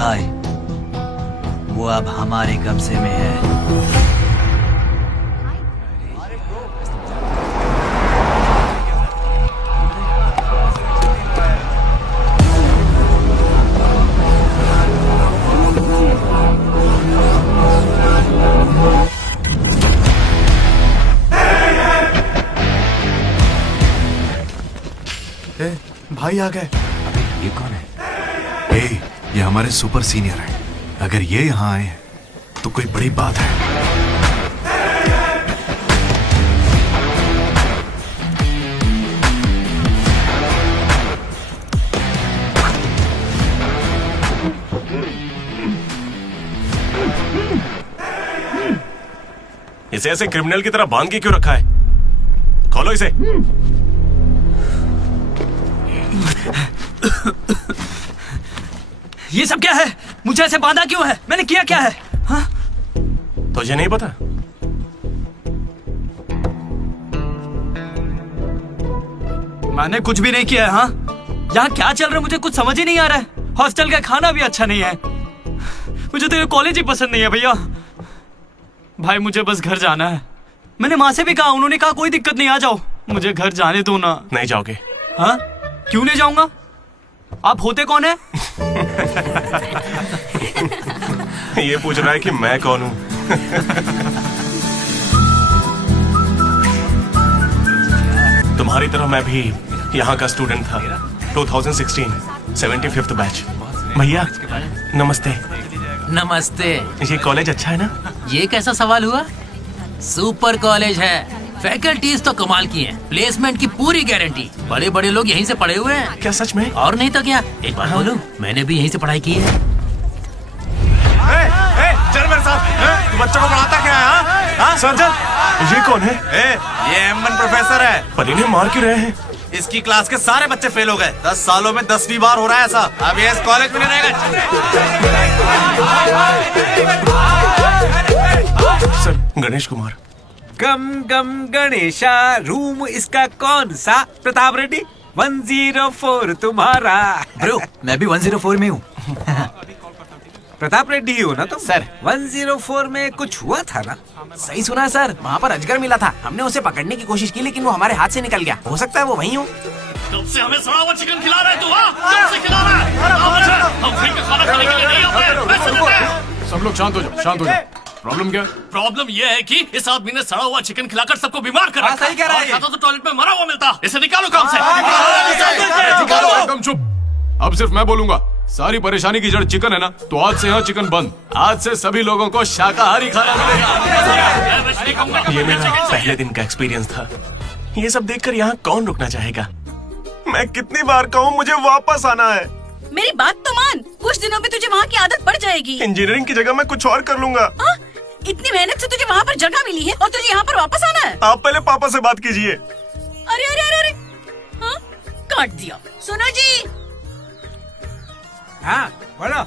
भाई, वो अब हमारे कब्जे में है। भाई आ गए। अबे ये कौन है? ये हमारे सुपर सीनियर हैं। अगर ये यहाँ आए तो कोई बड़ी बात है। इसे ऐसे क्रिमिनल की तरह बांध के क्यों रखा है? खोलो इसे। ये सब क्या है? मुझे ऐसे बांधा क्यों है? मैंने किया क्या है? हाँ? तुझे नहीं पता? मैंने कुछ भी नहीं किया है। हाँ? यहाँ क्या चल रहा है मुझे कुछ समझ ही नहीं आ रहा है। हॉस्टल का खाना भी अच्छा नहीं है। मुझे तो ये कॉलेज ही पसंद नहीं है भैया। भाई मुझे बस घर जाना है। मैंने माँ से भी कहा, उन्होंने कहा कोई दिक्कत नहीं, आ जाओ। मुझे घर जाने दो ना। नहीं जाओगे? हाँ? क्यों नहीं जाऊंगा? आप होते कौन है? ये पूछ रहा है कि मैं कौन हूँ। तुम्हारी तरह मैं भी यहाँ का स्टूडेंट था। 2016 75th बैच। भैया नमस्ते। नमस्ते। ये कॉलेज अच्छा है ना? ये कैसा सवाल हुआ? सुपर कॉलेज है। फैकल्टीज तो कमाल की हैं। प्लेसमेंट की पूरी गारंटी। बड़े बड़े लोग यहीं से पढ़े हुए हैं। क्या सच में? और नहीं तो क्या। एक बात बोलूं, मैंने भी यहीं से पढ़ाई की है। चल मेरे साथ। तू बच्चों को पढ़ाता क्या है? हाँ सर चल। ये कौन है? ये M1 प्रोफेसर है। पर इन्हें मार क्यों रहे हैं? इसकी क्लास के सारे बच्चे फेल हो गए। 10 सालों में 10वीं बार हो रहा है ऐसा। अब ये इस कॉलेज में नहीं रहेगा। सर गणेश कुमार। गम गम गणेशा। रूम इसका कौन सा? प्रताप रेड्डी 104 तुम्हारा। ब्रो मैं भी 104 में हूँ। प्रताप रेड्डी ही हो ना तुम? सर 104 में कुछ हुआ था ना? सही सुना है सर, वहाँ पर अजगर मिला था। हमने उसे पकड़ने की कोशिश की लेकिन वो हमारे हाथ से निकल गया। हो सकता है वो वहीं हो। कब से हमें सड़ा हुआ चिकन खिला रहा है तू? कब से खिला रहा है? हम फ्री का खाना खाने के लिए नहीं आते। पैसे देते हैं। सब लोग शांत हो जाओ, शांत हो जाओ। प्रॉब्लम क्या है? प्रॉब्लम यह है कि इस आदमी ने सड़ा हुआ चिकन खिलाकर सबको बीमार कर रखा है। सही कह रहा है। खाता तो टॉयलेट में मरा हुआ मिलता। इसे निकालो काम से। एकदम चुप। अब सिर्फ मैं बोलूंगा। सारी परेशानी की जड़ चिकन है ना, तो आज से यहाँ चिकन बंद। आज से सभी लोगों को शाकाहारी खाना मिलेगा। ये मेरा पहले दिन का एक्सपीरियंस था। ये सब देखकर यहाँ कौन रुकना चाहेगा? मैं कितनी बार कहूँ मुझे वापस आना है। मेरी बात तो मान। कुछ दिनों में तुझे वहाँ की आदत पड़ जाएगी। इंजीनियरिंग की जगह मैं कुछ और कर लूंगा। इतनी मेहनत से तुझे वहाँ पर जगह मिली है और तुझे यहाँ पर वापस आना है? आप पहले पापा से बात कीजिए। अरे अरे अरे अरे, हाँ? काट दिया। सुनो जी। हाँ बोलो।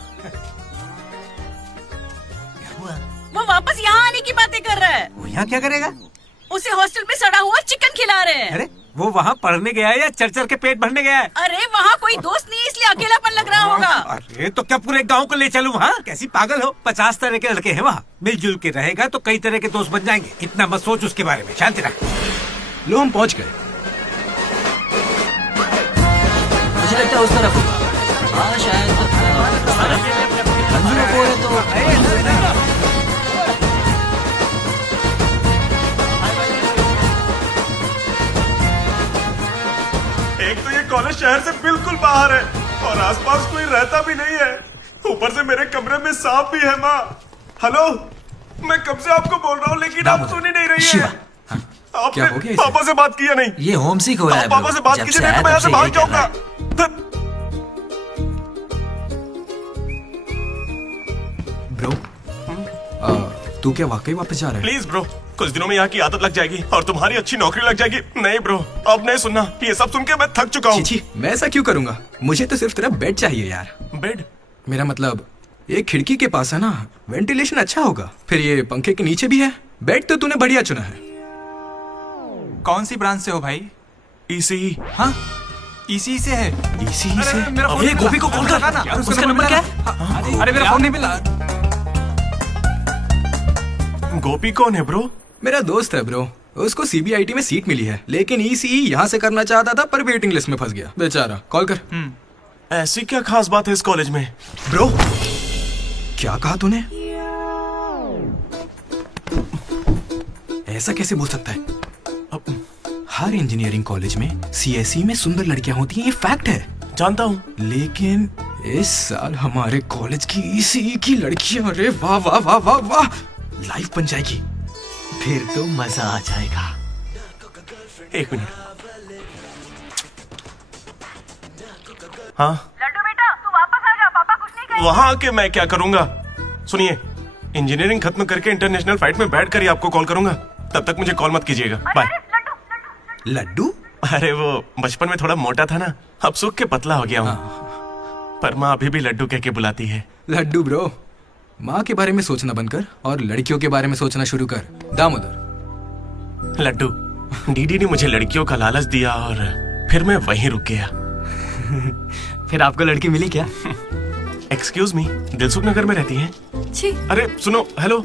वो वापस यहाँ आने की बातें कर रहा है। वो यहाँ क्या करेगा? उसे हॉस्टल में सड़ा हुआ चिकन खिला रहे हैं। अरे वो वहाँ पढ़ने गया है या चर के पेट भरने गया है? अरे वहाँ कोई दोस्त नहीं, इसलिए अकेलापन लग रहा होगा। अरे तो क्या पूरे गांव को ले चलूं? हाँ कैसी पागल हो? 50 तरह के लड़के हैं वहाँ। मिलजुल के रहेगा तो कई तरह के दोस्त बन जाएंगे। इतना मत सोच उसके बारे में। शांति रख। लो हम पहुँच गए। मुझे लगता है उस तरफ होगा। हाँ शायद मंजूर को है तो। एक तो ये कॉलेज शहर से बिल्कुल बाहर है और आसपास कोई रहता भी नहीं है। ऊपर से मेरे कमरे में सांप भी है। माँ हेलो मैं कब से आपको बोल रहा हूँ लेकिन आप सुन ही नहीं रही शिवा, है। क्या हो गया आपने इसे? पापा से बात किया नहीं। ये होम सिक हो रहा है पापा से बात कीजिए नहीं तो मैं यहाँ से भाग जाऊंगा। ब्रो, तू क्या वाकई वापस जा रहा है? प्लीज ब्रो, कुछ दिनों में यहाँ की आदत लग जाएगी और तुम्हारी अच्छी नौकरी लग जाएगी। नहीं ब्रो, अब नहीं सुनना, ये सब सुन के मैं थक चुका हूँ। छी, मैं ऐसा क्यों करूंगा? मुझे तो सिर्फ तेरा बेड चाहिए यार। बेड? मेरा मतलब ये खिड़की के पास है ना, वेंटिलेशन अच्छा होगा। फिर ये पंखे के नीचे भी है। बेड तो तूने बढ़िया चुना है। कौन सी ब्रांच से हो भाई? इसी हाँ, इसी से है। इसी से ये गोपी को कॉल कर ना, उसका नंबर क्या है? अरे मेरा फोन नहीं मिला। गोपी कौन है ब्रो? मेरा दोस्त है ब्रो। उसको सीबीआईटी में सीट मिली है, लेकिन ईसीई यहाँ से करना चाहता था पर वेटिंग लिस्ट में फंस गया बेचारा। कॉल कर। ऐसी क्या खास बात है इस कॉलेज में? ब्रो, क्या कहा तूने? ऐसा कैसे बोल सकता है? हर इंजीनियरिंग कॉलेज में सीएसई में सुंदर लड़कियां होती हैं, ये फैक्ट है। जानता हूँ, लेकिन इस साल हमारे कॉलेज की ईसीई की लड़कियां, अरे वाह वाह वाह वाह वाह, लाइफ बन जाएगी। फिर तो मजा आ जाएगा। एक मिनट। हाँ लड्डू बेटा, तू वापस आ जा, पापा कुछ नहीं कहेंगे। वहां आके मैं क्या करूंगा? सुनिए, इंजीनियरिंग खत्म करके इंटरनेशनल फ्लाइट में बैठ कर ही आपको कॉल करूंगा। तब तक मुझे कॉल मत कीजिएगा। बाय। लड्डू? अरे वो बचपन में थोड़ा मोटा था ना, अब सूख के पतला हो गया हूँ। पर माँ अभी भी लड्डू कह के बुलाती है। लड्डू ब्रो, माँ के बारे में सोचना बंद कर और लड़कियों के बारे में सोचना शुरू कर। दामोदर। लड्डू, डीडी ने मुझे लड़कियों का लालच दिया और फिर मैं वहीं रुक गया। फिर आपको लड़की मिली क्या? एक्सक्यूज मी, दिलसुख नगर में रहती हैं? छी, अरे सुनो, हेलो।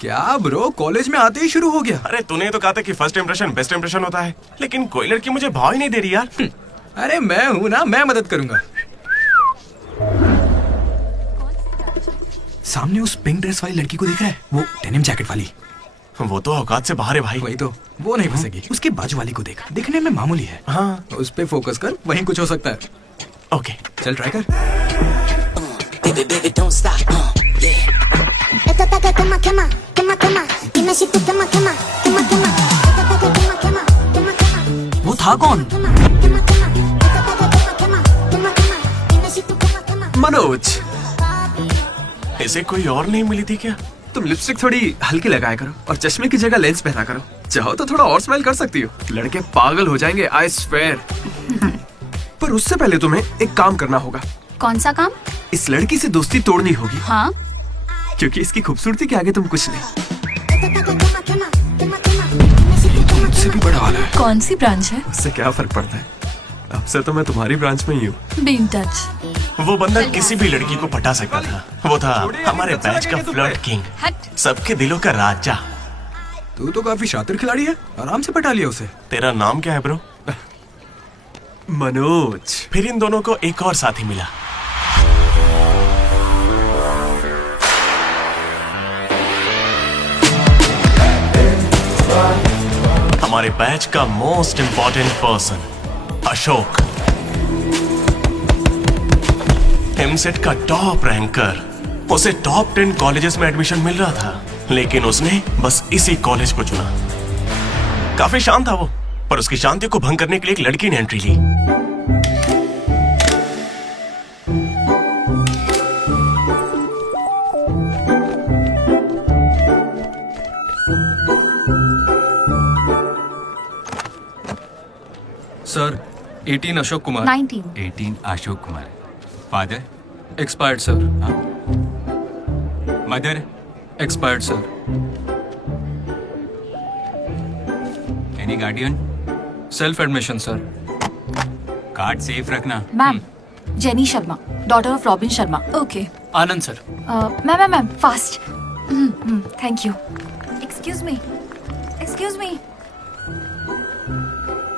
क्या ब्रो, कॉलेज में आते ही शुरू हो गया? अरे तूने तो कहा था कि फर्स्ट इंप्रेशन बेस्ट इंप्रेशन होता है, लेकिन कोई लड़की मुझे भाव ही नहीं दे रही यार। अरे मैं हूं ना, मैं मदद करूंगा। सामने उस पिंक ड्रेस वाली लड़की को देख रहा है? वो डेनिम जैकेट वाली। वो तो औकात से बाहर है भाई। वही तो, वो नहीं फंसेगी। उसके बाजू वाली को देख, दिखने में मामूली है। हाँ, उस पे फोकस कर, वहीं कुछ हो सकता है। ओके, चल ट्राई कर। वो था कौन? मनोज, इसे कोई और नहीं मिली थी क्या? तुम लिपस्टिक थोड़ी हल्की लगाया करो और चश्मे की जगह लेंस पहना करो। चाहो तो थोड़ा और स्माइल कर सकती हो, लड़के पागल हो जाएंगे, आई स्वेयर। पर उससे पहले तुम्हें एक काम करना होगा। कौन सा काम? इस लड़की से दोस्ती तोड़नी होगी, हाँ, क्योंकि इसकी खूबसूरती के आगे तुम कुछ नहीं। मुझसे भी बड़ा वाला है। कौन सी ब्रांच है? उससे क्या फर्क पड़ता है, अब से तो मैं तुम्हारी ब्रांच में ही हूँ। Be in touch. वो बंदा किसी भी लड़की को पटा सकता था। वो था हमारे बैच का फ्लर्ट किंग, हट। सबके दिलों का राजा। तू तो काफी शातिर खिलाड़ी है, आराम से पटा लिया उसे। तेरा नाम क्या है ब्रो? मनोज। फिर इन दोनों को एक और साथी मिला। हमारे बैच का most important person, Ashok, EAMCET का टॉप रैंकर। उसे टॉप 10 कॉलेजेस में एडमिशन मिल रहा था, लेकिन उसने बस इसी कॉलेज को चुना। काफी शांत था वो, पर उसकी शांति को भंग करने के लिए एक लड़की ने एंट्री ली। Sir, 18 Ashok Kumar. 19। 18 Ashok Kumar. Father? Expired sir. Mother? Expired sir. Any guardian? Self admission sir. Card safe रखना। Ma'am, Jenny Sharma, daughter of Robin Sharma. Okay. Anand sir. Ma'am, fast. Thank you. Excuse me,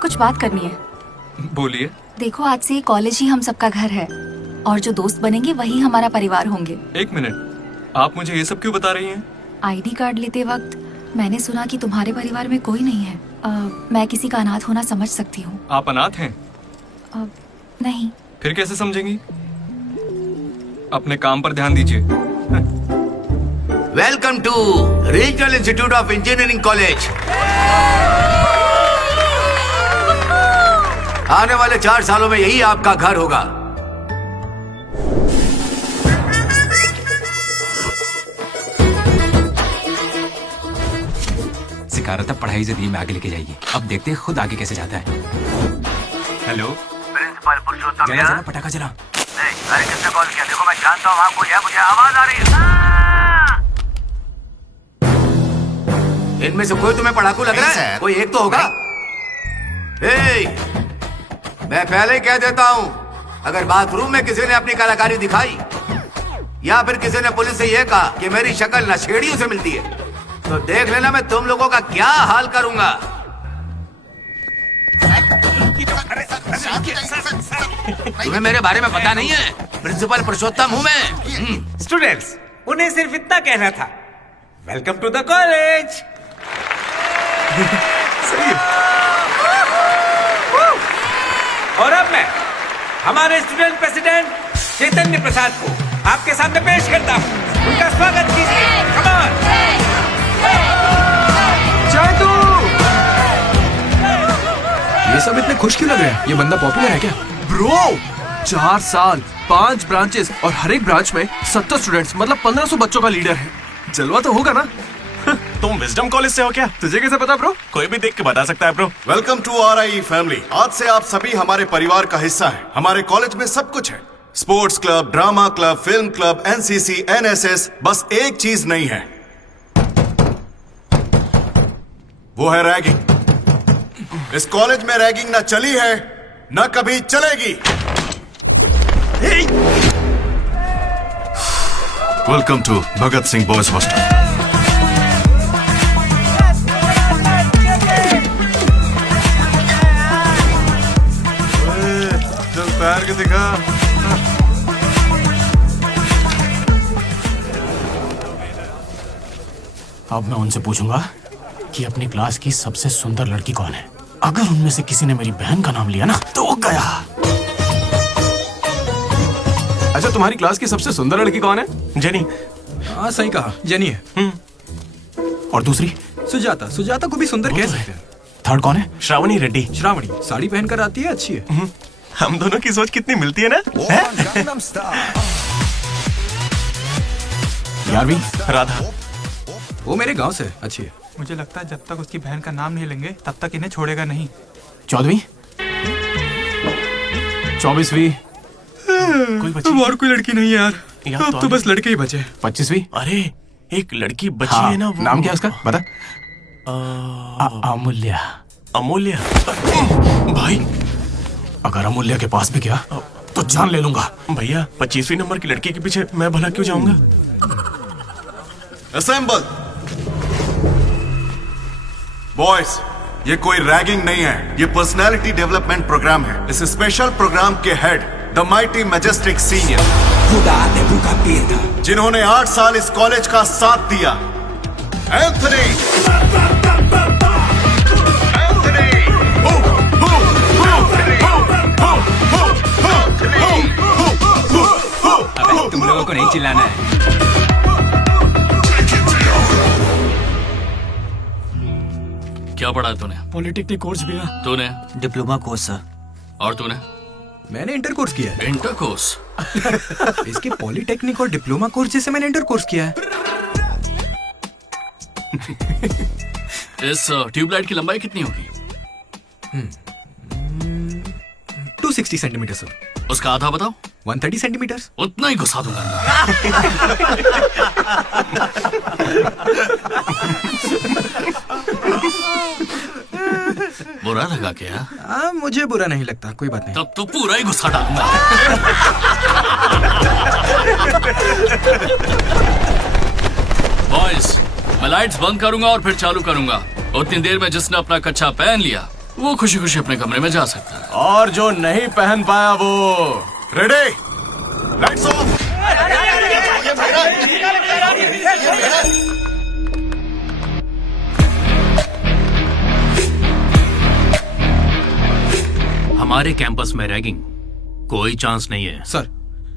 कुछ बात करनी है। बोलिए। देखो, आज से ये कॉलेज ही हम सबका घर है और जो दोस्त बनेंगे वही हमारा परिवार होंगे। एक मिनट, आप मुझे ये सब क्यों बता रही हैं? आईडी कार्ड लेते वक्त मैंने सुना कि तुम्हारे परिवार में कोई नहीं है। मैं किसी का अनाथ होना समझ सकती हूँ। आप अनाथ हैं? नहीं। फिर कैसे समझेंगी? अपने काम पर ध्यान दीजिए। Welcome to regional institute of engineering college. आने वाले 4 सालों में यही आपका घर होगा। सिखा रहा था पढ़ाई से धीमे आगे लेके जाइए। अब देखते हैं खुद आगे कैसे जाता है। हेलो प्रिंसिपल पुरुषोत्तम, जला जला पटाखा जला। अरे किसने कॉल किया? देखो मैं जानता हूँ आपको, मुझे आवाज आ रही है। इनमें से कोई तुम्हें पढ़ाकू लग रहा है? कोई एक तो होगा। मैं पहले ही कह देता हूँ, अगर बाथरूम में किसी ने अपनी कलाकारी दिखाई या फिर किसी ने पुलिस से यह कहा कि मेरी शक्ल नशेड़ियों से मिलती है, तो देख लेना मैं तुम लोगों का क्या हाल करूंगा। तुम्हें मेरे बारे में पता नहीं है? प्रिंसिपल पुरुषोत्तम हूँ मैं। स्टूडेंट्स, उन्हें सिर्फ इतना कहना था, वेलकम टू द कॉलेज। और अब मैं हमारे स्टूडेंट प्रेसिडेंट चैतन्य प्रसाद को आपके सामने पेश करता हूँ। उनका स्वागत कीजिए। Come on. ये सब इतने खुश क्यों लग रहे हैं? ये बंदा पॉपुलर है क्या? ब्रो 4 साल 5 ब्रांचेस और हर एक ब्रांच में 70 स्टूडेंट्स, मतलब 1500 बच्चों का लीडर है। जलवा तो होगा ना? तुम विजडम कॉलेज से हो क्या? तुझे कैसे पता ब्रो? कोई भी देख के बता सकता है bro. Welcome to RIE family. आज से आप सभी हमारे परिवार का हिस्सा हैं। हमारे कॉलेज में सब कुछ है, sports club, drama club, film club, NCC, NSS। बस एक चीज नहीं है, वो है रैगिंग। इस कॉलेज में रैगिंग ना चली है, ना कभी चलेगी। Welcome to Bhagat Singh boys hostel. चल पैर के दिखा। अब मैं उनसे पूछूंगा कि अपनी क्लास की सबसे सुंदर लड़की कौन है। अगर उनमें से किसी ने मेरी बहन का नाम लिया ना तो वो गया। अच्छा, तुम्हारी क्लास की सबसे सुंदर लड़की कौन है? जेनी। हाँ सही कहा, जेनी है। और दूसरी? सुजाता। सुजाता को भी सुंदर कह सकते हैं। थर्ड कौन है? श्रावणी रेड्डी। श्रावणी साड़ी पहनकर आती है, अच्छी है। हम दोनों की सोच कितनी मिलती है ना? यारवी? राधा। वो मेरे गांव से, अच्छी है। मुझे लगता है जब तक उसकी बहन का नाम नहीं लेंगे तब तक इन्हें छोड़ेगा नहीं। 14वीं? 24वीं? कोई बची? और कोई लड़की नहीं है यार, अब तो बस लड़के ही बचे। 25वीं? अरे एक लड़की बची हाँ, है ना, वो नाम क्या है उसका? बता। अमूल्य। अमूल्य? भाई अगर अमूल्य के पास भी गया तो जान ले लूंगा। भैया 25वीं नंबर की लड़की के पीछे मैं भला क्यों जाऊंगा? असेंबल बॉयज, ये कोई रैगिंग नहीं है, ये पर्सनालिटी डेवलपमेंट प्रोग्राम है। इस स्पेशल प्रोग्राम के head the mighty majestic senior, जिन्होंने 8 साल इस कॉलेज का साथ दिया, एंथनी। तुम लोगों को नहीं चिल्लाना है। क्या पढ़ा तूने? पॉलिटेक्निक कोर्स भी है। तूने? Diploma course sir. और तूने? मैंने इंटर कोर्स किया है। Inter course? इसके पॉलिटेक्निक और डिप्लोमा कोर्स जैसे मैंने इंटर कोर्स किया है। इस ट्यूबलाइट की लंबाई कितनी होगी? 260 सेंटीमीटर सर। उसका आधा बताओ। 130 सेंटीमीटर। उतना ही घुसा दूंगा। बुरा लगा क्या? मुझे बुरा नहीं लगता, कोई बात नहीं। तब तो पूरा ही गुस्सा डालूंगा। बॉयज, मैं लाइट्स बंद करूंगा और फिर चालू करूंगा। उतनी देर में जिसने अपना कच्छा पहन लिया वो खुशी खुशी अपने कमरे में जा सकता है, और जो नहीं पहन पाया वो रेडी, लाइट्स ऑफ। हमारे कैंपस में रैगिंग कोई चांस नहीं है सर।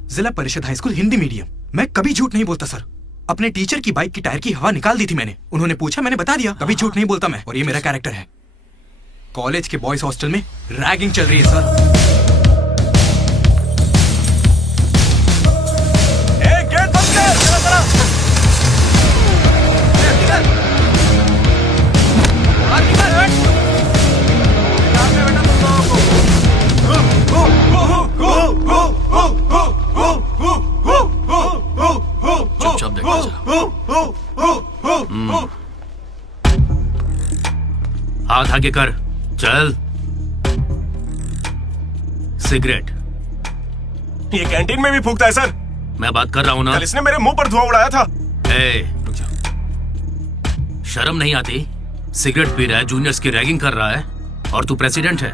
जिला परिषद हाई स्कूल हिंदी मीडियम, मैं कभी झूठ नहीं बोलता सर। अपने टीचर की बाइक की टायर की हवा निकाल दी थी मैंने। उन्होंने पूछा, मैंने बता दिया। कभी झूठ नहीं बोलता मैं, और ये मेरा कैरेक्टर है। कॉलेज के बॉयज हॉस्टल में रैगिंग चल रही है सर। चुपचाप देखो हाथ आगे कर, चल। सिगरेट ये कैंटीन में भी फूकता है सर। मैं बात कर रहा हूं ना। कल इसने मेरे मुंह पर धुआं उड़ाया था। रुक जा। शर्म नहीं आती? सिगरेट पी रहा है, जूनियर्स की रैगिंग कर रहा है, और तू प्रेसिडेंट है।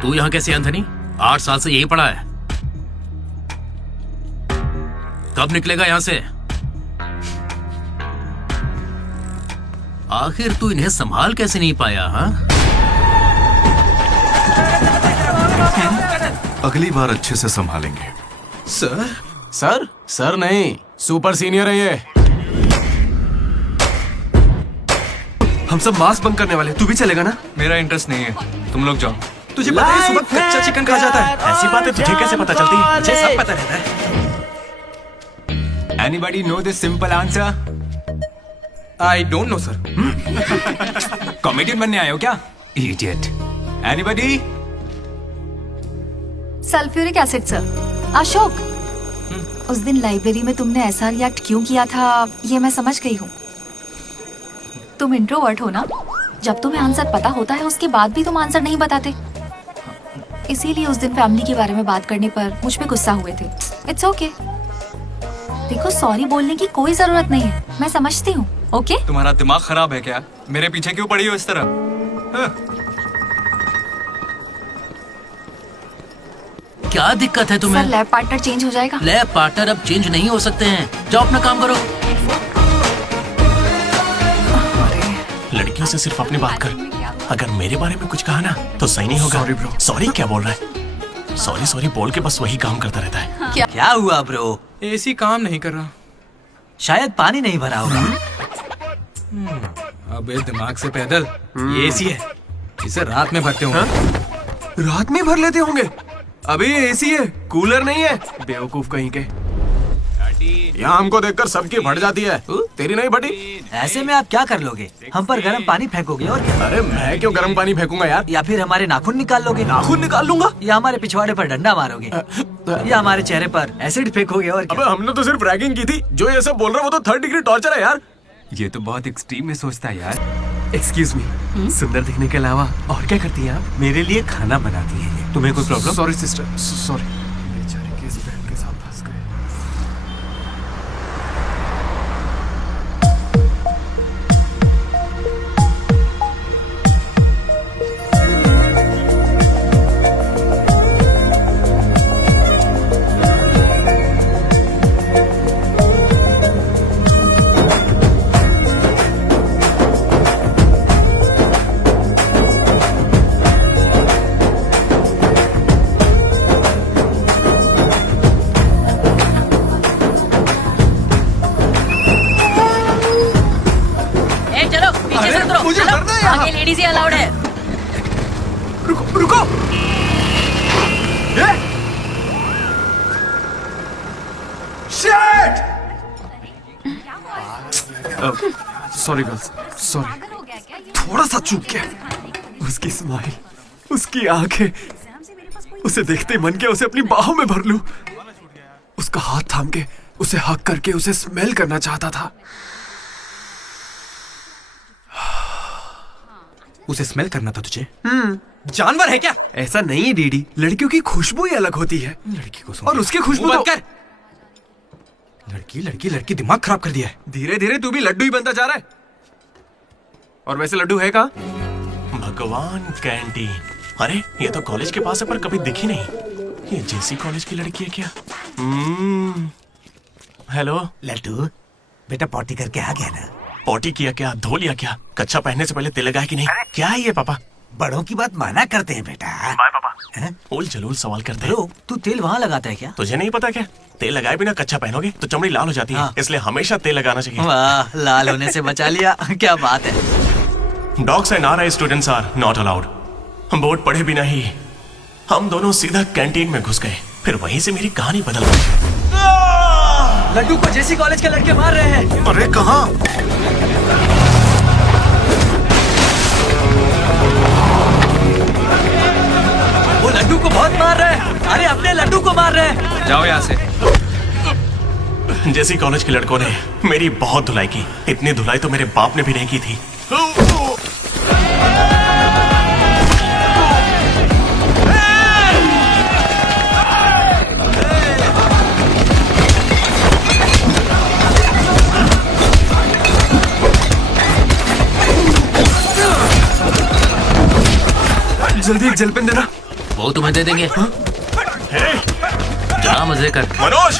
तू यहाँ कैसे एंथनी? 8 साल से यही पड़ा है। कब निकलेगा यहाँ से? आखिर तू इन्हें संभाल कैसे नहीं पाया? हाँ, अगली बार अच्छे से संभालेंगे। सर सर सर नहीं, सुपर सीनियर है ये। हम सब मास बंक करने वाले, तू भी चलेगा ना? मेरा इंटरेस्ट नहीं है, तुम लोग जाओ। तुझे पता है सुबह कच्चा चिकन खा जाता है? ऐसी बातें तुझे कैसे पता चलती है? मुझे सब पता रहता है। Anybody know this simple answer? I don't know sir. Comedian बनने आए हो क्या? Idiot. Anybody? Sulphuric acid sir. Ashok, उस दिन लाइब्रेरी में तुमने ऐसा रिएक्ट क्यों किया था, ये मैं समझ गई हूँ। तुम इंट्रोवर्ट हो ना? जब तुम्हें आंसर पता होता है उसके बाद भी तुम आंसर नहीं बताते, इसीलिए उस दिन फैमिली के बारे में बात करने पर मुझ पे गुस्सा हुए थे। It's okay. देखो, सॉरी बोलने की कोई जरूरत नहीं है, मैं समझती हूँ। ओके? तुम्हारा दिमाग खराब है क्या? मेरे पीछे क्यों पड़ी हो इस तरह? क्या दिक्कत है तुम्हें? सर, लैब पार्टनर चेंज हो जाएगा। लैब पार्टनर अब चेंज नहीं हो सकते हैं। जाओ अपना काम करो। लड़कियों से सिर्फ अपनी बात कर। अगर मेरे बारे में कुछ कहा ना तो सही नहीं होगा। Sorry bro. सॉरी क्या बोल रहा है? सॉरी सॉरी बोल के बस वही काम करता रहता है। क्या हुआ ब्रो? एसी काम नहीं कर रहा। शायद पानी नहीं भरा होगा। अबे दिमाग से पैदल, ये एसी है, इसे रात में भरते होंगे। रात में भर लेते होंगे? अबे ये एसी है, कूलर नहीं है। बेवकूफ कहीं के। यहाँ हमको देखकर सबकी फट जाती है, तेरी नहीं फटी? ऐसे में आप क्या कर लोगे? हम पर गर्म पानी फेंकोगे और क्या? अरे मैं क्यों गर्म पानी फेंकूंगा यार? या फिर हमारे नाखून निकाल लोगे? नाखून निकाल लूंगा? या हमारे पिछवाड़े पर डंडा मारोगे? या हमारे चेहरे पर एसिड फेंकोगे और क्या? अबे हमने तो सिर्फ रैगिंग की थी। जो ये सब बोल रहा है वो तो 3rd डिग्री टॉर्चर है यार। ये तो बहुत एक्सट्रीम में सोचता है यार। एक्सक्यूज मी, सुंदर दिखने के अलावा और क्या करती है आप? मेरे लिए खाना बनाती है। तुम्हें कोई प्रॉब्लम? Sorry sister, sorry. बेचारे किस बहन के साथ फंस गए। आगे लेडीज ही अलाउड है। रुको रुको। शिट! Sorry girls, sorry. थोड़ा सा चूक गया। उसकी स्माइल, उसकी आंखें, उसे देखते ही मन किया उसे अपनी बाहों में भर लूं। उसका हाथ थाम के उसे हक करके उसे स्मेल करना चाहता था। उसे स्मेल करना था तुझे? जानवर है क्या? ऐसा नहीं है डीडी, लड़कियों की खुशबू ही अलग होती है। लड़की को और उसकी खुशबू तो... कर। लड़की लड़की लड़की दिमाग खराब कर दिया है। धीरे धीरे तू भी लड्डू ही बनता जा रहा है। और वैसे लड्डू है कहाँ? भगवान, कैंटीन। अरे ये तो कॉलेज के पास है पर कभी दिखी नहीं। ये जेसी कॉलेज की लड़की है क्या? हेलो लड्डू, बेटा पॉटी करके आ गया ना? पॉटी किया क्या, धो लिया क्या? कच्चा पहनने से पहले तिल लगाया कि नहीं? क्या है ये पापा? बड़ों की बात माना करते हैं बेटा। बाय पापा। उल जलूल सवाल करते हैं। तू तेल वहाँ लगाता है क्या? तुझे नहीं पता क्या? तेल लगाए बिना कच्चा पहनोगे तो चमड़ी लाल हो जाती है, इसलिए हमेशा तेल लगाना चाहिए। वाह, लाल होने से बचा लिया। क्या बात है। Dogs and RI students are not allowed. हम बोर्ड पढ़े बिना ही हम दोनों सीधा कैंटीन में घुस गए, फिर वहीं से मेरी कहानी बदल गई। लड्डू को जेसी कॉलेज के लड़के मार रहे हैं। अरे कहाँ? वो लड्डू को बहुत मार रहे हैं। अरे अपने लड्डू को मार रहे हैं। जाओ यहाँ से। जेसी कॉलेज के लड़कों ने मेरी बहुत धुलाई की। इतनी धुलाई तो मेरे बाप ने भी नहीं की थी। जल्दी एक जेल पेन देना। वो तुम्हें दे देंगे। जा मजे कर। मनोज,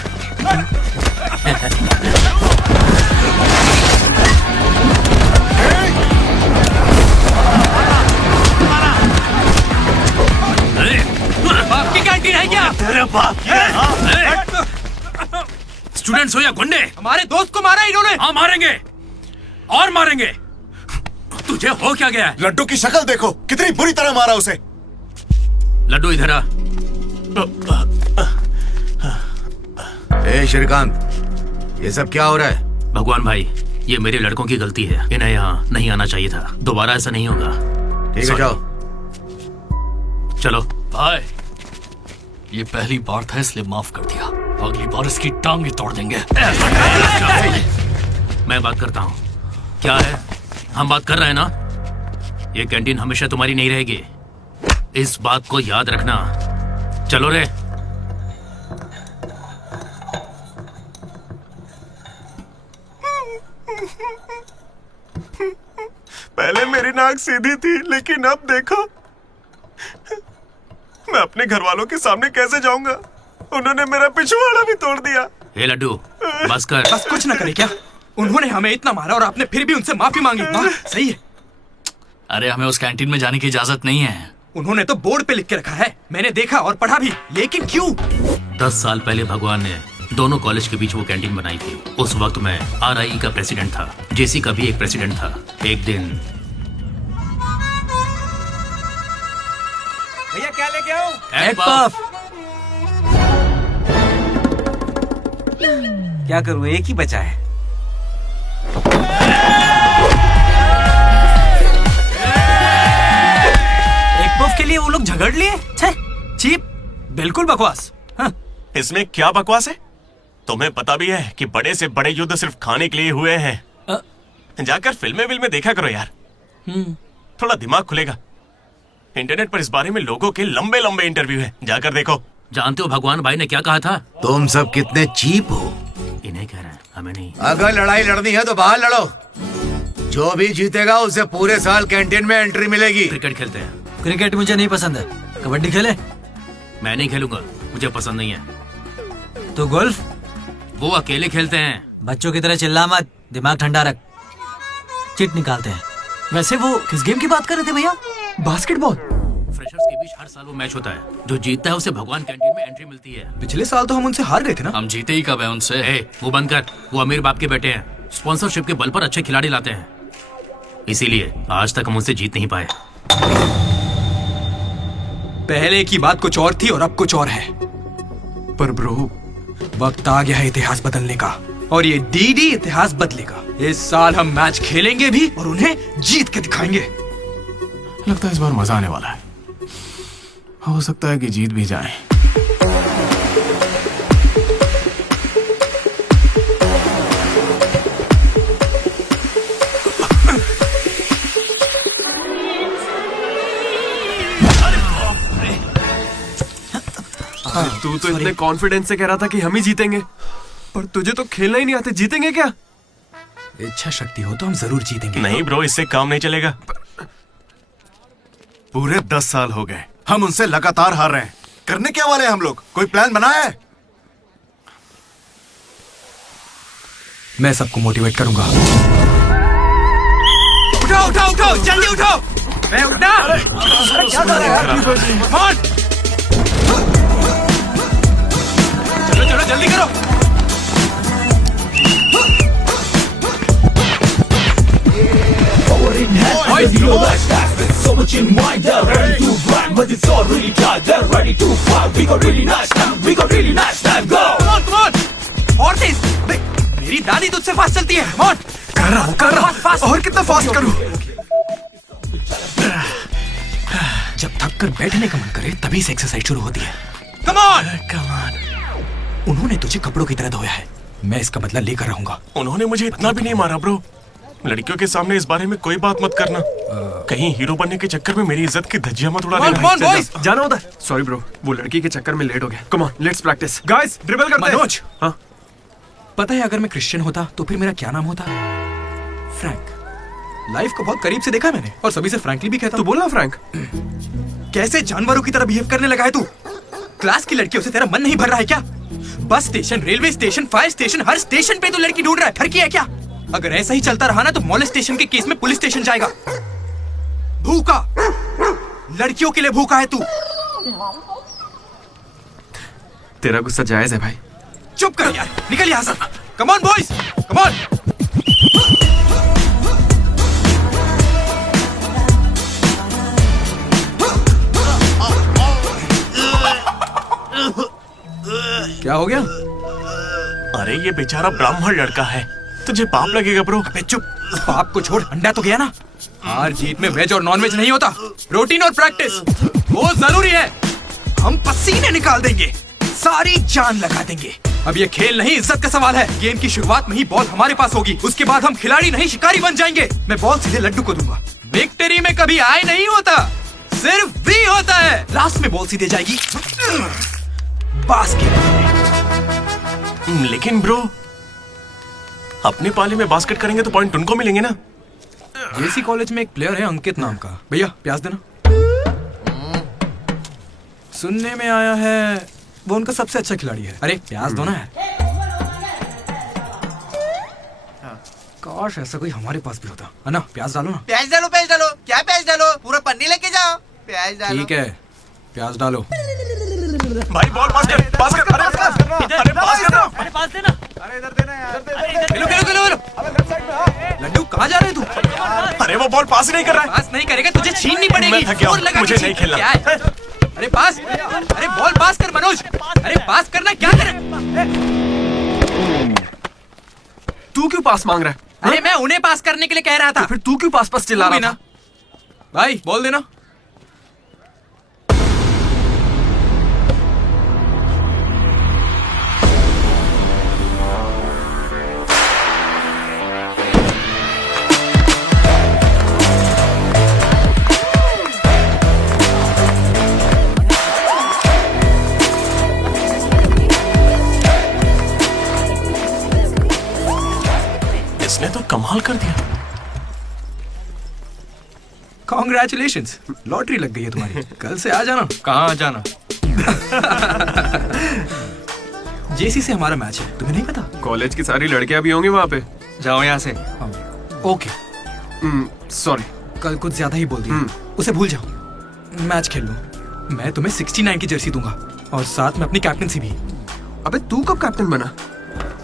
बाप की कैंटीन है क्या? तेरे बाप की है? स्टूडेंट्स हो या गुंडे, हमारे दोस्त को मारा इन्होंने। हाँ मारेंगे और मारेंगे। तुझे हो क्या गया है? लड्डू की शक्ल देखो, कितनी बुरी तरह मारा उसे। लड्डू इधर आ। ए श्रीकांत, ये सब क्या हो रहा है? भगवान भाई, ये मेरे लड़कों की गलती है। इन्हें यहाँ नहीं आना चाहिए था। दोबारा ऐसा नहीं होगा। ठीक है, जाओ। चलो भाई, ये पहली बार था इसलिए माफ कर दिया। अगली बार इसकी टांगे तोड़ देंगे। मैं बात करता हूँ। क्या है, हम बात कर रहे हैं ना? ये कैंटीन हमेशा तुम्हारी नहीं रहेगी, इस बात को याद रखना। चलो रे। पहले मेरी नाक सीधी थी, लेकिन अब देखो, मैं अपने घर वालों के सामने कैसे जाऊंगा? उन्होंने मेरा पिछवाड़ा भी तोड़ दिया। ए लड्डू, बस कर। बस कुछ ना करे क्या? उन्होंने हमें इतना मारा और आपने फिर भी उनसे माफी मांगी। हाँ, सही है। अरे हमें उस कैंटीन में जाने की इजाजत नहीं है। उन्होंने तो बोर्ड पे लिख के रखा है, मैंने देखा और पढ़ा भी, लेकिन क्यों? 10 साल पहले भगवान ने दोनों कॉलेज के बीच वो कैंटीन बनाई थी। उस वक्त मैं आरआई का प्रेसिडेंट था, जेसी का भी एक प्रेसिडेंट था। एक दिन भैया क्या लेके आऊं? Egg puff. क्या करूं, एक ही बचा है। एक पफ के लिए वो लोग झगड़ लिए। चीप, बिल्कुल बकवास। हाँ। इसमें क्या बकवास है? तुम्हें पता भी है कि बड़े से बड़े युद्ध सिर्फ खाने के लिए हुए हैं। जाकर फिल्में देखा करो यार, थोड़ा दिमाग खुलेगा। इंटरनेट पर इस बारे में लोगों के लंबे लंबे इंटरव्यू हैं, जाकर देखो। जानते हो भगवान भाई ने क्या कहा था? तुम सब कितने चीप हो। इन्हें कह रहे हैं, हमें नहीं। अगर लड़ाई लड़नी है तो बाहर लड़ो। जो भी जीतेगा उसे पूरे साल कैंटीन में एंट्री मिलेगी। क्रिकेट खेलते हैं। क्रिकेट मुझे नहीं पसंद है। कबड्डी खेले? मैं नहीं खेलूंगा, मुझे पसंद नहीं है। तो गोल्फ? वो अकेले खेलते हैं। बच्चों की तरह चिल्ला मत, दिमाग ठंडा रख। चिट निकालते हैं। वैसे वो किस गेम की बात कर रहे थे भैया? बास्केटबॉल। फ्रेशर्स के बीच हर साल वो मैच होता है। जो जीतता है उसे भगवान कैंटीन में एंट्री मिलती है। पिछले साल तो हम उनसे हार गए थे ना। हम जीते ही कब है उनसे? वो बंद कर। वो अमीर बाप के बेटे हैं, स्पॉन्सरशिप के बल पर अच्छे खिलाड़ी लाते हैं, इसीलिए आज तक हम उनसे जीत नहीं पाए। पहले की बात कुछ और थी और अब कुछ और है। पर ब्रो, वक्त आ गया है इतिहास बदलने का, और ये डीडी इतिहास बदलेगा। इस साल हम मैच खेलेंगे भी और उन्हें जीत के दिखाएंगे। लगता है इस बार मजा आने वाला है। हो सकता है कि जीत भी जाए। तू तो इतने कॉन्फिडेंस से कह रहा था कि हम ही जीतेंगे, पर तुझे तो खेलना ही नहीं आते। जीतेंगे क्या? इच्छा शक्ति हो तो हम जरूर जीतेंगे। नहीं ब्रो, इससे काम नहीं चलेगा। पूरे 10 साल हो गए हम उनसे लगातार हार रहे हैं। करने क्या वाले हम लोग? कोई प्लान बनाया है? मैं सबको मोटिवेट करूंगा। उठाओ उठाओ उठाओ, जल्दी उठाओ। मैं उठना। क्या कर रहा है? चलो जल्दी करो। और तेज। मेरी दादी तुझसे फास्ट चलती है। कर रहा हूँ और कितना फास्ट करूँ? जब थक कर बैठने का मन करे तभी से एक्सरसाइज शुरू होती है। Come on. उन्होंने तुझे कपड़ों की तरह धोया है, मैं इसका बदला लेकर रहूंगा। उन्होंने मुझे इतना भी नहीं मारा ब्रो। लड़कियों के सामने इस बारे में कोई बात मत करना। कहीं हीरो बनने के चक्कर में मेरी इज्जत की धज्जियां मत उड़ा देना। जाना उधर। सॉरी ब्रो, वो लड़की के चक्कर में लेट हो गया। Come on, let's practice. Guys, dribble करते हैं। मनोज, हाँ? पता है अगर मैं क्रिश्चियन होता तो फिर मेरा क्या नाम होता? फ्रैंक। लाइफ को बहुत करीब से देखा मैंने और सभी से फ्रैंकली भी कहता। तू बोलना फ्रैंक। कैसे जानवरों की तरह बिहेव करने लगा है तू? क्लास की लड़कियों से तेरा मन नहीं भर रहा है क्या? Bus station, railway station, fire station, हर स्टेशन पे तू लड़की ढूंढ रहा है। ठरकी है क्या? अगर ऐसा ही चलता रहा ना तो मोलेस्टेशन के केस में पुलिस स्टेशन जाएगा। भूखा, लड़कियों के लिए भूखा है तू। तेरा गुस्सा जायज है भाई। चुप कर यार, निकल यहां से। Come on boys, come on. क्या हो गया? अरे ये बेचारा ब्राह्मण लड़का है, तुझे पाप लगेगा ब्रो। अबे चुप, पाप को छोड़, अंडा तो गया ना। हार जीत में वेज और नॉन वेज नहीं होता, प्रोटीन और प्रैक्टिस वो जरूरी है। हम पसीने निकाल देंगे, सारी जान लगा देंगे। अब ये खेल नहीं, इज्जत का सवाल है। गेम की शुरुआत में ही बॉल हमारे पास होगी, उसके बाद हम खिलाड़ी नहीं शिकारी बन जाएंगे। मैं बॉल सीधे लड्डू को दूंगा। विक्ट्री में कभी आए नहीं होता, सिर्फ वी होता है। लास्ट में बॉल सीधे जाएगी बास्केट। लेकिन ब्रो, अपने पाले में बास्केट करेंगे तो पॉइंट उनको मिलेंगे ना। जेसी कॉलेज में एक प्लेयर है अंकित नाम का। भैया प्याज देना। सुनने में आया है वो उनका सबसे अच्छा खिलाड़ी है। अरे प्याज दो ना यार। काश ऐसा कोई हमारे पास भी होता है ना। प्याज डालो ना। प्याज डालो, प्याज डालो। क्या प्याज डालो? पूरा पन्नी लेके जाओ। प्याज डालो। ठीक है, प्याज डालो। भाई बॉल पास कर, पास कर। अरे पास कर, अरे पास कर। अरे पास देना। अरे इधर देना यार। खेलो खेलो खेलो खेलो। लड्डू कहाँ जा रहे तू? अरे वो बॉल पास ही नहीं कर रहा है। पास नहीं करेगा तुझे छीननी पड़ेगी। मैं थक गया हूं, जोर लगा के मुझे नहीं छीन। खेलना। क्या है? अरे पास, अरे बॉल पास कर मनोज। अरे पास करना, क्या करे? तू क्यों पास मांग रहा है? अरे मैं उन्हें पास करने के लिए कह रहा था। फिर तू क्यों पास पास चिल्ला रहा था? भाई बोल देना। इसने तो कमाल कर दिया। कॉन्ग्रेचुलेशंस, लॉटरी लग गई है तुम्हारी। कल से आ जाना। कहाँ आ जाना? जेसी से हमारा मैच है, तुम्हें नहीं पता? कॉलेज की सारी लड़कियां भी होंगी वहाँ पे। जाओ यहाँ से। ओके, सॉरी, कल कुछ ज्यादा ही बोल दिया। उसे भूल जाओ, मैच खेल लो। मैं तुम्हें 69 की जर्सी दूंगा और साथ में अपनी कैप्टनसी भी। अबे तू कब कैप्टन बना?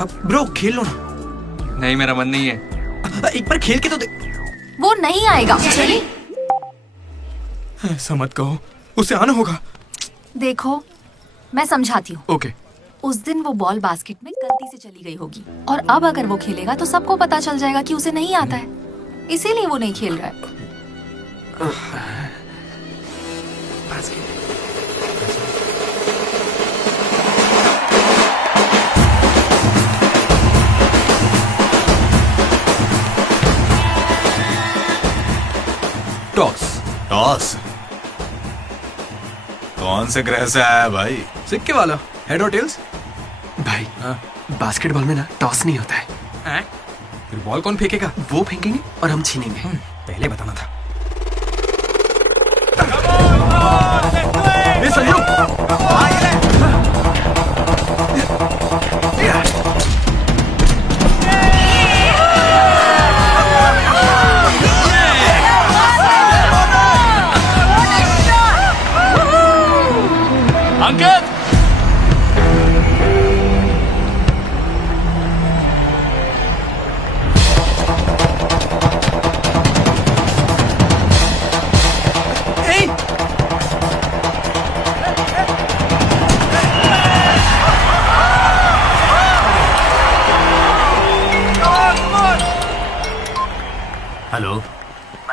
अब ब्रो खेल लो ना। नहीं, मेरा मन नहीं है। एक बार खेल के तो देख। वो नहीं आएगा। चलिए। ऐसा मत कहो, उसे आना होगा। देखो मैं समझाती हूँ। ओके। उस दिन वो बॉल बास्केट में गलती से चली गई होगी और अब अगर वो खेलेगा तो सबको पता चल जाएगा कि उसे नहीं आता है, इसीलिए वो नहीं खेल रहा है। टॉस। टॉस? कौन से ग्रह से आया है भाई? सिक्के वाला। हेड और टेल्स? भाई बास्केटबॉल में ना टॉस नहीं होता है। फिर बॉल कौन फेंकेगा? वो फेंकेंगे और हम छीनेंगे। पहले बताना था। अंकित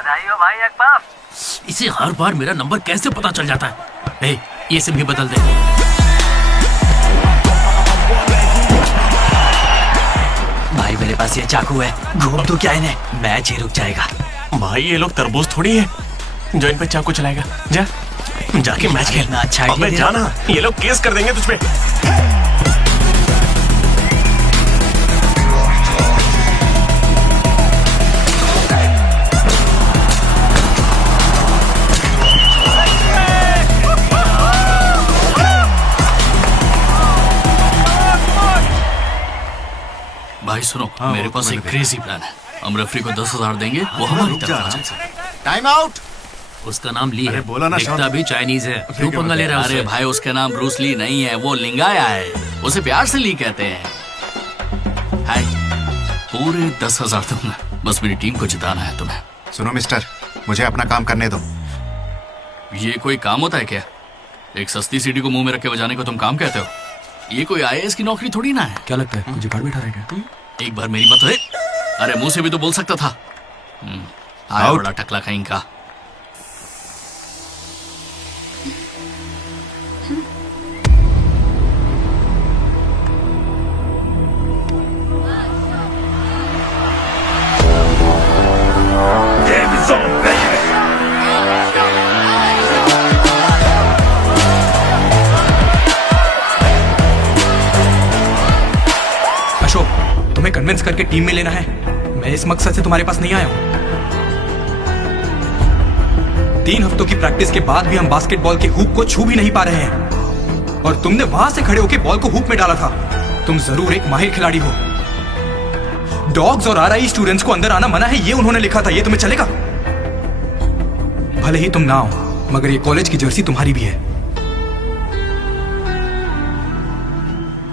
बधाई हो भाई अकबर। इसे हर बार मेरा नंबर कैसे पता चल जाता है? ए, ये सिम भी बदल दे। भाई मेरे पास ये चाकू है, घूम तो क्या इन्हें, मैच ही रुक जाएगा। भाई ये लोग तरबूज थोड़ी है जो इन पे चाकू चलाएगा। जा जाके मैच खेल। अच्छा अबे जाना, ये लोग केस कर देंगे तुझ पे। भाई सुनो, मेरे पास एक क्रेजी प्लान है। हम रेफरी को 10,000 देंगे, वो हमारी तरफ आ जाए। Time out. उसका नाम ली है, बोला ना, दिखता भी चाइनीज है। क्यों पंगा ले रहा है? अरे भाई उसका नाम ब्रूस ली नहीं है, वो लिंगाया है। उसे प्यार से ली कहते हैं। हाय, पूरे 10,000 दूंगा, बस मेरी टीम को जिताना है तुम्हें। सुनो मिस्टर, मुझे अपना काम करने दो। ये कोई काम होता है क्या? एक सस्ती सीडी को मुंह में रख के बजाने को तुम काम कहते हो? ये कोई IAS की नौकरी थोड़ी ना है। क्या लगता है जुगाड़ बैठा रहेगा? एक बार मेरी बात है। अरे मुंह से भी तो बोल सकता था। आया बड़ा टकला कहीं का। अशोक, तुम्हें कन्विंस करके टीम में लेना है। मैं इस मकसद से तुम्हारे पास नहीं आया हूं। 3 हफ्तों की प्रैक्टिस के बाद भी हम बास्केटबॉल के हुप को छू भी नहीं पा रहे हैं, और तुमने वहां से खड़े होकर बॉल को हुप में डाला था। तुम जरूर एक माहिर खिलाड़ी हो। डॉग्स और RI स्टूडेंट्स को अंदर आना मना है, ये उन्होंने लिखा था। ये तुम्हें चलेगा? भले ही तुम ना हो, मगर ये कॉलेज की जर्सी तुम्हारी भी है।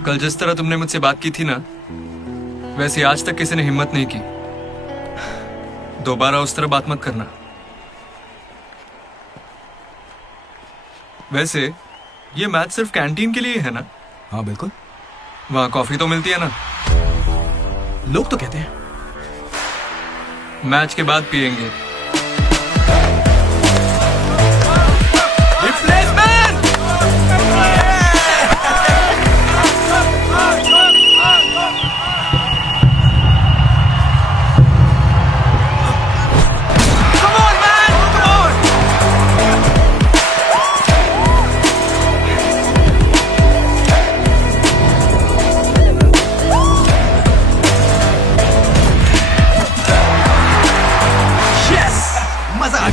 कल जिस तरह तुमने मुझसे बात की थी ना, वैसे आज तक किसी ने हिम्मत नहीं की। दोबारा उस तरह बात मत करना। वैसे ये मैच सिर्फ कैंटीन के लिए है ना? हाँ बिल्कुल। वहाँ कॉफी तो मिलती है ना? लोग तो कहते हैं। मैच के बाद पियेंगे।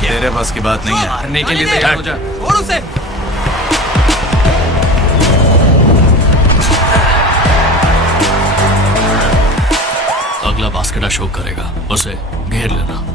तेरे पास की बात नहीं है। मारने के लिए तैयार हो जा। छोड़ उसे। अगला बास्केट अशोक करेगा, उसे घेर लेना।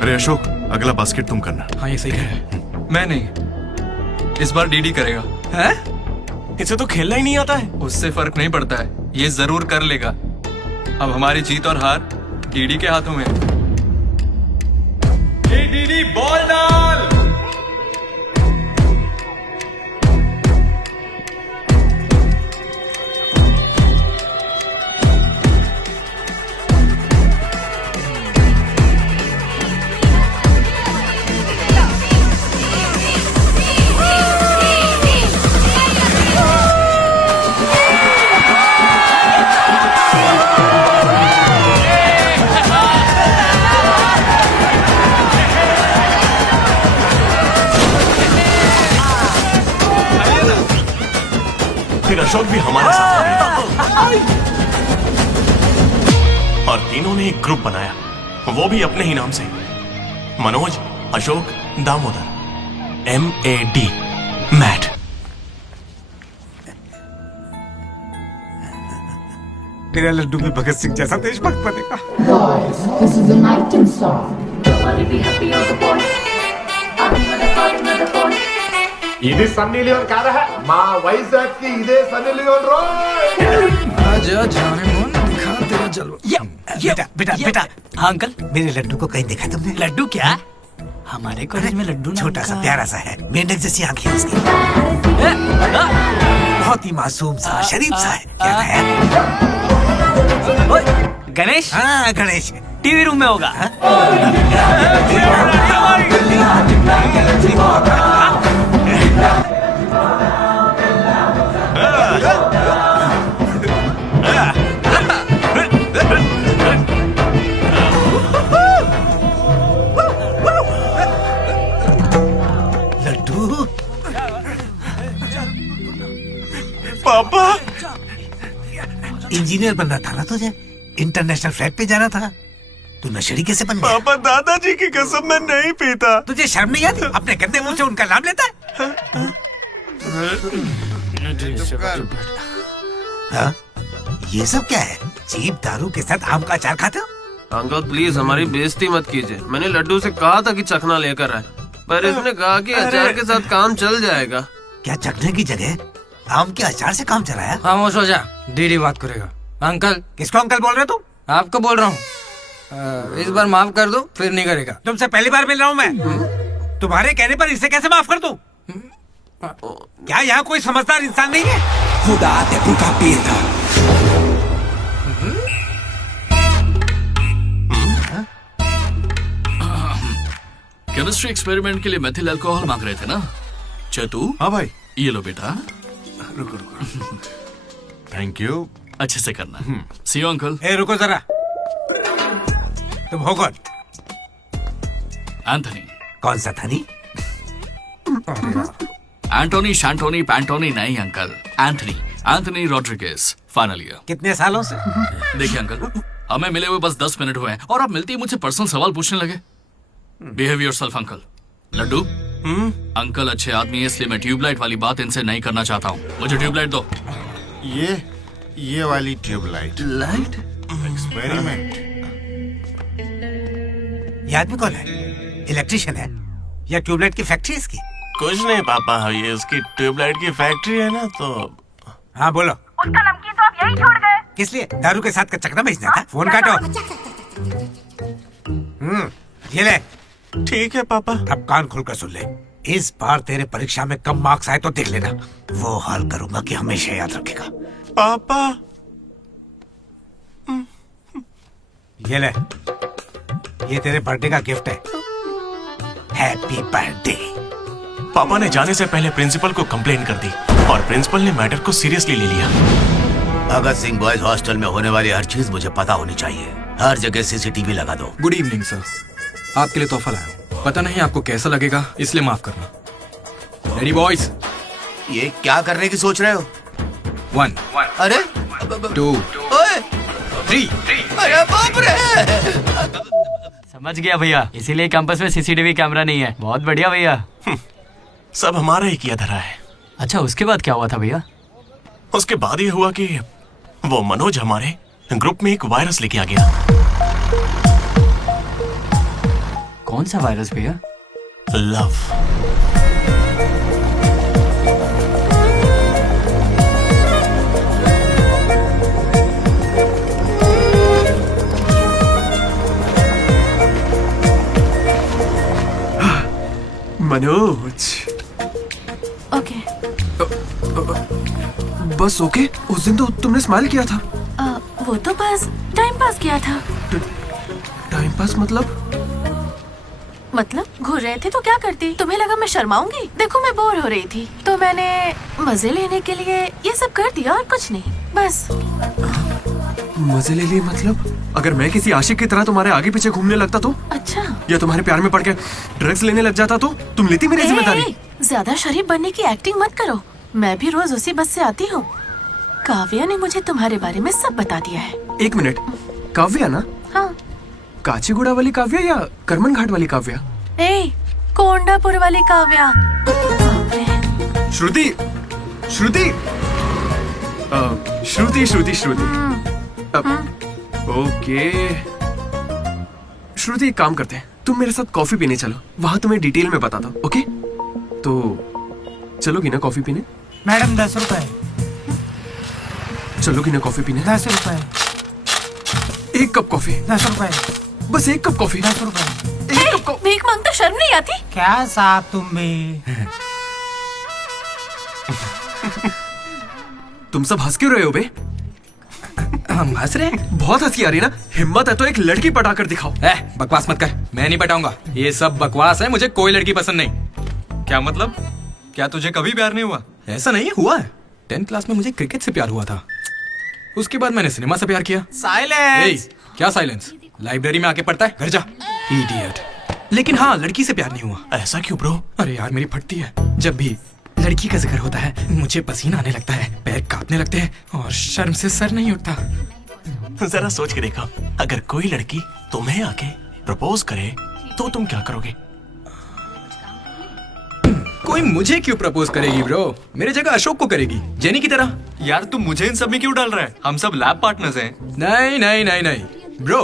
अरे अशोक, अगला बास्केट तुम करना। हाँ ये सही कह रहे हैं। मैं नहीं, इस बार डीडी करेगा। हैं? इसे तो खेलना ही नहीं आता है। उससे फर्क नहीं पड़ता है, ये जरूर कर लेगा। अब हमारी जीत और हार डीडी के हाथों में है। डीडी बॉल डाल। फिर अशोक भी हमारे साथ आ गया। और तीनों ने एक ग्रुप बनाया, वो भी अपने ही नाम से। मनोज, अशोक, दामोदर। MAD, mat. मेरा लड्डू में भगत सिंह जैसा देशभक्त बनेगा। This is an item song. Be happy on the point. ఇది సన్నీ లియోన్ కాదా మా వైజాగ్ కి ఇదే సన్నీ లియోన్ రోయ్ जा जाने मन दिखा तेरा जलवा। बेटा बेटा बेटा। हाँ अंकल, मेरे लड्डू को कहीं देखा तुमने? लड्डू क्या? हमारे कॉलेज में लड्डू नाम छोटा सा का- प्यारा सा है, मेंढक जैसी आंखें उसकी, बहुत ही मासूम सा शरीफ सा है। क्या है? गणेश? हाँ गणेश। टीवी रूम में होगा। लड्डू पापा, इंजीनियर बनना था ना तुझे, इंटरनेशनल फ्लाइट पे जाना था, तू नशेड़ी कैसे बन गया? पापा दादाजी की कसम मैं नहीं पीता। तुझे शर्म नहीं आती? अपने गंदे मुंह से उनका नाम लेता है? हाँ? ये सब क्या है? चीप दारू के साथ आम का अचार खाते हो? अंकल प्लीज हमारी बेइज्जती मत कीजिए। मैंने लड्डू से कहा था कि चखना लेकर आए, पर इसने कहा कि अचार के साथ काम चल जाएगा। क्या चखने की जगह आम के अचार से काम चलाया? खामोश हो जा, दीदी बात करेगा। अंकल। किसको अंकल बोल रहे हो तुम? आपको बोल रहा हूँ। इस बार माफ कर दो, फिर नहीं करेगा। तुमसे पहली बार मिल रहा हूँ मैं, तुम्हारे कहने पर इसे कैसे माफ कर दूं? क्या यहाँ कोई समझदार इंसान नहीं है? खुदा ते भूखा पीता। केमिस्ट्री एक्सपेरिमेंट के लिए मेथिल अल्कोहल मांग रहे थे ना चतु? हाँ भाई। ये लो बेटा। रुको रुको। Thank you. अच्छे से करना। सी यू अंकल। ए रुको जरा, तुम हो कौन? एंथनी। कौन सा थनी? एंटोनी शैंटोनी पैंटोनी नहीं uncle, Anthony Anthony Rodriguez, final year. कितने सालों से? देखिए अंकल, हमें मिले हुए बस 10 मिनट हुए हैं और आप मिलते ही मुझसे पर्सनल सवाल पूछने लगे। Behave yourself uncle. Laddu, uncle अच्छे आदमी है इसलिए मैं ट्यूबलाइट वाली बात इनसे नहीं करना चाहता हूँ। मुझे ट्यूबलाइट दो। ये वाली ट्यूबलाइट। लाइट? एक्सपेरिमेंट। ये आदमी कौन है? इलेक्ट्रिशियन है या ट्यूबलाइट की फैक्ट्री है इसकी? कुछ नहीं पापा, ये उसकी ट्यूबलाइट की फैक्ट्री है ना तो। हाँ बोलो। उसका नमकीन तो आप यही छोड़ गए। किस लिए? दारू के साथ का चकना बेचना था? फोन काटो। ये ले। ठीक है पापा। अब कान खुलकर सुन ले, इस बार तेरे परीक्षा में कम मार्क्स आए तो देख लेना, वो हाल करूंगा कि हमेशा याद रखेगा। पापा ये ले, ये तेरे बर्थडे का गिफ्ट है। Happy birthday. पापा ने जाने से पहले प्रिंसिपल को कंप्लेन कर दी और प्रिंसिपल ने मैटर को सीरियसली ले लिया। भगत सिंह बॉयज हॉस्टल में होने वाली हर चीज मुझे पता होनी चाहिए। हर जगह सीसीटीवी लगा दो। गुड इवनिंग सर, आपके लिए तोहफा लाया हूं। पता नहीं आपको कैसा लगेगा, इसलिए माफ करना। Ready boys? ये क्या करने की सोच रहे हो? 1 अरे 2 ओए 3। अरे बाप रे! समझ गया भैया, इसीलिए कैंपस में सीसीटीवी कैमरा नहीं है। बहुत बढ़िया भैया। सब हमारा ही किया धरा है। अच्छा, उसके बाद क्या हुआ था भैया? उसके बाद ये हुआ कि वो मनोज हमारे ग्रुप में एक वायरस लेके आ गया। कौन सा वायरस भैया? लव। मनोज। ओके। बस ओके? उस दिन तो तुमने स्माइल किया था। वो तो बस टाइम पास किया था। टाइम पास मतलब घूर रहे थे तो क्या करती? तुम्हें लगा मैं शर्माऊंगी? देखो मैं बोर हो रही थी तो मैंने मजे लेने के लिए ये सब कर दिया और कुछ नहीं, बस। मजे ले लिए मतलब? अगर मैं किसी आशिक की तरह तुम्हारे आगे पीछे घूमने लगता तो? अच्छा। या तुम्हारे प्यार में पड़ के ड्रग्स लेने लग जाता तो तुम लेती मेरी जिम्मेदारी? ज्यादा शरीफ बनने की एक्टिंग मत करो। मैं भी रोज उसी बस से आती हूँ। काव्या ने मुझे तुम्हारे बारे में सब बता दिया है। 1 मिनट, काव्या ना? हाँ। काचीगुड़ा वाली काव्या या करमन घाट वाली काव्या? कोंडापुर वाली काव्या। श्रुति, श्रुति, श्रुति, श्रुति, श्रुति। ओके श्रुति, एक काम करते हैं, तुम मेरे साथ कॉफी पीने चलो, वहां तुम्हें डिटेल में बताता हूँ। ओके तो चलोगी ना कॉफी पीने? मैडम 10 रुपए। चलोगी ना कॉफी पीने? 10 रुपए। 1 कप कॉफी। 10 रुपए। बस 1 कप कॉफी। 10 रुपए। भीख मांगता शर्म नहीं आती? क्या साहब तुम भी? तुम सब हंस क्यों रहे हो बे? हम हंस रहे हैं? बहुत हंसी आ रही ना। हिम्मत है तो एक लड़की पटा कर दिखाओ। बकवास मत कर, मैं नहीं पटाऊंगा। ये सब बकवास है, मुझे कोई लड़की पसंद नहीं। क्या मतलब? क्या तुझे कभी प्यार नहीं हुआ? ऐसा नहीं हुआ है। 10th क्लास में मुझे क्रिकेट से प्यार हुआ था। उसके बाद मैंने सिनेमा से प्यार किया। साइलेंस। क्या साइलेंस? लाइब्रेरी में आके पढ़ता है, घर जा। इडियट। लेकिन हाँ, लड़की से प्यार नहीं हुआ। ऐसा क्यों ब्रो? अरे यार, मेरी फटती है। जब भी लड़की का जिक्र होता है मुझे पसीना आने लगता है, पैर कांपने लगते हैं और शर्म से सर नहीं उठता। जरा सोच के देखो, अगर कोई लड़की तुम्हें आके प्रपोज करे तो तुम क्या करोगे? कोई मुझे क्यों प्रपोज करेगी ब्रो? मेरे जगह अशोक को करेगी, जेनी की तरह। यार तुम मुझे इन सब में क्यों डाल रहा है? हम सब लैब पार्टनर्स हैं। नहीं नहीं नहीं नहीं ब्रो,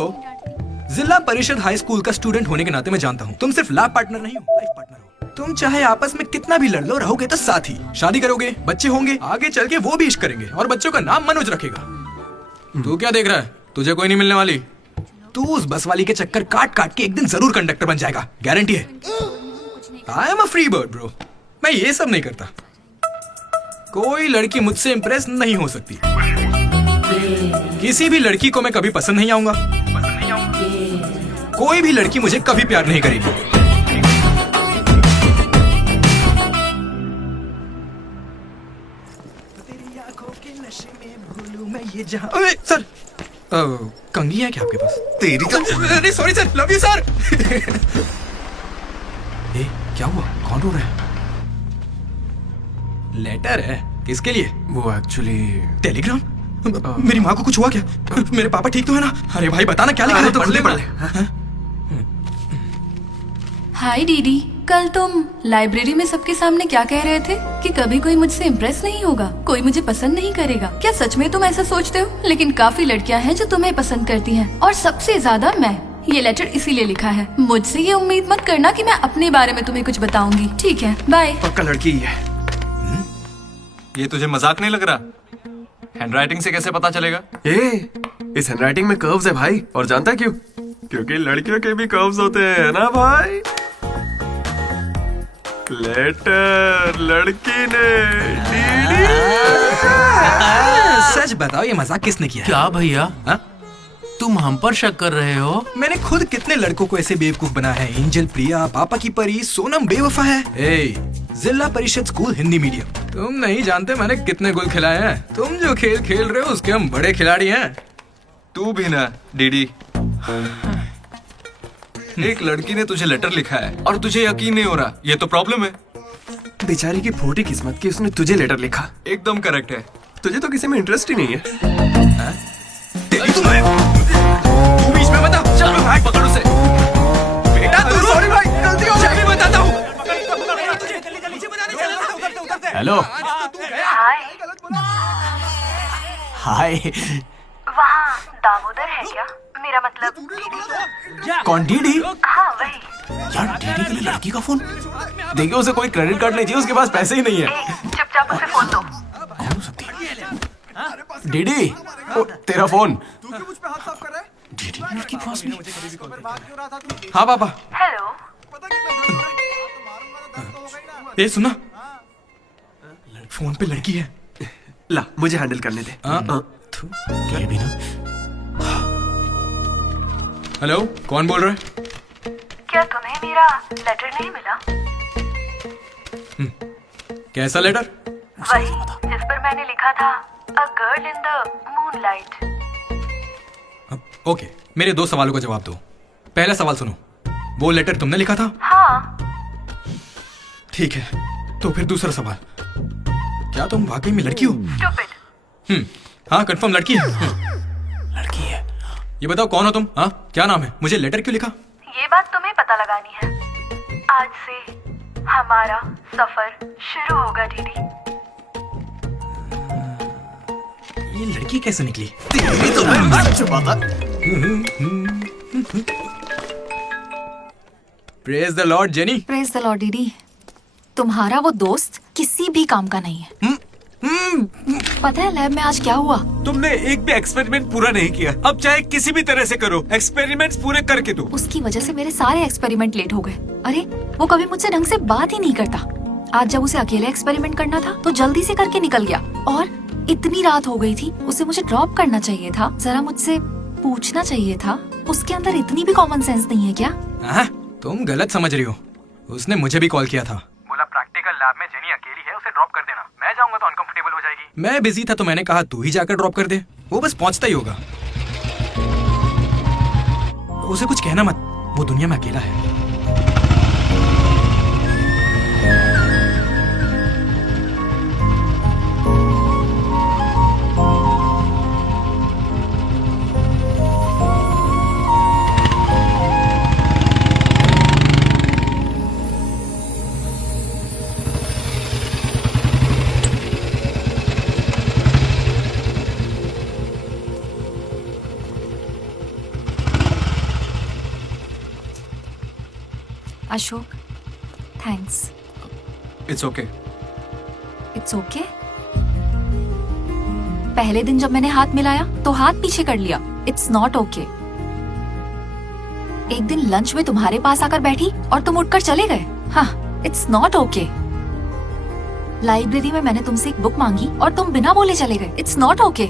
जिला परिषद हाई स्कूल का स्टूडेंट होने के नाते मैं जानता हूँ तुम सिर्फ लैब पार्टनर नहीं हो, लाइफ पार्टनर हो। तुम चाहे आपस में कितना भी लड़ लो, रहोगे तो साथ ही। शादी करोगे, बच्चे होंगे, आगे चल के वो भी इश्क करेंगे और बच्चों का नाम मनोज रखेगा। तू क्या देख रहा है? तुझे कोई नहीं मिलने वाली। तू उस बस वाली के चक्कर काट काट के एक दिन जरूर कंडक्टर बन जाएगा, गारंटी है। I am a free bird bro, मैं ये सब नहीं करता। कोई लड़की मुझसे इंप्रेस नहीं हो सकती। किसी भी लड़की को मैं कभी पसंद नहीं आऊंगा। कोई भी लड़की मुझे कभी प्यार नहीं करेगी। अरे सर, कंघी है क्या आपके पास? तेरी तो अरे sorry sir, love you sir. क्या हुआ? कौन रो रहा है? लेटर है? किसके लिए? वो एक्चुअली टेलीग्राम। मेरी माँ को कुछ हुआ क्या? मेरे पापा ठीक तो है ना? अरे भाई बता ना क्या लिखा है? तो पढ़ ले। हाय दीदी, कल तुम लाइब्रेरी में सबके सामने क्या कह रहे थे कि कभी कोई मुझसे इम्प्रेस नहीं होगा, कोई मुझे पसंद नहीं करेगा। क्या सच में तुम ऐसा सोचते हो? लेकिन काफी लड़कियां हैं जो तुम्हें पसंद करती हैं और सबसे ज्यादा मैं। ये लेटर इसीलिए लिखा है। मुझसे ये उम्मीद मत करना कि मैं अपने बारे में तुम्हें कुछ बताऊंगी। ठीक है, बाय। पक्का लड़की ही है। ये तुझे मजाक नहीं लग रहा? हैंडराइटिंग से कैसे पता चलेगा? इस हैंडराइटिंग में कर्व्स है भाई। और जानता है क्यों? क्योंकि लड़कियों के भी कर्व्स होते हैं ना भाई। लेटर लड़की ने सच बताओ, ये मजाक किसने किया? क्या भैया? तुम हम पर शक कर रहे हो? मैंने खुद कितने लड़कों को ऐसे बेवकूफ बनाया है। एंजल, प्रिया, पापा की परी, सोनम बेवफा है। जिला परिषद स्कूल हिंदी मीडियम। तुम नहीं जानते मैंने कितने गोल खिलाए हैं। तुम जो खेल खेल रहे हो उसके हम बड़े खिलाड़ी हैं। तू भी ना डीडी। एक लड़की ने तुझे लेटर लिखा है और तुझे यकीन नहीं हो रहा, ये तो प्रॉब्लम है। बेचारी की फोटी किस्मत की, उसने तुझे लेटर लिखा। एकदम करेक्ट है। तुझे तो किसी में इंटरेस्ट ही नहीं है। तू बीच में मत आ। चल भाई, पकड़ उसे। बेटा तू सॉरी भाई, गलती हो गई। मैं बताता हूँ। हेलो। हाय। वहाँ दामोदर है क्या? मेरा मतलब डीडी। कौन डीडी? हाँ वही। यार डीडी के लिए लड़की का फोन? देखिए उसे कोई क्रेडिट कार्ड नहीं चाहिए, उसके पास पैसे ही नहीं है। चुपचाप उसे फोन दो। कौन हो सकती है? डीडी, तेरा फोन। डीडी की लड़की के पास नहीं। हाँ पापा। हेलो। ये सुना, फोन पे लड़की है। ला मुझे हैंडल करने दे। क्या भी ना। हेलो, कौन बोल रहा है? क्या तुम्हें मेरा लेटर नहीं मिला? कैसा लेटर? वही जिस पर मैंने लिखा था a girl in the moonlight. Okay, मेरे 2 सवालों का जवाब दो। पहला सवाल सुनो, वो लेटर तुमने लिखा था? हाँ। ठीक है, तो फिर दूसरा सवाल, क्या तुम वाकई में लड़की हो? Stupid। हाँ कंफर्म लड़की है। लड़की है। ये बताओ कौन हो तुम? हाँ, क्या नाम है? मुझे लेटर क्यों लिखा? ये बात तुम्हें पता लगानी है। आज से हमारा सफर शुरू होगा दीदी। ये लड़की कैसे निकली? Praise the Lord jenny. Praise the Lord दीदी। तुम्हारा वो दोस्त किसी भी काम का नहीं है। पता है लैब में आज क्या हुआ? तुमने एक भी एक्सपेरिमेंट पूरा नहीं किया। अब चाहे किसी भी तरह से करो, एक्सपेरिमेंट्स पूरे करके दो। उसकी वजह से मेरे सारे एक्सपेरिमेंट लेट हो गए। अरे वो कभी मुझसे ढंग से बात ही नहीं करता। आज जब उसे अकेले एक्सपेरिमेंट करना था तो जल्दी से करके निकल गया, और इतनी रात हो गई थी, उसे मुझे ड्रॉप करना चाहिए था, जरा मुझसे पूछना चाहिए था। उसके अंदर इतनी भी कॉमन सेंस नहीं है क्या? तुम गलत समझ रही हो। उसने मुझे भी कॉल किया था, बोला प्रैक्टिकल लैब में जेनी अकेली है, उसे ड्रॉप कर देना। मैं जाऊंगा तो अनकंफर्टेबल हो जाएगी। मैं बिजी था तो मैंने कहा तू ही जाकर ड्रॉप कर दे, वो बस पहुंचता ही होगा। उसे कुछ कहना मत, वो दुनिया में अकेला है। Ashok, thanks. It's okay. It's okay? पहले दिन जब मैंने हाथ मिलाया तो हाथ पीछे कर लिया। It's not okay. एक दिन लंच में तुम्हारे पास आकर बैठी और तुम उठकर चले गए। हाँ, इट्स नॉट ओके। लाइब्रेरी में मैंने तुमसे एक बुक मांगी और तुम बिना बोले चले गए। It's not okay.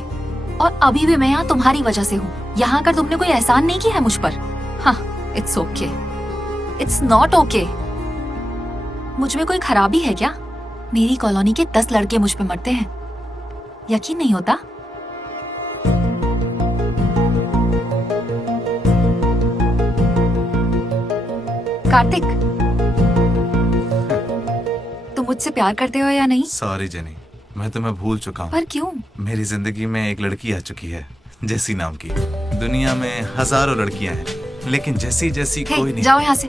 और अभी भी मैं यहाँ तुम्हारी वजह से हूँ। यहाँ आकर तुमने कोई एहसान नहीं किया है मुझ पर। हाँ, it's okay. It's not okay. मुझ में कोई खराबी है क्या? मेरी कॉलोनी के 10 लड़के मुझ पे मरते हैं, यकीन नहीं होता? कार्तिक, तुम मुझसे प्यार करते हो या नहीं? सॉरी जेनी, मैं तुम्हें भूल चुका हूँ। पर क्यों? मेरी जिंदगी में एक लड़की आ चुकी है, जेसी नाम की। दुनिया में हजारों लड़कियां हैं, लेकिन जैसी जैसी कोई नहीं। जाओ यहाँ से।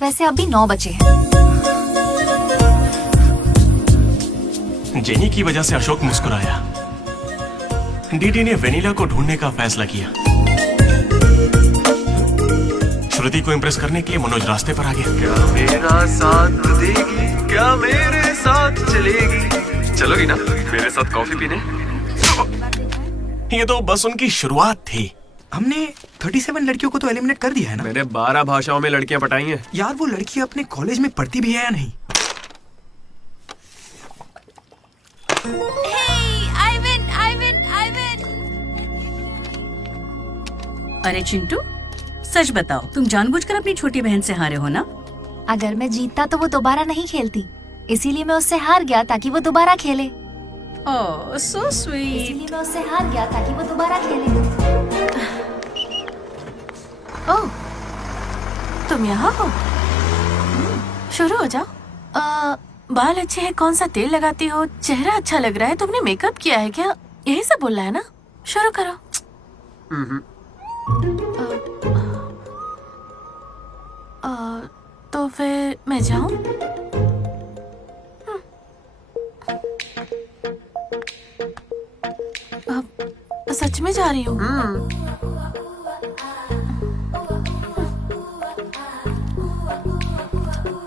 वैसे अभी 9 बजे हैं। जेनी की वजह से अशोक मुस्कुराया। डीडी ने वेनिला को ढूंढने का फैसला किया। श्रुति को इम्प्रेस करने के लिए मनोज रास्ते पर आ गया। क्या मेरा साथ देगी, क्या मेरे साथ चलेगी? चलोगी ना मेरे साथ कॉफी पीने? ये तो बस उनकी शुरुआत थी। हमने 37 लड़कियों को तो एलिमिनेट कर दिया है ना? मैंने 12 भाषाओं में लड़कियां पटाई हैं। यार वो लड़की अपने कॉलेज में पढ़ती भी है या नहीं? अरे चिंटू, सच बताओ, तुम जानबूझकर अपनी छोटी बहन से हारे हो ना? अगर मैं जीतता तो वो दोबारा नहीं खेलती, इसीलिए मैं उससे हार गया ताकि वो दोबारा खेले। ओह, सो स्वीट। इसीलिए मैं उससे हार गया ताकि वो दोबारा खेले। ओह, तुम यहाँ हो? शुरू हो जाओ। बाल अच्छे हैं, कौन सा तेल लगाती हो? चेहरा अच्छा लग रहा है, तुमने मेकअप किया है क्या? यही सब बोलना है ना? शुरू करो। तो फिर मैं जाऊं? सच में जा रही हूँ?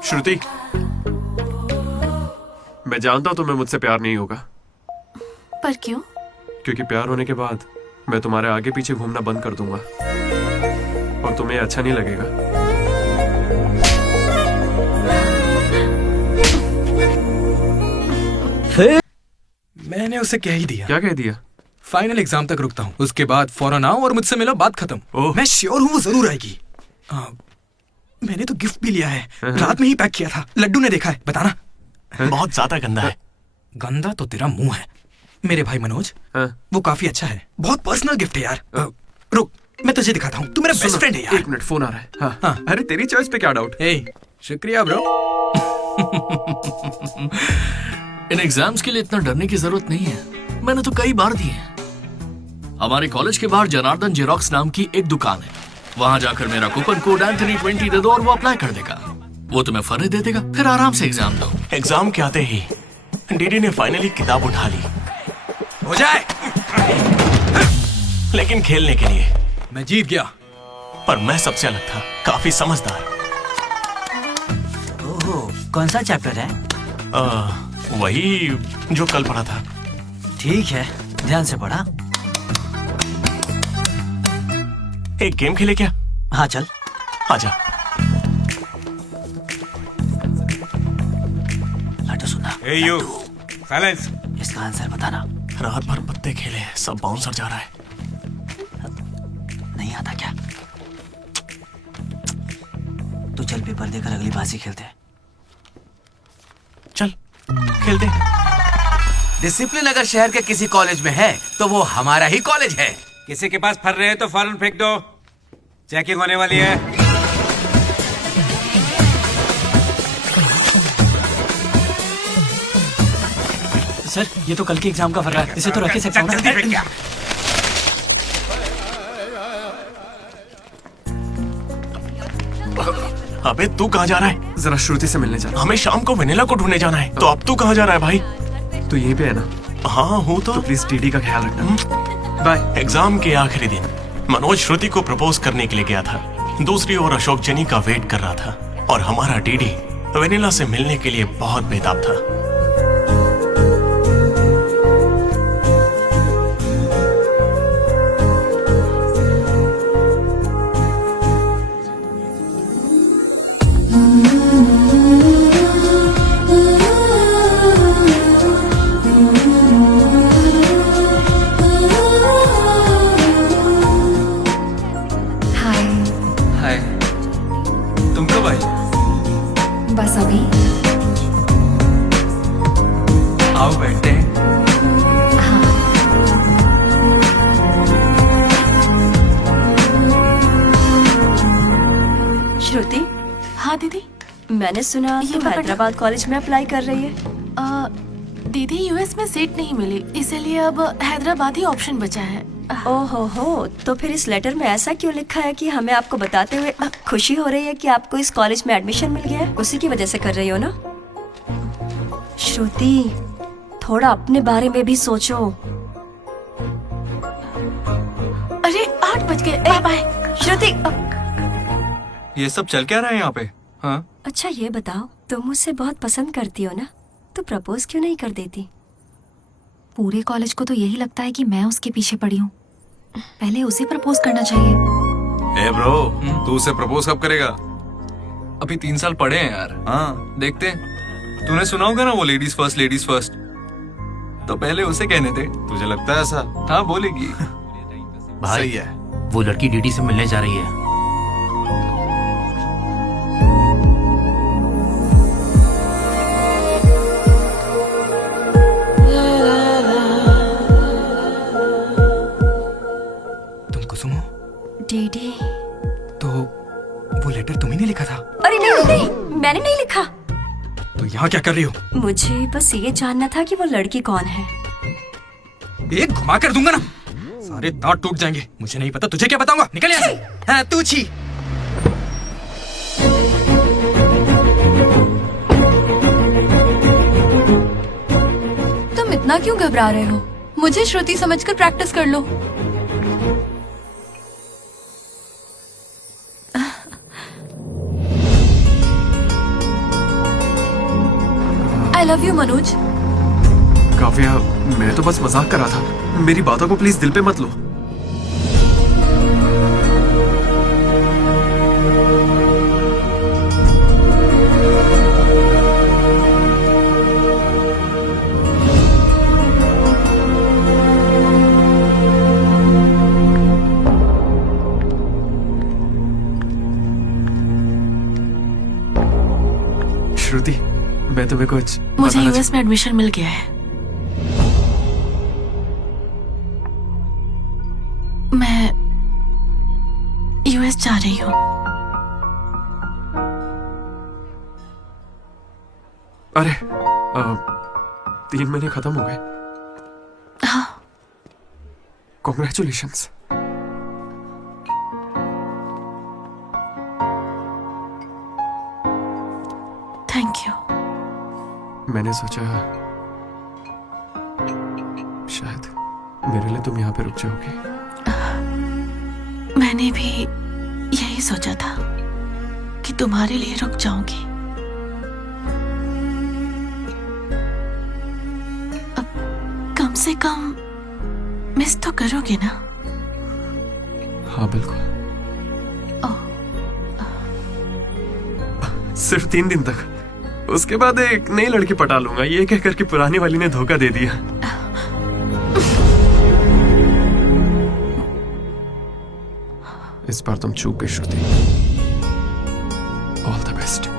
श्रुति, मैं जानता हूँ तुम्हें मुझसे प्यार नहीं होगा। पर क्यों? क्योंकि प्यार होने के बाद मैं तुम्हारे आगे पीछे घूमना बंद कर दूंगा और तुम्हें अच्छा नहीं लगेगा। मैंने उसे कह ही दिया। क्या कह दिया? फाइनल एग्जाम तक रुकता हूँ, उसके बाद फौरन आओ और मुझसे मिलो, बात खत्म। मैं श्योर हूँ वो जरूर आएगी। मैंने तो गिफ्ट भी लिया है, रात में ही पैक किया था। लड्डू ने देखा है, बताना। बहुत ज्यादा गंदा है। गंदा तो तेरा मुंह है मेरे भाई मनोज। वो काफी अच्छा है, बहुत पर्सनल गिफ्ट है यार। रुक, मैं तुझे दिखाता हूँ, तू मेरा बेस्ट फ्रेंड है यार। 1 मिनट, फोन आ रहा है। हाँ। अरे तेरी चॉइस पे क्या डाउट? शुक्रिया ब्रो। इन एग्जाम्स के लिए इतना डरने की जरूरत नहीं है, मैंने तो कई बार दिए हैं। हमारे कॉलेज के बाहर जनार्दन जेरोक्स नाम की एक दुकान है, वहां जाकर मेरा कूपन कोड एंथनी 20 दे दो और वो अप्लाई कर देगा। वो तुम्हें फर्रे दे देगा, फिर आराम से एग्जाम दो। एग्जाम के आते ही डीडी ने फाइनली किताब उठा ली। हो जाए, लेकिन खेलने के लिए। मैं जीत गया। पर मैं सबसे अलग था, काफी समझदार। कौन सा चैप्टर है? वही जो कल पढ़ा था। ठीक है, ध्यान से पढ़ा। एक गेम खेले क्या? हाँ चल। आजा। लड्डू सुना। Hey you, silence. इसका आंसर बताना। रात भर पत्ते खेले, सब बाउंसर जा रहा है। नहीं आता क्या? तू चल पेपर देकर अगली बाजी खेलते हैं। चल खेलते। डिसिप्लिन अगर शहर के किसी कॉलेज में है तो वो हमारा ही कॉलेज है। किसी के पास फर रहे हैं तो फौरन फेंक दो, चेकिंग होने वाली है। सर ये तो कल के एग्जाम का फर रहा है, इसे तो रख ही सकता हूं ना। अबे तू कहाँ जा रहा है? जरा श्रुति से मिलने जाना। हमें शाम को वेनिला को ढूंढने जाना है। तो अब तू कहाँ जा रहा है भाई? तो यहीं पे है ना? हाँ हूँ तो प्लीज डीडी का ख्याल रखना। बाय। एग्जाम के आखिरी दिन मनोज श्रुति को प्रपोज करने के लिए गया था। दूसरी ओर अशोक जनी का वेट कर रहा था और हमारा डीडी वेनिला से मिलने के लिए बहुत बेताब था। बस अभी आओ बैठते हैं। श्रुति। हाँ दीदी। मैंने सुना तुम हैदराबाद कॉलेज में अप्लाई कर रही है। दीदी यूएस में सीट नहीं मिली, इसीलिए अब हैदराबाद ही ऑप्शन बचा है। हो, तो फिर इस लेटर में ऐसा क्यों लिखा है कि हमें आपको बताते हुए खुशी हो रही है कि आपको इस कॉलेज में एडमिशन मिल गया है? उसी की वजह से कर रही हो ना? श्रुति, थोड़ा अपने बारे में भी सोचो। अरे 8 बज गए, बाय बाय। श्रुति, ये सब चल क्या रहा है यहाँ पे? हाँ? अच्छा ये बताओ, तुम मुझसे बहुत पसंद करती हो ना, तो प्रपोज क्यों नहीं कर देती? पूरे कॉलेज को तो यही लगता है कि मैं उसके पीछे पड़ी हूँ। पहले उसे प्रपोज करना चाहिए। ए ब्रो, तू उसे प्रपोज कब करेगा? अभी 3 साल पड़े हैं यार। हाँ देखते हैं। तूने सुना होगा ना वो लेडीज फर्स्ट, तो पहले उसे कहने दे। तुझे लगता है ऐसा? हाँ बोलेगी। भाई सही है। वो लड़की डीडी से मिलने जा रही है। डीडी, तो वो लेटर तुम्ही ने लिखा था? अरे नहीं, मैंने नहीं लिखा। तो यहाँ क्या कर रही हो? मुझे बस ये जानना था कि वो लड़की कौन है। एक घुमा कर दूंगा ना, सारे दांत टूट जाएंगे। मुझे नहीं पता, तुझे क्या बताऊंगा? निकल यहाँ से। हाँ तू छी। तुम इतना क्यों घबरा रहे हो? मुझे श्रुति समझकर प्रैक्टिस कर लो। I love you, Manoj. Kavya, मैं तो बस मजाक कर रहा था। मेरी बातों को प्लीज दिल पे मत लो। श्रुति, मैं तुम्हें कुछ मुझे यूएस में एडमिशन मिल गया है। मैं यूएस जा रही हूँ। अरे 3 महीने खत्म हो गए। हाँ। कॉन्ग्रेचुलेशंस। Thank you. मैंने सोचा शायद मेरे लिए तुम यहाँ पे रुक जाओगी। मैंने भी यही सोचा था कि तुम्हारे लिए रुक जाऊंगी। से कम मिस तो करोगे ना? हाँ बिल्कुल। सिर्फ 3 दिन तक, उसके बाद एक नई लड़की पटा लूंगा, ये कहकर कि पुरानी वाली ने धोखा दे दिया। इस बार तुम चूक गई Shruti. All the best.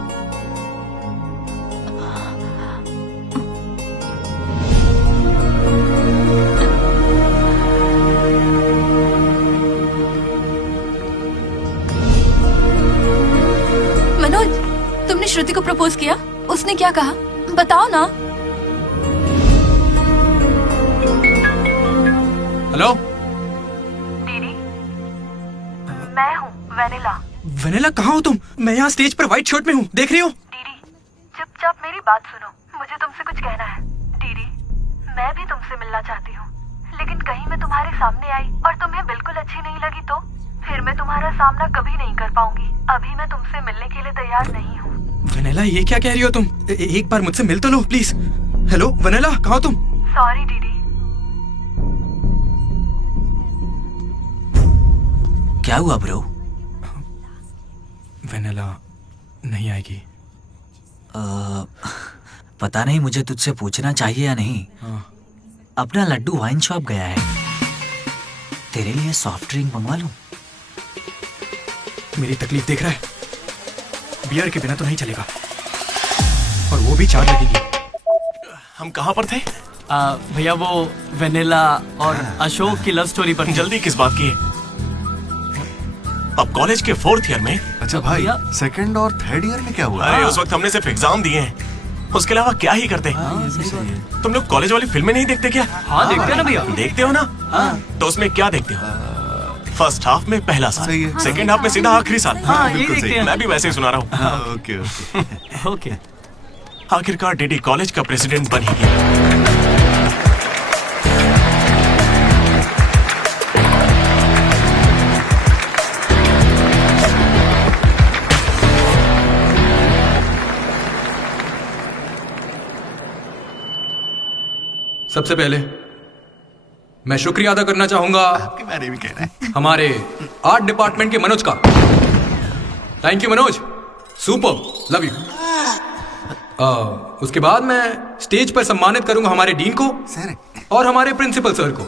Manoj, तुमने श्रुति को प्रपोज किया? उसने क्या कहा? बताओ ना। हेलो, मैं हूँ वेनिला। वेनिला कहाँ हो तुम? मैं यहाँ स्टेज पर व्हाइट शर्ट में हूँ, देख रही हो? चुपचाप मेरी बात सुनो, मुझे तुमसे कुछ कहना है। डीडी, मैं भी तुमसे मिलना चाहती हूँ, लेकिन कहीं मैं तुम्हारे सामने आई और तुम्हें बिल्कुल अच्छी नहीं लगी तो फिर मैं तुम्हारा सामना कभी नहीं कर पाऊंगी। अभी मैं तुमसे मिलने के लिए तैयार नहीं हूँ। वेनिला, ये क्या कह रही हो तुम? एक बार मुझसे मिल तो लो प्लीज। हेलो वेनिला, कहाँ हो तुम? Sorry DD. क्या हुआ ब्रो? वेनिला नहीं आएगी। पता नहीं, मुझे तुझसे पूछना चाहिए या नहीं। अपना लड्डू वाइन शॉप गया है, तेरे लिए सॉफ्ट ड्रिंक मंगवा लूं? मेरी तकलीफ देख रहा है? बियर के बिना तो नहीं चलेगा, और वो भी 4 लगेगी। हम कहाँ पर थे? भैया वो वेनिला और अशोक की लव स्टोरी पर। जल्दी किस बात की है? अब कॉलेज के 4th ईयर में। अच्छा भाई, 2nd और 3rd ईयर में क्या हुआ? अरे उस वक्त हमने सिर्फ एग्जाम दिए हैं, उसके अलावा क्या ही करते। तुम लोग कॉलेज वाली फिल्में नहीं देखते क्या? हाँ देखते हैं ना भैया। देखते हो ना? तो उसमें क्या देखते हो? फर्स्ट हाफ में पहला साल, सेकंड हाफ में सीधा आखिरी साल। हाँ, ये देखते हैं। मैं भी वैसे ही सुना रहा हूँ। Okay okay. आखिरकार डीडी कॉलेज का प्रेसिडेंट बन ही गया। सबसे पहले मैं शुक्रिया अदा करना चाहूंगा आपके बारे में कह रहा है हमारे आर्ट डिपार्टमेंट के मनोज का। Thank you Manoj, super, love you. उसके बाद मैं स्टेज पर सम्मानित करूंगा हमारे डीन को सर और हमारे प्रिंसिपल सर को।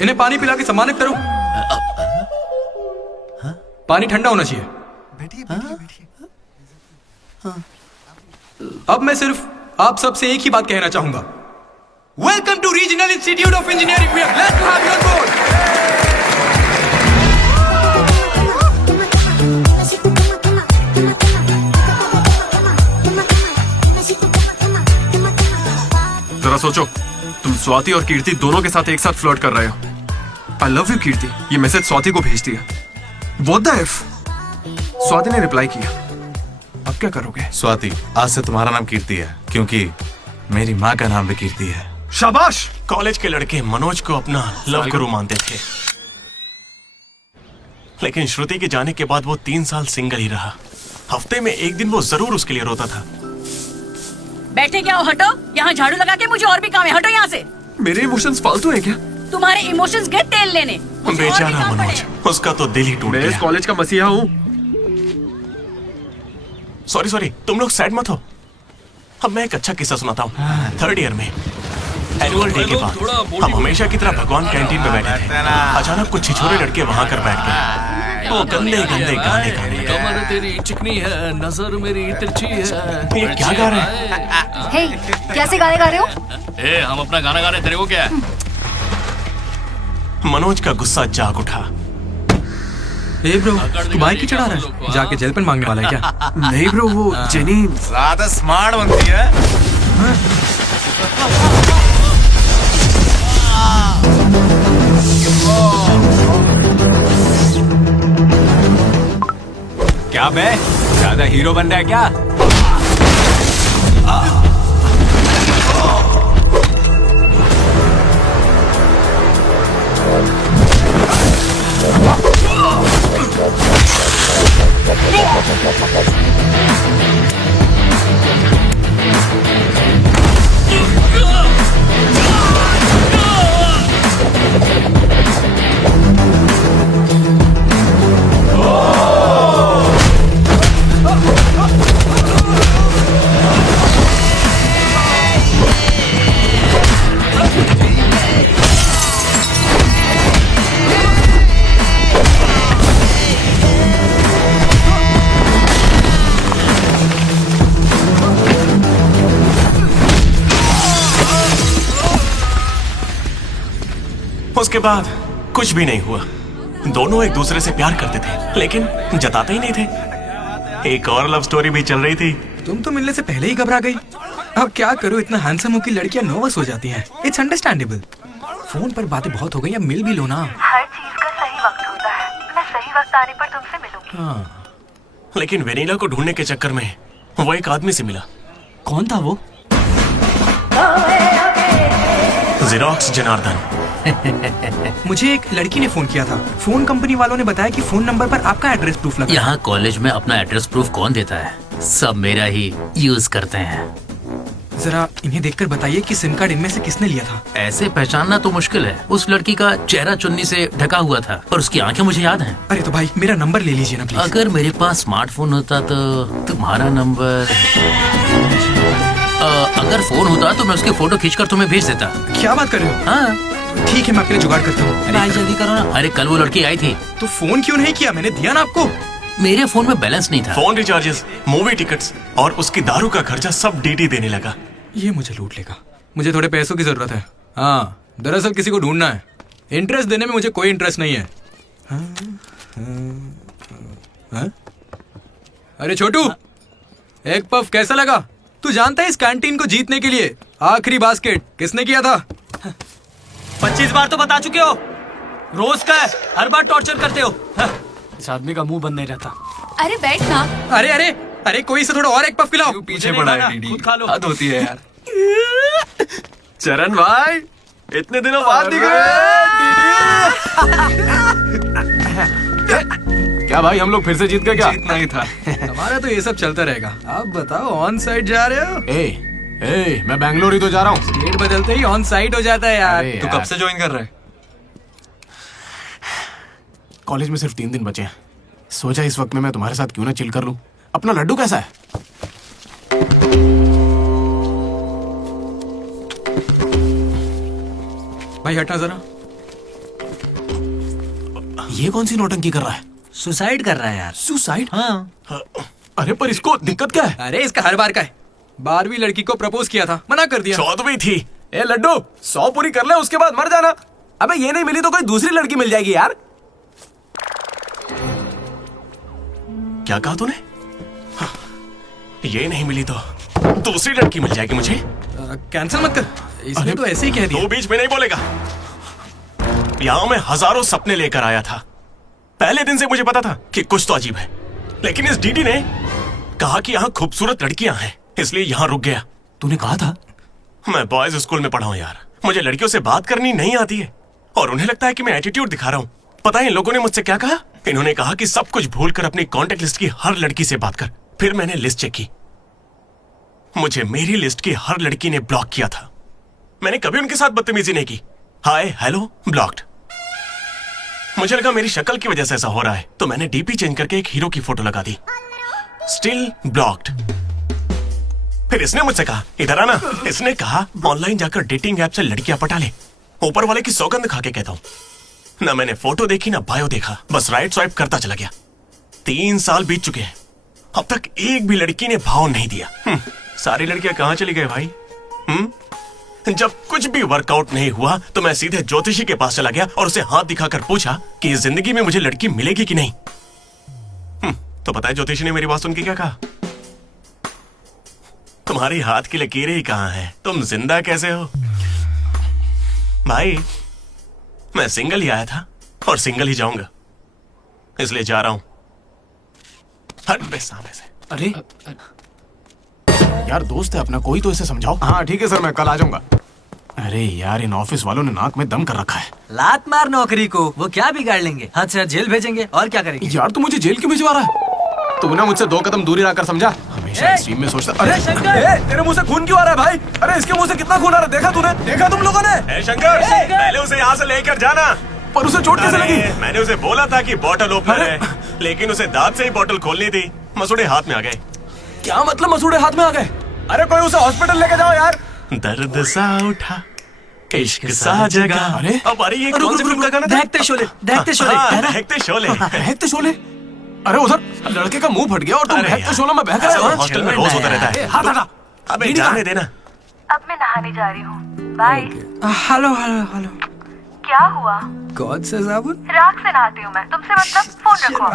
इन्हें पानी पिला के सम्मानित करो। पानी ठंडा होना चाहिए। अब मैं सिर्फ आप सबसे एक ही बात कहना चाहूंगा। Welcome to regional institute of engineering. We are glad to have you on board. जरा सोचो, तुम स्वाति और कीर्ति दोनों के साथ एक साथ फ्लर्ट कर रहे हो। आई लव यू कीर्ति, ये मैसेज स्वाति को भेज दिया। What the F? स्वाति ने रिप्लाई किया। अब क्या करोगे? स्वाति, आज से तुम्हारा नाम कीर्ति है, क्योंकि मेरी माँ का नाम भी कीर्ति है। शाबाश। कॉलेज के लड़के मनोज को अपना लव गुरु मानते थे, लेकिन श्रुति के जाने के बाद वो 3 साल सिंगल ही रहा। हफ्ते में एक दिन वो जरूर उसके लिए रोता था। बैठे क्या हो? हटो, यहाँ झाड़ू लगा के मुझे और भी काम है। हटो यहाँ से। मेरे इमोशंस फालतू हैं क्या? तुम्हारे इमोशंस गए तेल लेने। बेचारा मनोज, उसका तो दिल ही टूट गया। मैं इस कॉलेज का मसीहा हूँ। सॉरी, तुम लोग सैड मत हो। अब मैं एक अच्छा किस्सा सुनाता हूँ। 3rd ईयर में एनुअल डे के बाद हम हमेशा की तरह भगवान कैंटीन में बैठे थे। अचानक कुछ छिछोरे लड़के वहां कर बैठ गए। वो गंदे गाने गाने। कमर तेरी चिकनी है, नजर मेरी तिरछी है। ये क्या गा रहे हैं? हे, कैसे गाने गा रहे हो? ए, हम अपना गाना गा रहे हैं, तेरे को क्या है? मनोज का गुस्सा जाग उठा। ए ब्रो, तू बाइक ही चढ़ा रहा है? जाके जेल पेन मांगने वाला है क्या? नहीं ब्रो, वो जेनी ज्यादा स्मार्ट बनती है। क्या बे, ज्यादा हीरो बन रहा है क्या? उसके बाद कुछ भी नहीं हुआ। दोनों एक दूसरे से प्यार करते थे लेकिन जताते ही नहीं थे। एक और लव स्टोरी भी चल रही थी। तुम तो मिलने से पहले ही घबरा गई। अब क्या करूं, इतना हैंडसम हो कि लड़कियां नर्वस हो जाती हैं। It's understandable. फोन पर बातें बहुत हो गई, अब मिल भी लो ना। हर चीज का सही वक्त होता है। मैं सही वक्त आने पर तुमसे मिलूंगी। हाँ। लेकिन वेनिला को ढूंढने के चक्कर में वो एक आदमी से मिला। कौन था वो? जेरोक्स जनार्दन। मुझे एक लड़की ने फोन किया था। फोन कंपनी वालों ने बताया कि फोन नंबर पर आपका एड्रेस प्रूफ लगा। यहाँ कॉलेज में अपना एड्रेस प्रूफ कौन देता है? सब मेरा ही यूज करते हैं। जरा इन्हें देखकर बताइए कि सिम कार्ड इनमें से किसने लिया था। ऐसे पहचानना तो मुश्किल है। उस लड़की का चेहरा चुन्नी से ढका हुआ था और उसकी आंखें मुझे याद हैं। अरे तो भाई मेरा नंबर ले लीजिए ना प्लीज। अगर मेरे पास स्मार्टफोन होता तो तुम्हारा नंबर, अगर फोन होता तो मैं उसके फोटो खींचकर तुम्हें भेज देता। क्या बात कर रहे हो? हाँ ठीक है, मैं आपके लिए जुगाड़ करता हूँ। अरे जल्दी करो ना। अरे कल वो लड़की आई थी। तो फोन क्यों नहीं किया? मैंने दिया ना आपको। मेरे फोन में बैलेंस नहीं था। फोन रिचार्जेस, मूवी टिकट्स और उसकी दारू का खर्चा सब डीडी देने लगा। ये मुझे लूट लेगा। मुझे थोड़े पैसों की जरूरत है। हाँ, दरअसल किसी को ढूंढना है। इंटरेस्ट देने में मुझे कोई इंटरेस्ट नहीं है। हाँ? अरे छोटू, एक पफ कैसा लगा? तू जानता है इस कैंटीन को जीतने के लिए आखिरी बास्केट किसने किया था? 25 बार तो बता चुके हो। रोज का है, हर बार टॉर्चर करते हो। इस आदमी का मुंह बंद नहीं रहता। अरे बैठ ना। अरे अरे अरे, कोई इसे थोड़ा और एक पफ पिलाओ। पीछे पड़ा है डीडी। खुद खा लो। हद होती है यार। चरण भाई, इतने दिनों बाद दिख रहे हैं। क्या भाई, हम लोग फिर से जीत गए क्या? जीतना ही था। हमारा तो ये सब चलता रहेगा। आप बताओ, ऑन साइड जा रहे हो? ए, मैं बैंगलोर ही तो जा रहा हूँ। स्टेट बदलते ही ऑन साइड हो जाता है यार। तू कब से ज्वाइन कर रहा है? कॉलेज में सिर्फ 3 दिन बचे हैं। सोचा इस वक्त में मैं तुम्हारे साथ क्यों ना चिल कर लूं। अपना लड्डू कैसा है? भाई हटना जरा। ये कौन सी नौटंकी कर रहा है? सुसाइड कर रहा है यार। सुसाइड? हाँ। अरे पर इसको दिक्कत क्या है? अरे इसका हर बार का है। 12वीं लड़की को प्रपोज किया था, मना कर दिया। 14वीं थी। ए लड्डू, 100 पूरी कर ले, उसके बाद मर जाना। अबे ये नहीं मिली तो कोई दूसरी लड़की मिल जाएगी यार। क्या कहा तूने? हाँ, ये नहीं मिली तो दूसरी लड़की मिल जाएगी मुझे। कैंसिल मत कर, इसने तो ऐसे ही कह दिया। दो बीच में नहीं बोलेगा। यहाँ मैं हजारों सपने लेकर आया था। पहले दिन से मुझे पता था कि कुछ तो अजीब है, लेकिन इस डीडी ने कहा कि यहाँ खूबसूरत लड़कियां हैं, इसलिए यहाँ रुक गया। तूने कहा था? मैं बॉयज स्कूल में पढ़ा हूँ यार। मुझे लड़कियों से बात करनी नहीं आती है और उन्हें लगता है कि मैं एटीट्यूड दिखा रहा हूँ। पता है इन लोगों ने मुझसे क्या कहा? इन्होंने कहा कि सब कुछ भूलकर अपनी कांटेक्ट लिस्ट की हर लड़की से बात कर। फिर मैंने लिस्ट चेक की, मुझे मेरी लिस्ट की हर लड़की ने ब्लॉक किया था। मैंने कभी उनके साथ बदतमीजी नहीं की। Hi hello blocked. मुझे लगा मेरी शक्ल की वजह से ऐसा हो रहा है, तो मैंने डीपी चेंज करके एक हीरो की फोटो लगा दी। Still blocked. फिर इसने मुझसे कहा इधर आना। इसने कहा ऑनलाइन जाकर डेटिंग ऐप से लड़कियां पटा ले। ऊपर वाले की सौगंध खा के कहता हूं, ना मैंने फोटो देखी ना बायो देखा, बस राइट स्वाइप करता चला गया। 3 साल बीत चुके हैं, अब तक एक भी लड़की ने भाव नहीं दिया। सारी लड़कियां कहां चली गई भाई? जब कुछ भी वर्कआउट नहीं हुआ तो मैं सीधे ज्योतिषी के पास चला गया और उसे हाथ दिखाकर पूछा कि इस जिंदगी में मुझे लड़की मिलेगी कि नहीं। तो पता है ज्योतिषी ने मेरी बात सुन के क्या कहा? तुम्हारी हाथ की लकीरें ही कहां हैं, तुम जिंदा कैसे हो? भाई मैं सिंगल ही आया था और सिंगल ही जाऊंगा, इसलिए जा रहा हूं। हट बे सामने से। अरे यार दोस्त है अपना, कोई तो इसे समझाओ। हाँ ठीक है सर, मैं कल आ जाऊंगा। अरे यार इन ऑफिस वालों ने नाक में दम कर रखा है। लात मार नौकरी को, वो क्या बिगाड़ लेंगे? हाथ से जेल भेजेंगे और क्या करेंगे? यार तू मुझे जेल क्यों भिजवा रहा है? तू ना मुझसे 2 कदम दूरी रखकर समझा। हमेशा इस टीम में सोचता। अरे तेरे मुंह से खून क्यों आ रहा है भाई? अरे इसके मुंह से कितना खून आ रहा है, देखा तूने? देखा तुम लोगों ने? शंकर, पहले उसे यहाँ से लेकर जाना। पर उसे चोट कैसे लगी? मैंने उसे बोला था कि बोतल ओपनर है, लेकिन उसे दांत से ही बोतल खोलनी थी। मसूड़े हाथ में आ गए। क्या मतलब मसूड़े हाथ में आ गए? अरे कोई उसे हॉस्पिटल लेके जाओ यार। दर्द सा उठा इश्क सा जगा। अरे अब अरे ये कौन सी फिल्म का गाना था? दहकते शोले, दहकते शोले। दहकते शोले। दहकते शोले। अरे उधर लड़के का मुंह फट गया और तुम दहकते शोलों में बहक रहे हो। हॉस्टल में रोज होता रहता है। हाथ हटा। अबे जाने देना। अब मैं नहाने जा रही हूँ, बाय। Hello hello hello. क्या हुआ? कौन सा साबुन? राख से नहाती हूँ मैं, तुमसे मतलब फोन रखो।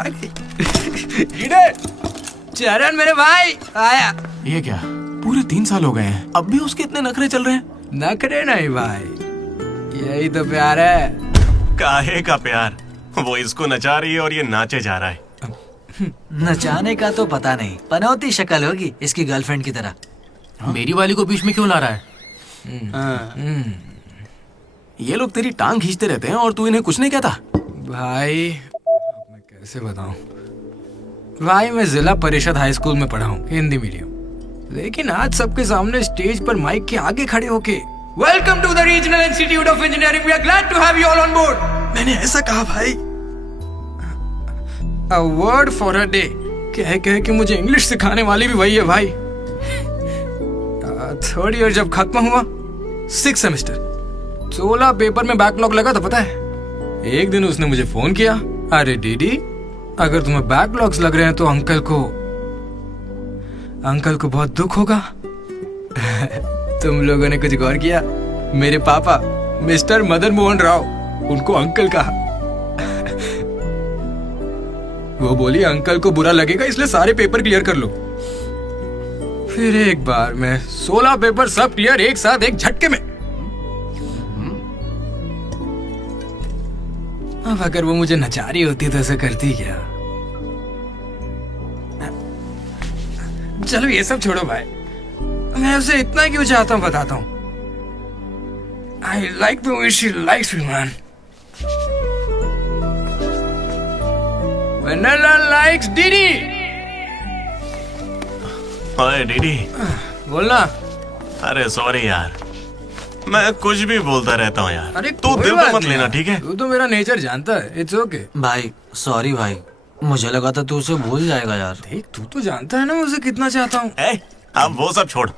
चरण मेरे भाई आया। ये क्या, पूरे 3 साल हो गए हैं, अब भी उसके इतने नखरे चल रहे हैं? नखरे नहीं भाई, यही तो प्यार है। काहे का प्यार? वो इसको नचा रही है और ये नाचे जा रहा है। नचाने का तो पता नहीं, पनौती शक्ल होगी इसकी गर्लफ्रेंड की तरह। मेरी वाली को बीच में क्यों ला रहा है? ये लोग तेरी टांग खींचते रहते हैं और तू इन्हें कुछ नहीं कहता? भाई मैं कैसे बताऊं भाई, मैं जिला परिषद हाई स्कूल में पढ़ा हूँ, हिंदी मीडियम। लेकिन आज सबके सामने स्टेज पर माइक के आगे खड़े होके welcome to the regional institute of engineering, we are glad to have you all on board, मैंने ऐसा कहा भाई। A word for a day कह के मुझे इंग्लिश सिखाने वाली भी वही है भाई। 3rd ईयर जब खत्म हुआ, 6th सेमेस्टर, 16 पेपर में बैकलॉग लगा था पता है। एक दिन उसने मुझे फोन किया, अरे डीडी अगर तुम्हें बैकलॉग्स लग रहे हैं तो अंकल को बहुत दुख होगा। तुम लोगों ने कुछ गौर किया? मेरे पापा मिस्टर मदन मोहन राव, उनको अंकल कहा। वो बोली अंकल को बुरा लगेगा इसलिए सारे पेपर क्लियर कर लो। फिर एक बार मैं 16 पेपर सब क्लियर एक साथ एक झटके में। अब अगर वो मुझे नचा रही होती तो ऐसा करती क्या? चलो ये सब छोड़ो भाई, मैं उसे इतना क्यों चाहता हूँ बताता हूँ। I like the way she likes me man. Vanilla likes Didi। ओए डीडी, बोलना। अरे सॉरी यार, मैं कुछ भी बोलता रहता हूँ यार। अरे तू दिल पे मत लेना, ठीक है? तू तो मेरा नेचर जानता है, इट्स ओके। भाई सॉरी भाई, मुझे लगा था तू उसे भूल जाएगा यार। देख तू तो जानता है ना मुझे कितना चाहता हूँ। अब वो सब छोड़,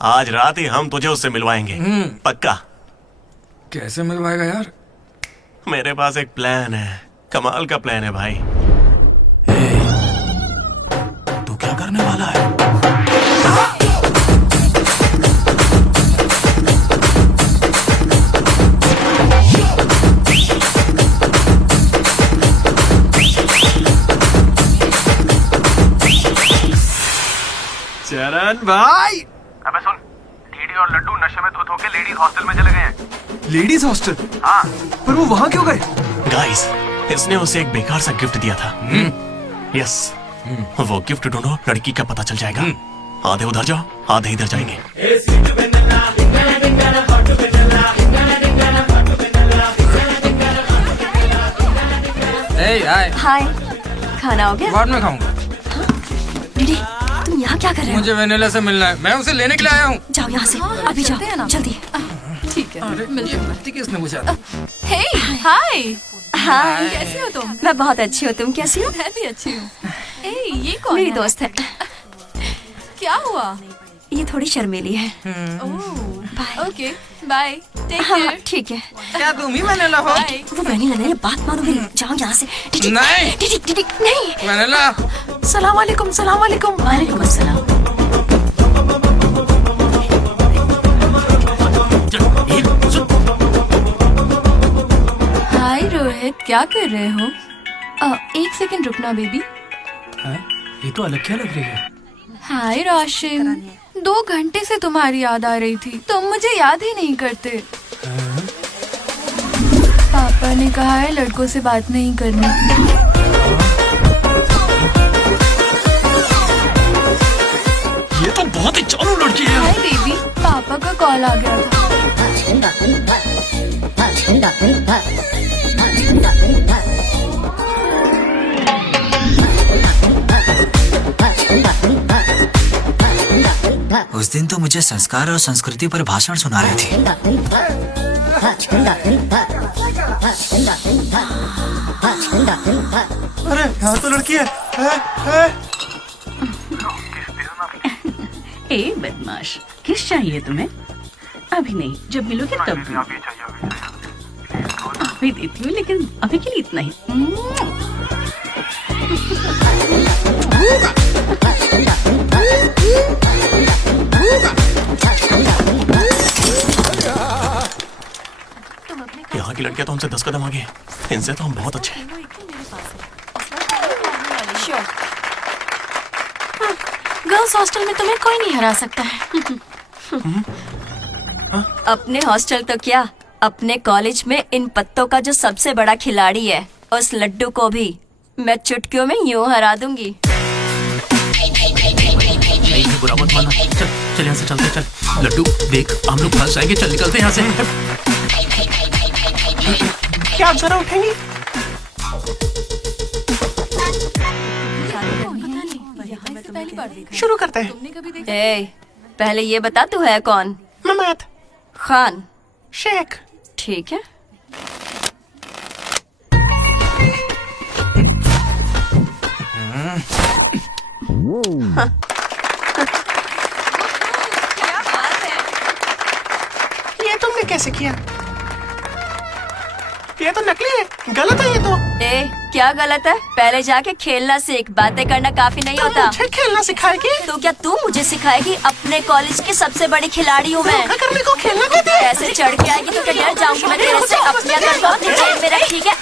आज रात ही हम तुझे उससे मिलवाएंगे, पक्का। कैसे मिलवाएगा यार? मेरे पास एक प्लान है, कमाल का प्लान है भाई। तू क्या करने वाला है? चरण भाई। अबे सुन, डीडी और लड्डू नशे में धुत होके लेडीज हॉस्टल में चले गए हैं। Ladies hostel? हाँ। पर वो वहां क्यों गए? गाइस, इसने उसे एक बेकार सा गिफ्ट दिया था। यस, वो गिफ्ट ढूंढो, लड़की का पता चल जाएगा। आधे उधर जाओ, आधे इधर जाएंगे। हाय, खाना हो गया? बाद में खाऊंगा। दीदी तुम यहाँ क्या कर रहे हो? मुझे वेनिला से मिलना है, मैं उसे लेने के लिए आया हूँ। जाओ यहाँ से, अभी जाओ जल्दी। ठीक है, मिलते हैं। किसने पूछा? हे हाय, हाय, कैसी हो तुम? मैं बहुत अच्छी हूँ, तुम कैसी हो? मैं भी अच्छी हूँ। ए ये कौन मेरी है? दोस्त है। क्या हुआ? ये थोड़ी शर्मीली है। ओके बाय, टेक हाँ, केयर। ठीक है। क्या तुम ही वेनिला हो? वो वेनिला नहीं, बात मानो मेरी। जाओ यहाँ से। दीदी, नहीं। दीदी, दीदी, नहीं। वेनिला। सलाम वालेकुम, सलाम वालेकुम। वालेकुम अस्सलाम। हाय रोहित, क्या कर रहे हो? 1 सेकंड रुकना बेबी। ये तो अलग क्या लग रही है? हाय रोशन, 2 घंटे से तुम्हारी याद आ रही थी, तुम मुझे याद ही नहीं करते। पापा ने कहा है लड़कों से बात नहीं करनी। ये तो बहुत ही चालू लड़की है। हाय बेबी, पापा का कॉल आ गया था। उस दिन तो मुझे संस्कार और संस्कृति पर भाषण सुना रही थी। अरे यहाँ तो लड़की है। ए बदमाश, किस चाहिए तुम्हें? अभी नहीं, जब मिलोगे तब दूँ। अभी देती हूँ, लेकिन अभी के लिए इतना ही। तुम अपने यहाँ की लड़कियां तो हमसे 10 कदम आगे, इनसे तो हम बहुत अच्छे हैं। गर्ल्स हॉस्टल में तुम्हें कोई नहीं हरा सकता है। अपने हॉस्टल तो क्या, अपने कॉलेज में इन पत्तों का जो सबसे बड़ा खिलाड़ी है, उस लड्डू को भी मैं चुटकियों में यूं हरा दूंगी। बुरा मत माना। चल चल यहाँ से चलते, चल। लड्डू देख, हम लोग फंस जाएंगे, चल निकलते हैं यहाँ से। क्या आप जरा उठेंगी? शुरू करते हैं। ए, पहले ये बता तू है कौन? ममैत खान शेख। ठीक है। हाँ। ये तुमने कैसे किया? ये तो नकली है, गलत है ये तो। ए, क्या गलत है? पहले जाके खेलना सीख, बातें करना काफी नहीं होता। मुझे खेलना सिखाएगी? तो क्या तू मुझे सिखाएगी? अपने कॉलेज की सबसे बड़ी खिलाड़ी हूँ मैं। करने को खेलना कहते हैं। ऐसे चढ़ के आएगी तो क्या डर जाऊंगी मैं तेरे से? अपने अगर को अपनी जेब में रख, ठीक है?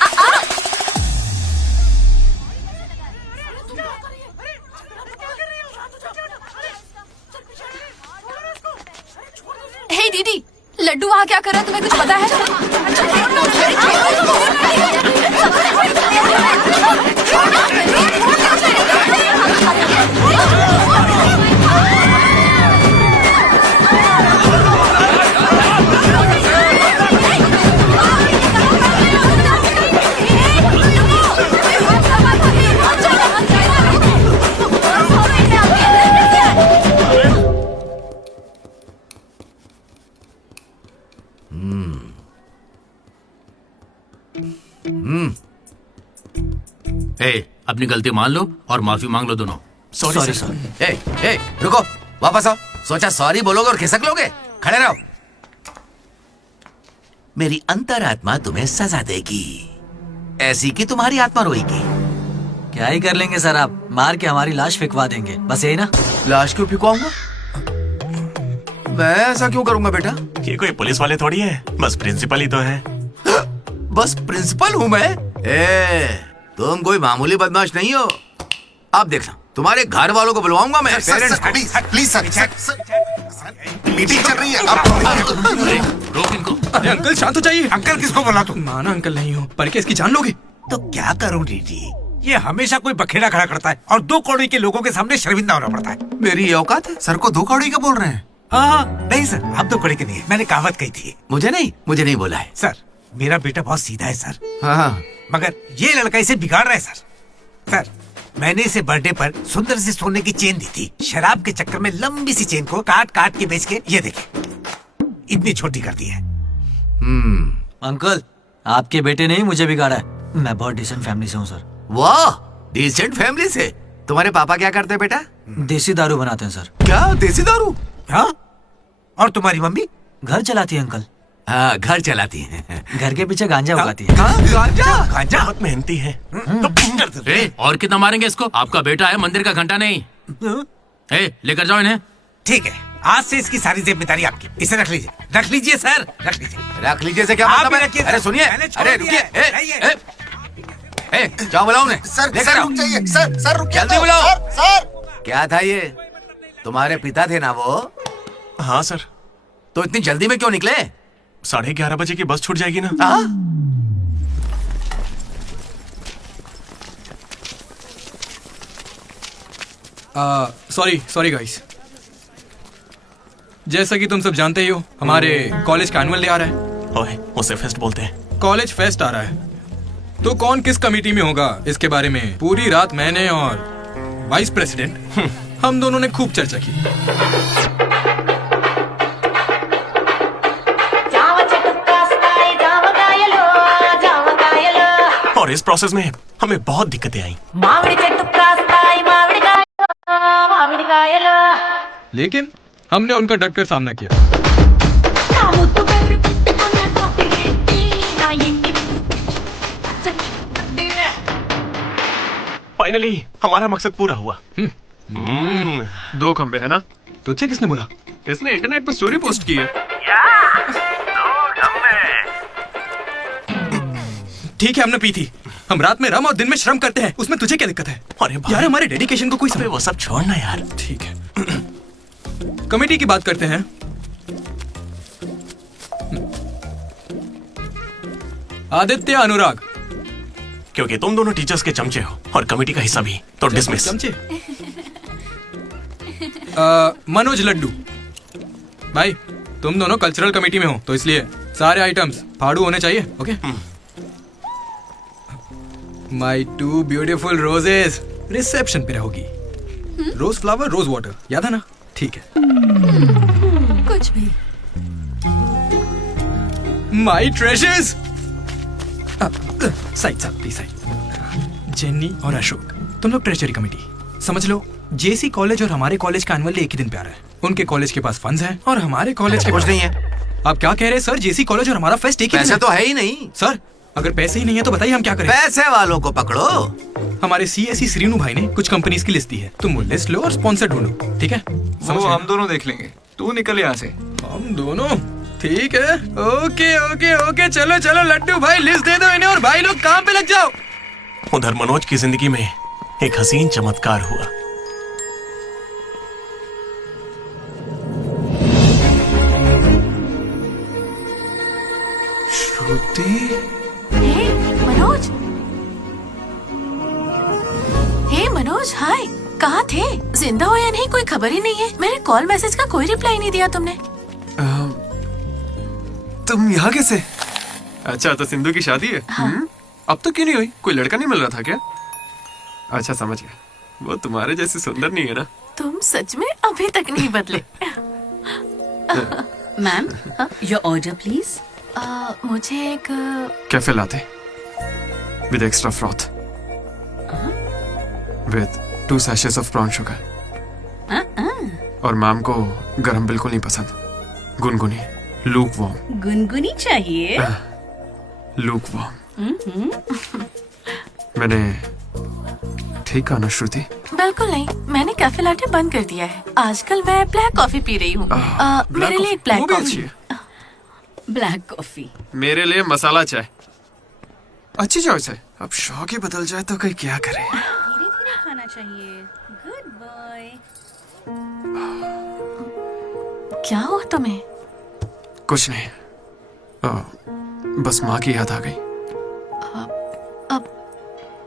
हे दीदी, लड्डू वहाँ क्या कर रहा है, तुम्हें कुछ पता है? ए, अपनी गलती मान लो और माफी मांग लो दोनों। Sorry sir. ए, रुको, वापस आओ। सोचा सॉरी बोलोगे और खिसक लोगे? खड़े रहो। मेरी अंतरात्मा तुम्हें सजा देगी, ऐसी कि तुम्हारी आत्मा रोएगी। क्या ही कर लेंगे सर, आप मार के हमारी लाश फिकवा देंगे, बस यही ना? लाश क्यों फिकवाऊंगा? मैं ऐसा क्यों करूंगा बेटा? ये कोई पुलिस वाले थोड़ी है, बस प्रिंसिपल ही तो है। बस प्रिंसिपल हूँ मैं? तुम कोई मामूली बदमाश नहीं हो। अब देखना, तुम्हारे घर वालों को बुलवाऊंगा मैं। प्लीज सर, मीटिंग चल रही है। रोक इनको। अरे अंकल शांत हो जाइए। अंकल किसको बोला तू? माना अंकल नहीं हो, पर क्या इसकी जान लोगे? तो क्या करूं डीडी, ये हमेशा कोई बखेड़ा खड़ा करता है और 2 कौड़ी के लोगों के सामने शर्मिंदा होना पड़ता है। मेरी ये औकात है? सर को 2 कौड़ी का बोल रहे हैं? हाँ, नहीं सर, आप 2 कौड़ी के नहीं है, मैंने कहावत कही थी। मुझे नहीं बोला है सर। मेरा बेटा बहुत सीधा है सर। हाँ। मगर ये लड़का इसे बिगाड़ रहा है सर। सर, मैंने इसे बर्थडे पर सुंदर सी सोने की चेन दी थी। शराब के चक्कर में लंबी सी चेन को काट काट के बेच के ये देखे इतनी छोटी कर दी है। अंकल, आपके बेटे ने ही मुझे बिगाड़ा है। मैं बहुत डिसेंट फैमिली से हूँ सर। वाह, डिसेंट फैमिली से? तुम्हारे पापा क्या करते हैं बेटा? देसी दारू बनाते हैं सर। क्या, देसी दारू? हाँ। और तुम्हारी मम्मी? घर चलाती है अंकल। हाँ, घर चलाती है। घर के पीछे गांजा उगाती है। गांजा बहुत मेहनती है। और कितना मारेंगे इसको? आपका बेटा है, मंदिर का घंटा नहीं। लेकर जाओ इन्हें। ठीक है, आज से इसकी सारी जिम्मेदारी आपकी। इसे रख लीजिए। रख लीजिए सर, रख लीजिए। रख लीजिए से क्या मतलब है? अरे सुनिए, अरे रुकिए। जाओ बुलाओ उन्हें। सर रुक जाइए। सर रुकिए। जल्दी बुलाओ। सर क्या था ये? तुम्हारे पिता थे ना वो? हाँ सर। तो इतनी जल्दी में क्यों निकले? 11:30 बजे की बस छूट जाएगी ना। Sorry guys. जैसा कि तुम सब जानते ही हो, हमारे कॉलेज का एनुअल डे आ रहा है। ओए, उसे फेस्ट बोलते हैं। कॉलेज फेस्ट आ रहा है, तो कौन किस कमेटी में होगा इसके बारे में पूरी रात मैंने और वाइस प्रेसिडेंट हम दोनों ने खूब चर्चा की। और इस प्रोसेस में हमें बहुत दिक्कतें आई। लेकिन हमने उनका डटकर सामना किया। फाइनली हमारा मकसद पूरा हुआ। 2 खंबे है ना? तुझे किसने बोला? इसने इंटरनेट पर स्टोरी पोस्ट की है। ठीक है, हमने पी थी। हम रात में रम और दिन में श्रम करते हैं, उसमें तुझे क्या दिक्कत है? अरे भाई, यार हमारे डेडिकेशन को कोई समझ। वो सब छोड़ना यार। ठीक है, कमेटी की बात करते हैं। आदित्य, अनुराग, क्योंकि तुम दोनों टीचर्स के चमचे हो और कमेटी का हिस्सा भी, तो डिसमिस। चमचे। मनोज, लड्डू भाई, तुम दोनों कल्चरल कमेटी में हो, तो इसलिए सारे आइटम्स फाड़ू होने चाहिए। ओके। माई 2 ब्यूटीफुल रोजेस रिसेप्शन पे रहोगी। रोज फ्लावर, रोज वाटर, याद है ना? ठीक है। कुछ भी। माई ट्रेजर्स, साइड प्लीज साइड। जेन्नी और अशोक, तुम लोग ट्रेजरी कमेटी। समझ लो जेसी कॉलेज और हमारे कॉलेज का एनुअल डे एक ही दिन पे आ रहा है। उनके कॉलेज के पास फंड्स हैं और हमारे कॉलेज के कुछ नहीं है। आप क्या कह रहे हैं सर? जेसी कॉलेज और हमारा फेस्ट एक ही दिन पैसे तो है ही नहीं सर। अगर पैसे ही नहीं है तो बताइए हम क्या करें? पैसे वालों को पकड़ो। हमारे सीएससी श्रीनु भाई ने कुछ कंपनीज की लिस्ट दी है, तुम वो लिस्ट लो और स्पॉन्सर ढूंढो, ठीक है? वो हम दोनों देख लेंगे, तू निकल यहाँ से। हम दोनों? ठीक है, ओके ओके ओके, चलो चलो लड्डू भाई, लिस्ट दे दो इन्हें और भाई लोग काम पे लग जाओ। उधर मनोज की जिंदगी में एक हसीन चमत्कार हुआ। श्रुति, हे मनोज, हे मनोज, हाय। कहाँ थे? जिंदा हो या नहीं कोई खबर ही नहीं है। मेरे कॉल मैसेज का कोई रिप्लाई नहीं दिया तुमने। तुम यहाँ कैसे? अच्छा, तो सिंधु की शादी है? हाँ। अब तो क्यों नहीं हुई? कोई लड़का नहीं मिल रहा था क्या? अच्छा, समझ गया, वो तुम्हारे जैसे सुंदर नहीं है ना। तुम सच में अभी तक नहीं बदले। Ma'am, your order please. मुझे एक cafe latte with extra froth with 2 sachets of brown sugar. और मैम को गरम बिल्कुल नहीं पसंद, गुनगुनी, लूक वार्म। गुनगुनी चाहिए। Lukewarm. मैंने ठीक कहा ना श्रुति? बिल्कुल नहीं, मैंने कैफे लाटे बंद कर दिया है। आजकल मैं ब्लैक कॉफी पी रही हूँ। मेरे लिए एक ब्लैक कॉफी। Black coffee. मेरे लिए मसाला चाय। अच्छी चॉइस है। अब शौक ही बदल जाए तो कोई क्या करे। धीरे धीरे खाना चाहिए। Good boy. क्या हुआ तुम्हें? कुछ नहीं, बस माँ की याद आ गई।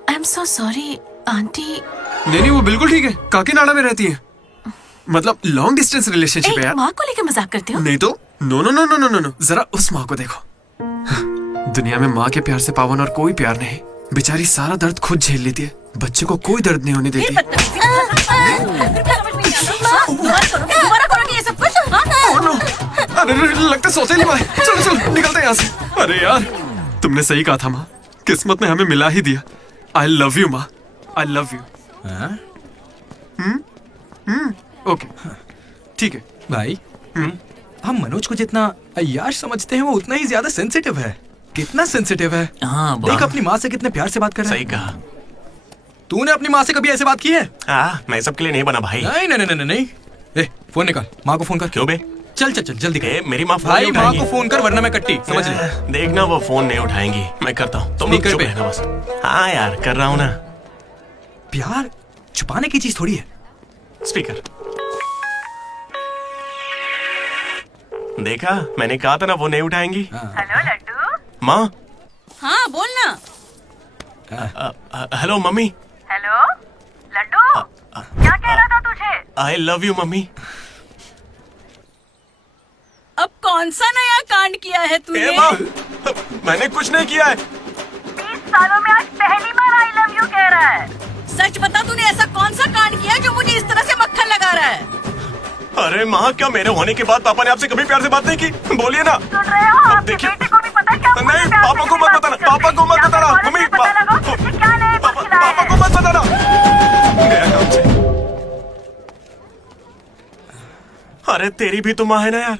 I am so sorry aunty. नहीं, वो बिल्कुल ठीक है, काकीनाडा में रहती है। मतलब लॉन्ग डिस्टेंस रिलेशनशिप है यार। माँ को लेकर मजाक करते हो? नहीं तो no no no no no no, जरा उस माँ को देखो। दुनिया में माँ के प्यार से पावन और कोई प्यार नहीं। बेचारी सारा दर्द खुद झेल लेती है, बच्चे को कोई दर्द नहीं होने देती। दोबारा करोगे ये सब कुछ? अरे लगता सौतेली माँ है। चलो चलो निकलते हैं यहाँ से। अरे यार, तुमने सही कहा था माँ, किस्मत ने हमें मिला ही दिया। आई लव यू माँ, आई लव यू। ओके, ठीक है भाई। हम मनोज को जितना अय्यार समझते हैं वो उतना ही ज्यादा सेंसिटिव है। कितना सेंसिटिव है। हाँ, देख अपनी माँ से कितने प्यार से बात कर रहा है। सही कहा। तूने अपनी माँ से कभी ऐसे बात की है? मैं सबके लिए नहीं बना भाई। नहीं नहीं नहीं नहीं। ए, फोन निकाल, माँ को फोन कर। क्यों बे? चल चल चल जल्दी कर। मेरी माँ फोन भाई नहीं माँ उठाएंगी। को फोन कर वरना मैं कट्टी, समझ ले। देखना वो फोन नहीं उठाएंगी, मैं करता हूँ। तुम लोग स्पीकर चुप पे। रहना बस। हाँ यार, कर रहा हूँ ना। प्यार छुपाने की चीज थोड़ी है। स्पीकर। देखा, मैंने कहा था ना वो नहीं उठाएंगी। हेलो लड्डू। माँ। हाँ बोल ना। Hello mummy. हेलो लड्डू, क्या कह रहा था तुझे? I love you mummy. अब कौन सा नया कांड किया है तूने? मैंने कुछ नहीं किया है। 20 सालों में आज पहली बार आई लव यू कह रहा है। सच बता, तूने ऐसा कौन सा कांड किया जो मुझे इस तरह से मक्खन लगा रहा है? अरे माँ, क्या मेरे होने के बाद पापा ने आपसे कभी प्यार से बात नहीं की? बोलिए ना। सुन रहे हो? आपके बेटे को भी पता है क्या? नहीं, पापा को मत बताना, पापा को मत बताना। मम्मी, पापा को मत बताना। गया काम से। अरे तेरी भी तो माँ है ना यार,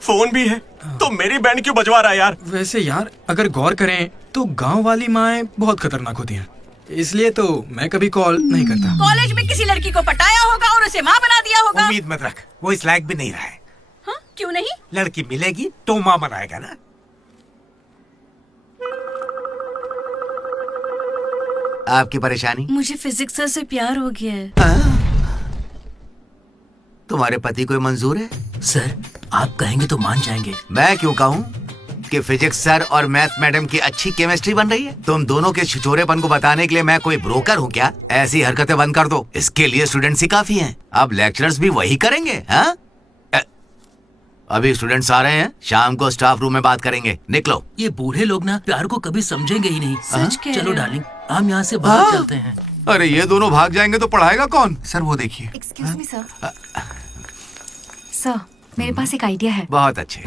फोन भी है, तो मेरी बैंड क्यों बजवा रहा है यार? वैसे यार अगर गौर करें तो गांव वाली माएं बहुत खतरनाक होती हैं, इसलिए तो मैं कभी कॉल नहीं करता। कॉलेज में किसी लड़की को पटाया होगा और उसे माँ बना दिया होगा। उम्मीद मत रख, वो इस लायक भी नहीं रहा है। हाँ? क्यों नहीं? लड़की मिलेगी तो माँ बनाएगा ना। आपकी परेशानी? मुझे फिजिक्स सर से प्यार हो गया है। तुम्हारे पति को मंजूर है? सर आप कहेंगे तो मान जाएंगे। मैं क्यों कहूँ कि फिजिक्स सर और मैथ मैडम की अच्छी केमिस्ट्री बन रही है। तुम दोनों के छिछोरेपन को बताने के लिए मैं कोई ब्रोकर हूँ क्या? ऐसी हरकतें बंद कर दो। इसके लिए स्टूडेंट्स ही काफी हैं। अब लेक्चरर्स भी वही करेंगे। हाँ, अभी स्टूडेंट्स आ रहे हैं, शाम को स्टाफ रूम में बात करेंगे। निकलो। ये बूढ़े लोग ना प्यार को कभी समझेंगे ही नहीं। सच कह चलो रहे हो। डार्लिंग हम यहाँ से बाहर चलते हैं। अरे ये दोनों भाग जाएंगे तो पढ़ाएगा कौन? सर वो देखिए। Excuse me sir. सर मेरे पास एक आइडिया है। बहुत अच्छे।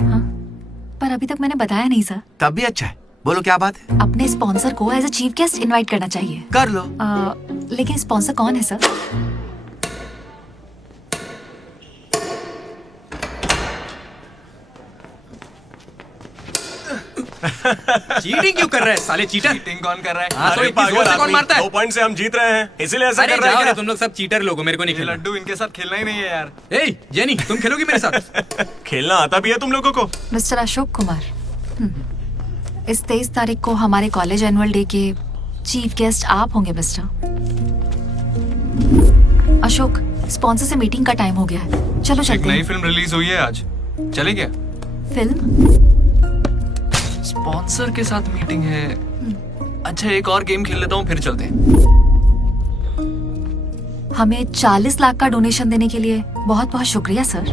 पर अभी तक मैंने बताया नहीं सर। तब भी अच्छा है। बोलो क्या बात है? अपने स्पॉन्सर को as a chief guest invite करना चाहिए। कर लो। लेकिन स्पॉन्सर कौन है सर? चीटिंग क्यों कर रहा है साले चीटर? चीटिंग कौन कर रहा है? हाँ, तो अरे इतनी जोर पागल से कौन आदमी, मारता है? 2 पॉइंट से हम जीत रहे हैं, इसीलिए ऐसा अरे कर रहे जाओ हैं रे, क्या? तुम लोग सब चीटर लोग हो, मेरे को नहीं खेलना। लड्डू इनके साथ खेलना ही नहीं है यार। ए जेनी, तुम खेलोगी मेरे साथ? खेलना आता भी है तुम लोगों को? मिस्टर अशोक कुमार, इस 23 तारीख को हमारे कॉलेज एनुअल डे के चीफ गेस्ट आप होंगे मिस्टर अशोक। स्पॉन्सर से मीटिंग का टाइम हो गया है, चलो एक चलते नई हैं। फिल्म रिलीज हुई है आज, चले क्या? फिल्म? स्पॉन्सर के साथ मीटिंग है। अच्छा एक और गेम खेल लेता हूँ फिर चलते हैं। हमें 40 लाख का डोनेशन देने के लिए बहुत बहुत शुक्रिया सर।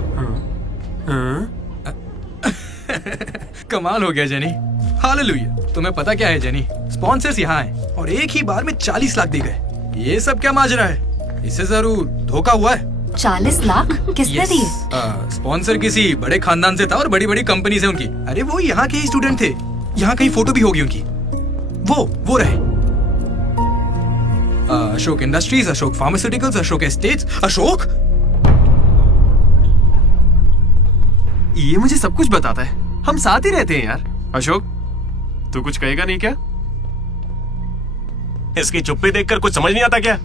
कमाल हो गया जेनी। हालेलुया। तुम्हें पता क्या है जेनी, स्पॉन्सर्स यहाँ हैं और एक ही बार में 40 लाख दे गए। ये सब क्या माजरा है? इससे जरूर धोखा हुआ है। 40 लाख किसने दिए? स्पॉन्सर किसी बड़े खानदान से था और बड़ी बड़ी कंपनी से उनकी। अरे वो यहाँ के ही स्टूडेंट थे। यहाँ कहीं फोटो भी होगी उनकी। वो रहे। Ashok industries, Ashok pharmaceuticals, Ashok estates. Ashok ये मुझे सब कुछ बताता है। हम साथ ही रहते हैं यार। अशोक तू कुछ कहेगा नहीं क्या? इसकी चुप्पी देखकर कुछ समझ नहीं आता क्या?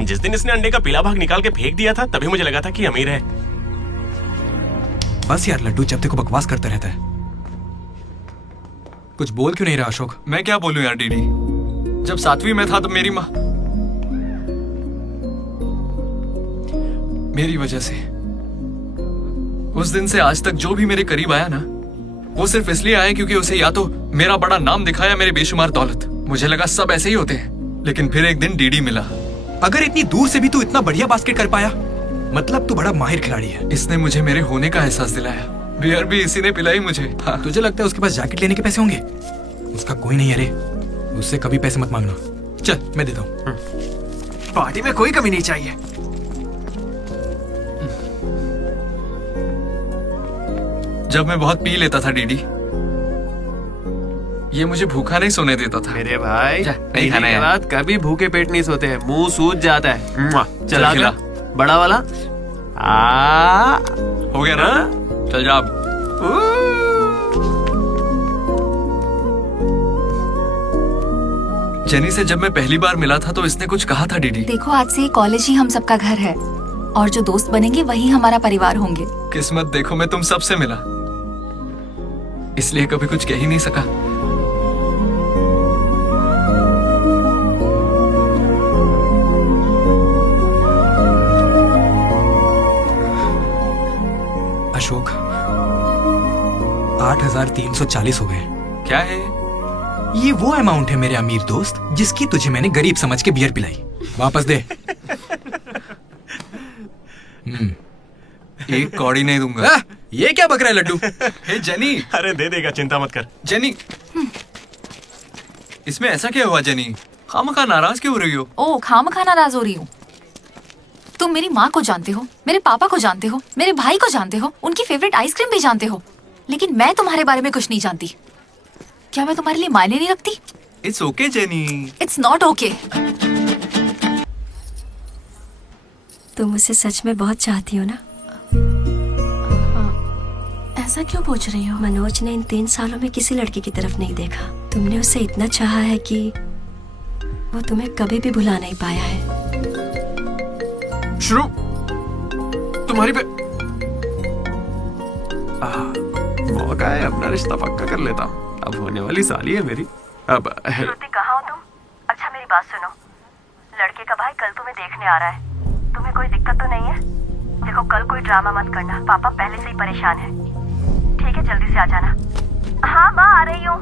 जिस दिन इसने अंडे का पीला भाग निकाल के फेंक दिया था तभी मुझे लगा था कि अमीर है। बस यार लड्डू, जब देखो बकवास करता रहता है। कुछ बोल क्यों नहीं रहा अशोक? मैं क्या बोलूं यार डीडी, जब 7वीं में था तब मेरी माँ मेरी वजह से उस दिन से आज तक जो भी मेरे करीब आया ना, वो सिर्फ इसलिए आया क्योंकि उसे या तो मेरा बड़ा नाम दिखाया, मेरे बेशुमार दौलत। मुझे लगा सब ऐसे ही होते हैं, लेकिन फिर एक दिन डीडी मिला। अगर इतनी दूर से भी तू इतना बढ़िया बास्केट कर पाया, मतलब तू बड़ा माहिर खिलाड़ी है। इसने मुझे मेरे होने का एहसास दिलाया। बियर भी इसी ने पिलाई मुझे। हाँ। तुझे लगता है उसके पास जैकेट लेने के पैसे होंगे? उसका कोई नहीं। अरे उससे कभी पैसे मत मांगना। चल मैं देता हूँ। पार्टी में कोई कमी नहीं चाहिए। जब मैं बहुत पी लेता था डीडी, ये मुझे भूखा नहीं सोने देता था। मेरे भाई नहीं खाना है। रात कभी भूखे पेट नहीं सोते हैं, मुंह सूज जाता है। चला खिला। बड़ा वाला हो गया ना? चल जा अब। जेनी से जब मैं पहली बार मिला था तो इसने कुछ कहा था डीडी। देखो आज से कॉलेज ही हम सबका घर है और जो दोस्त बनेंगे वही हमारा परिवार होंगे। किस्मत देखो मैं तुम सबसे मिला, इसलिए कभी कुछ कह ही नहीं सका। अशोक 8,340 हो गए। क्या है ये? वो अमाउंट है मेरे अमीर दोस्त जिसकी तुझे मैंने गरीब समझ के बियर पिलाई। वापस दे। एक कौड़ी नहीं दूंगा। ये क्या बक रहा है लड्डू? हे जेनी। अरे दे देगा, चिंता मत कर। जेनी इसमें ऐसा क्या हुआ जेनी? खामखा नाराज क्यों हो रही हो? ओ खामखा नाराज हो रही हूँ? तुम मेरी माँ को जानते हो, मेरे पापा को जानते हो, मेरे भाई को जानते हो, उनकी फेवरेट आइसक्रीम भी जानते हो, लेकिन मैं तुम्हारे बारे में कुछ नहीं जानती। क्या मैं तुम्हारे लिए मायने नहीं रखती? It's okay jenny. It's not okay. तुम मुझे सच में बहुत चाहती हो ना? ऐसा क्यों पूछ रही हो? मनोज ने इन 3 सालों में किसी लड़की की तरफ नहीं देखा। तुमने उसे इतना चाहा है कि वो तुम्हें कभी भी भुला नहीं पाया है। शुरू तुम्हारी पे मौका है, अपना रिश्ता पक्का कर लेता हूँ। अब होने वाली साली है मेरी। अब श्रुति कहाँ हो तुम? अच्छा बात सुनो, लड़के का भाई कल तुम्हें देखने आ रहा है। तुम्हें कोई दिक्कत तो नहीं है? देखो कल कोई ड्रामा मत करना, पापा पहले से ही परेशान है। ठीक है, जल्दी से आ जाना। हाँ माँ, आ रही हूँ।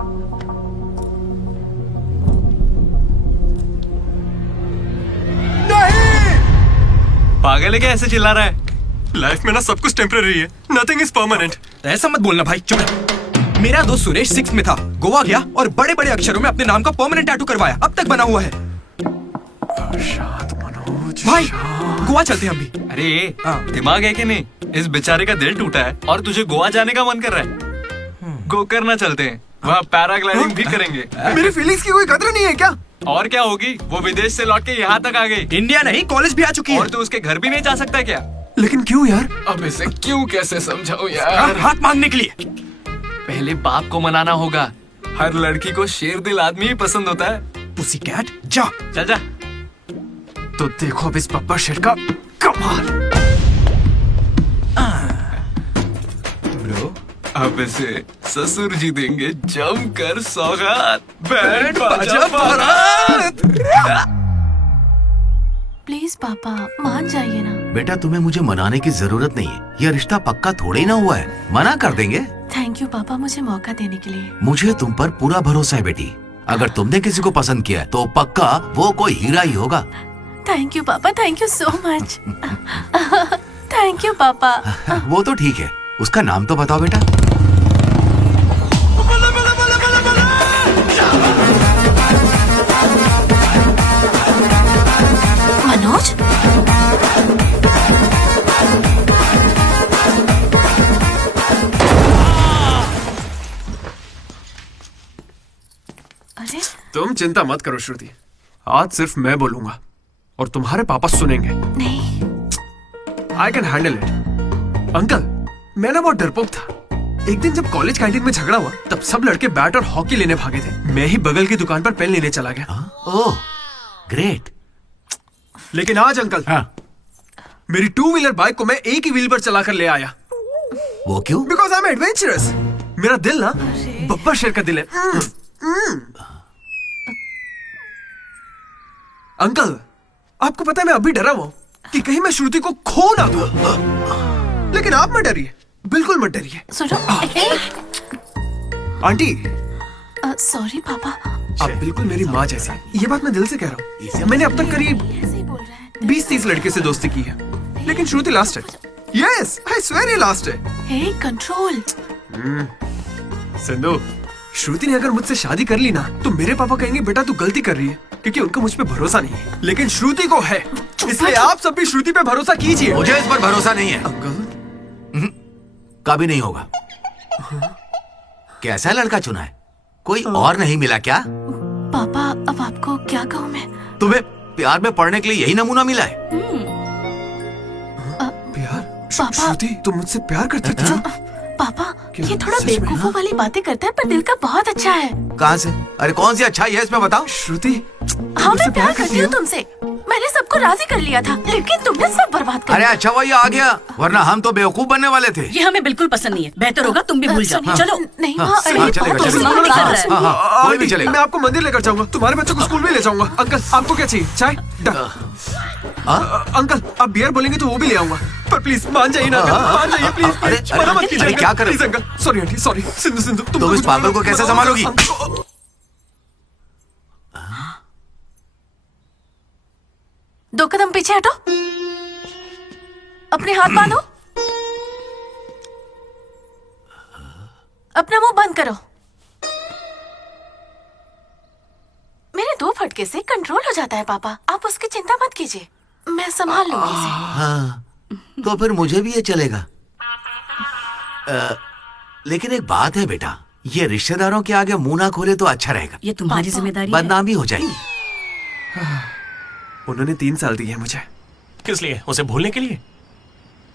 पागल है क्या ऐसे चिल्ला रहा है? लाइफ में ना सब कुछ टेम्पररी है, नथिंग इज परमानेंट। ऐसा मत बोलना भाई, चुप। मेरा दोस्त सुरेश 6th में था, गोवा गया और बड़े बड़े अक्षरों में अपने नाम का परमानेंट टैटू करवाया, अब तक बना हुआ है। भाई गोवा चलते हैं हम भी। अरे दिमाग है कि नहीं? इस बेचारे का दिल टूटा है और तुझे गोवा जाने का मन कर रहा है। गो करना चलते हैं, वहाँ पैराग्लाइडिंग भी करेंगे। मेरी फीलिंग्स की कोई कदर नहीं है क्या? और क्या होगी, वो विदेश से लौट के यहाँ तक आ गई। इंडिया नहीं, कॉलेज भी आ चुकी है। और तू उसके घर भी नहीं जा सकता क्या? लेकिन क्यों यार? अब इसे क्यों कैसे समझाऊं यार? हाथ मांगने के लिए। पहले बाप को मनाना होगा। हर लड़की को शेर दिल आदमी ही पसंद होता है। पुसी कैट, जा चल जा। तो देखो अब इस बब्बर शेर का कमाल। ब्रो, अब इसे ससुर जी देंगे जमकर सौगात। बैंड बाजा बारात। प्लीज पापा मान जाइए ना। बेटा तुम्हें मुझे मनाने की जरूरत नहीं है, यह रिश्ता पक्का थोड़े ही ना हुआ है, मना कर देंगे। थैंक यू पापा मुझे मौका देने के लिए। मुझे तुम पर पूरा भरोसा है बेटी, अगर तुमने किसी को पसंद किया तो पक्का वो कोई हीरा ही होगा। थैंक यू पापा, thank you so much. Thank you पापा। वो तो ठीक है, उसका नाम तो बताओ बेटा। मनोज, अरे तुम चिंता मत करो श्रुति, आज सिर्फ मैं बोलूंगा और तुम्हारे पापा सुनेंगे। नहीं, I can handle it. Uncle, मैं ना बहुत डरपोक था। एक दिन जब कॉलेज कैंटीन में झगड़ा हुआ तब सब लड़के बैट और हॉकी लेने भागे थे, मैं ही बगल की दुकान पर पेन लेने चला गया। Oh great. लेकिन आज अंकल, मेरी 2 व्हीलर बाइक को मैं एक ही व्हील पर चलाकर ले आया। वो क्यों? Because I am adventurous. मेरा दिल ना बब्बर शेर का दिल है। अंकल, आपको पता है मैं अभी डरा हुआ हूं कि कहीं मैं श्रुति को खो ना दूं। लेकिन आप मत डरिए, बिल्कुल मत डरिए। सुनो। आंटी, सॉरी पापा। आप बिल्कुल मेरी माँ जैसी हैं। ये बात मैं दिल से कह रहा हूँ। मैंने अब तक करीब 20-30 लड़के से दोस्ती की है, लेकिन श्रुति लास्ट है। यस, आई स्वेयर ये लास्ट है। हे कंट्रोल। सिंधु, श्रुति ने अगर मुझसे शादी कर ली ना तो मेरे पापा कहेंगे बेटा तू गलती कर रही है, क्योंकि उनको मुझ पे भरोसा नहीं है। लेकिन श्रुति को है, इसलिए आप सब भी श्रुति पे भरोसा कीजिए। मुझे इस पर भरोसा नहीं है अंकल, कभी नहीं होगा। कैसा लड़का चुना है, कोई और नहीं मिला क्या? पापा अब आपको क्या कहूँ मैं? तुम्हें प्यार में पढ़ने के लिए यही नमूना मिला है? प्यार? श्रुति, तुम मुझसे प्यार करती थी ना? पापा ये थोड़ा बेवकूफों वाली बातें करता है, पर दिल का बहुत अच्छा है। कहाँ से? अरे कौन सी अच्छाई है इसमें बताओ। श्रुति, हाँ मैं प्यार करती हूँ तुमसे। मैंने सबको राजी कर लिया था, लेकिन तुमने सब बर्बाद कर अरे दिया। अच्छा वो ये आ गया, वरना हम तो बेवकूफ बनने वाले थे। ये हमें बिल्कुल पसंद नहीं है, बेहतर होगा तुम भी भूल जाओ। चलो। नहीं हाँ, माँ, हाँ, चलेगा, चलेगा। कोई भी चलेगा। मैं आपको मंदिर लेकर जाऊंगा, तुम्हारे बच्चों को स्कूल भी ले जाऊंगा। अंकल, आपको क्या चाहिए? चाय? अंकल, आप बियर बोलेंगे तो वो भी ले आऊंगा, पर प्लीज मान जाइए ना, मान जाइए प्लीज। मना मत कीजिए। क्या कर रहे हो? Uncle, sorry aunty, sorry. Sindhu, Sindhu, तुम इस पागल को कैसे संभालोगी? दो कदम पीछे हटो, अपने हाथ बांधो, अपना मुंह बंद करो। मेरे 2 फटके से कंट्रोल हो जाता है पापा, आप उसकी चिंता मत कीजिए, मैं संभाल लूंगी इसे। हाँ, तो फिर मुझे भी ये चलेगा। लेकिन एक बात है बेटा, ये रिश्तेदारों के आगे मुंह ना खोले तो अच्छा रहेगा। ये तुम्हारी जिम्मेदारी है। बदनामी हो जाएगी। उन्होंने 3 साल दिए हैं मुझे। किस लिए? उसे भूलने के लिए?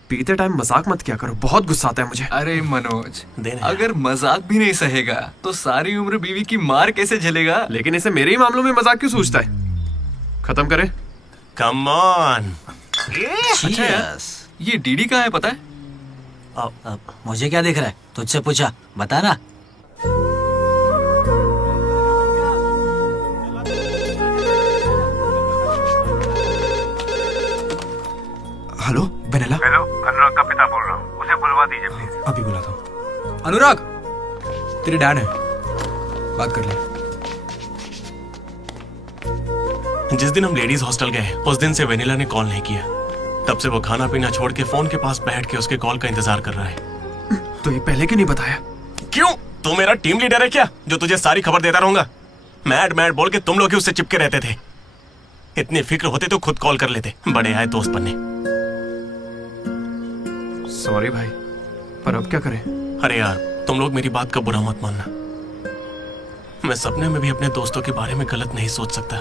पीते टाइम मजाक मत किया करो, बहुत गुस्सा आता है मुझे। अरे मनोज, अगर मजाक भी नहीं सहेगा तो सारी उम्र बीवी की मार कैसे झेलेगा? लेकिन इसे मेरे ही मामलों में मजाक क्यों सोचता है? खत्म करें। Come on. अच्छा यार, ये डीडी कहाँ है पता है? मुझे क्या दिख रहा है? तुझसे पूछा, बता ना। अनुराग, तेरे डैड है, बात कर ले। जिस दिन हम लेडीज हॉस्टल गए उस दिन से वेनिला ने कॉल नहीं किया। तब से वो खाना पीना छोड़ के फोन के पास बैठ के उसके कॉल का इंतजार कर रहा है। तो ये पहले क्यों नहीं बताया? क्यों? तू मेरा टीम लीडर है क्या जो तुझे सारी खबर देता रहूंगा? मैड मैड बोल के तुम लोग ही उससे चिपके रहते थे। इतनी फिक्र होते तो खुद कॉल कर लेते, बड़े आए दोस्त बनने। सॉरी भाई, पर अब क्या करें? अरे यार, तुम लोग मेरी बात का बुरा मत मानना। मैं सपने में भी अपने दोस्तों के बारे में गलत नहीं सोच सकता,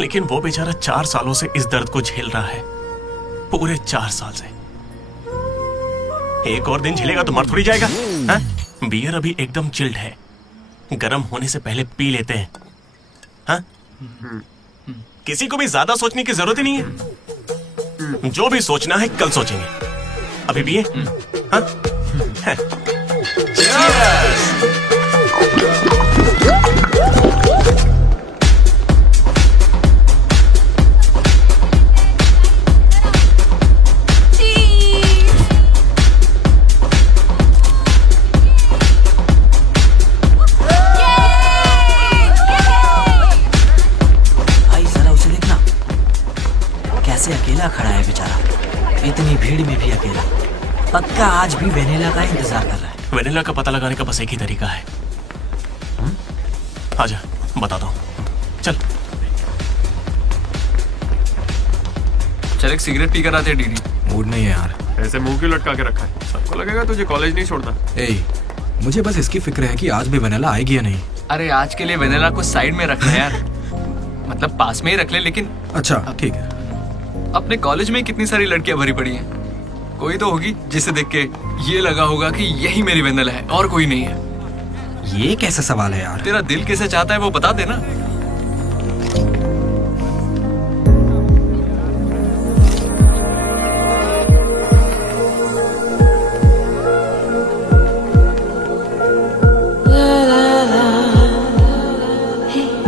लेकिन वो बेचारा 4 सालों से इस दर्द को झेल रहा है, पूरे 4 साल से। एक और दिन झेलेगा तो मर थोड़ी जाएगा। हा? बियर अभी एकदम चिल्ड है, गर्म होने से पहले पी लेते हैं। हा? किसी को भी ज्यादा सोचने की जरूरत ही नहीं है। जो भी सोचना है कल सोचेंगे, अभी पिए। हाँ? अकेला खड़ा है बेचारा, इतनी भीड़ में भी अकेला। पक्का आज भी वेनिला का इंतजार कर रहा है। वेनिला का पता लगाने का बस एक ही तरीका है। आजा, बताता हूँ। चल चल एक सिगरेट पी कर आते डीडी। मूड नहीं है यार। ऐसे मुंह क्यों लटका के रखा है? सबको लगेगा तुझे कॉलेज नहीं छोड़ना। मुझे बस इसकी फिक्र है कि आज भी वेनिला आएगी या नहीं। अरे आज के लिए वेनिला को साइड में रखना यार, मतलब पास में ही रख ले। लेकिन अच्छा ठीक है। अपने कॉलेज में कितनी सारी लड़कियां भरी पड़ी हैं, कोई तो होगी जिसे देख के ये लगा होगा कि यही मेरी वेनिला है और कोई नहीं है। ये कैसा सवाल है यार? तेरा दिल कैसे चाहता है वो बता देना।